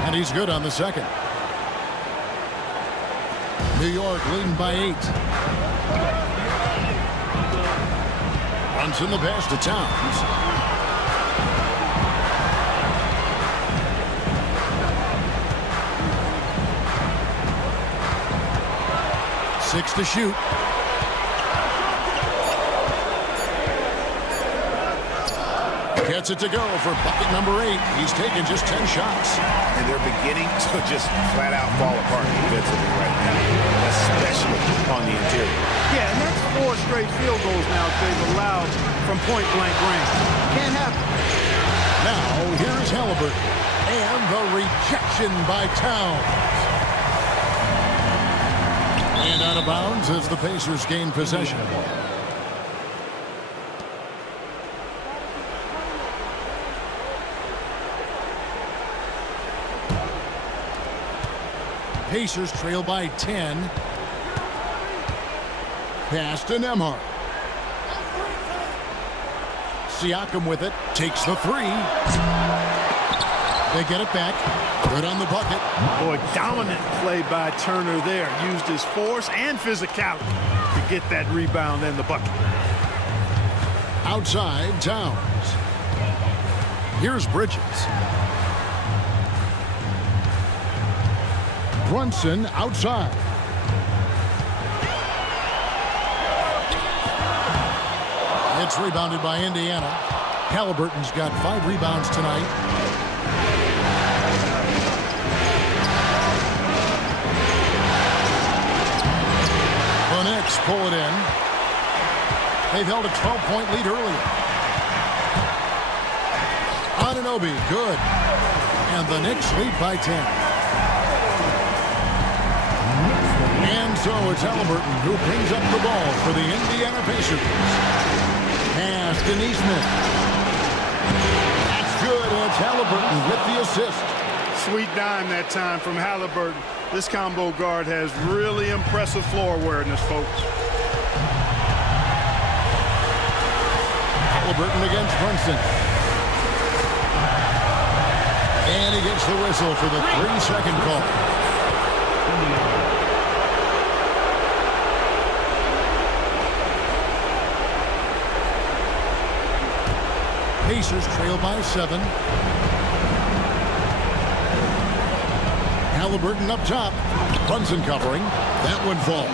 And he's good on the second. New York leading by 8. Runs in the pass to Towns. Six to shoot. Gets it to go for bucket number 8. He's taken just 10 shots. And they're beginning to just flat out fall apart defensively right now, especially on the interior. Yeah, and that's 4 straight field goals now they've allowed from point-blank range. Can't happen. Now, here is Halliburton. And the rejection by Towns. And out of bounds as the Pacers gain possession. Pacers trail by 10. Pass to Nembhard. Siakam with it. Takes the 3. They get it back. Good on the bucket. Boy, dominant play by Turner there. Used his force and physicality to get that rebound and the bucket. Outside, Towns. Here's Bridges. Brunson outside. It's rebounded by Indiana. Halliburton's got 5 rebounds tonight. The Knicks pull it in. They've held a 12-point lead earlier. Anunoby, good. And the Knicks lead by 10. And so it's Halliburton who brings up the ball for the Indiana Pacers. Pass to Neesmith. That's good. It's Halliburton with the assist. Sweet dime that time from Halliburton. This combo guard has really impressive floor awareness, folks. Halliburton against Brunson. And he gets the whistle for the 3-second call. Pacers trail by 7. Halliburton up top. Brunson covering. That one falls.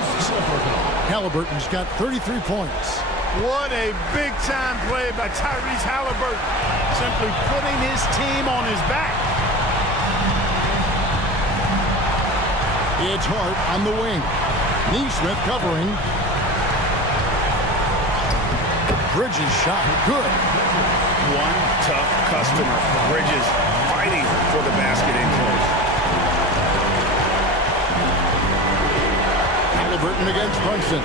Halliburton's got 33 points. What a big-time play by Tyrese Halliburton. Simply putting his team on his back. It's Hart on the wing. Neesmith covering. Bridges shot. Good. One tough customer. Bridges fighting for the basket in close. Halliburton against Brunson.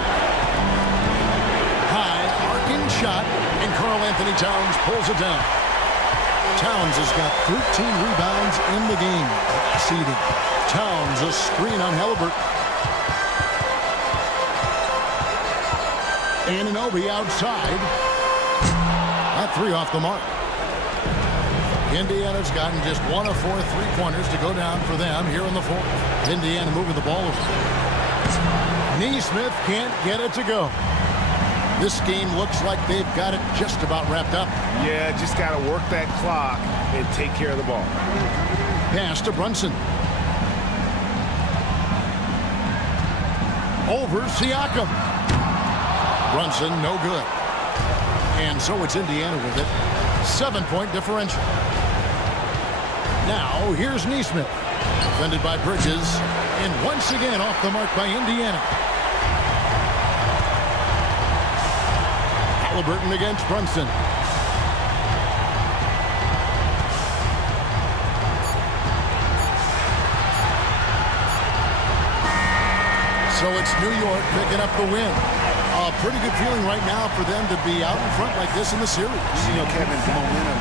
High, arcing shot, and Karl Anthony Towns pulls it down. Towns has got 13 rebounds in the game. Exceeding. Towns a screen on Halliburton. Anunoby outside. That three off the mark. Indiana's gotten just 1 of 4 3-pointers to go down for them here in the fourth. Indiana moving the ball over. Neesmith can't get it to go. This game looks like they've got it just about wrapped up. Yeah, just got to work that clock and take care of the ball. Pass to Brunson. Over Siakam. Brunson, no good. And so it's Indiana with it. 7-point differential. Now, here's Neesmith. Defended by Bridges. And once again off the mark by Indiana. Halliburton against Brunson. So it's New York picking up the win. A pretty good feeling right now for them to be out in front like this in the series. You know, Kevin, momentum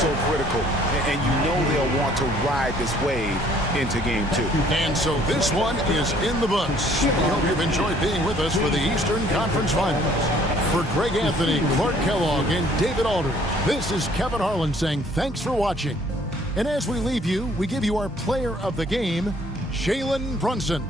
so critical. And you know they'll want to ride this wave into game 2. And so this one is in the books. We hope you've enjoyed being with us for the Eastern Conference Finals. For Greg Anthony, Clark Kellogg, and David Aldridge, this is Kevin Harlan saying thanks for watching. And as we leave you, we give you our player of the game, Jalen Brunson.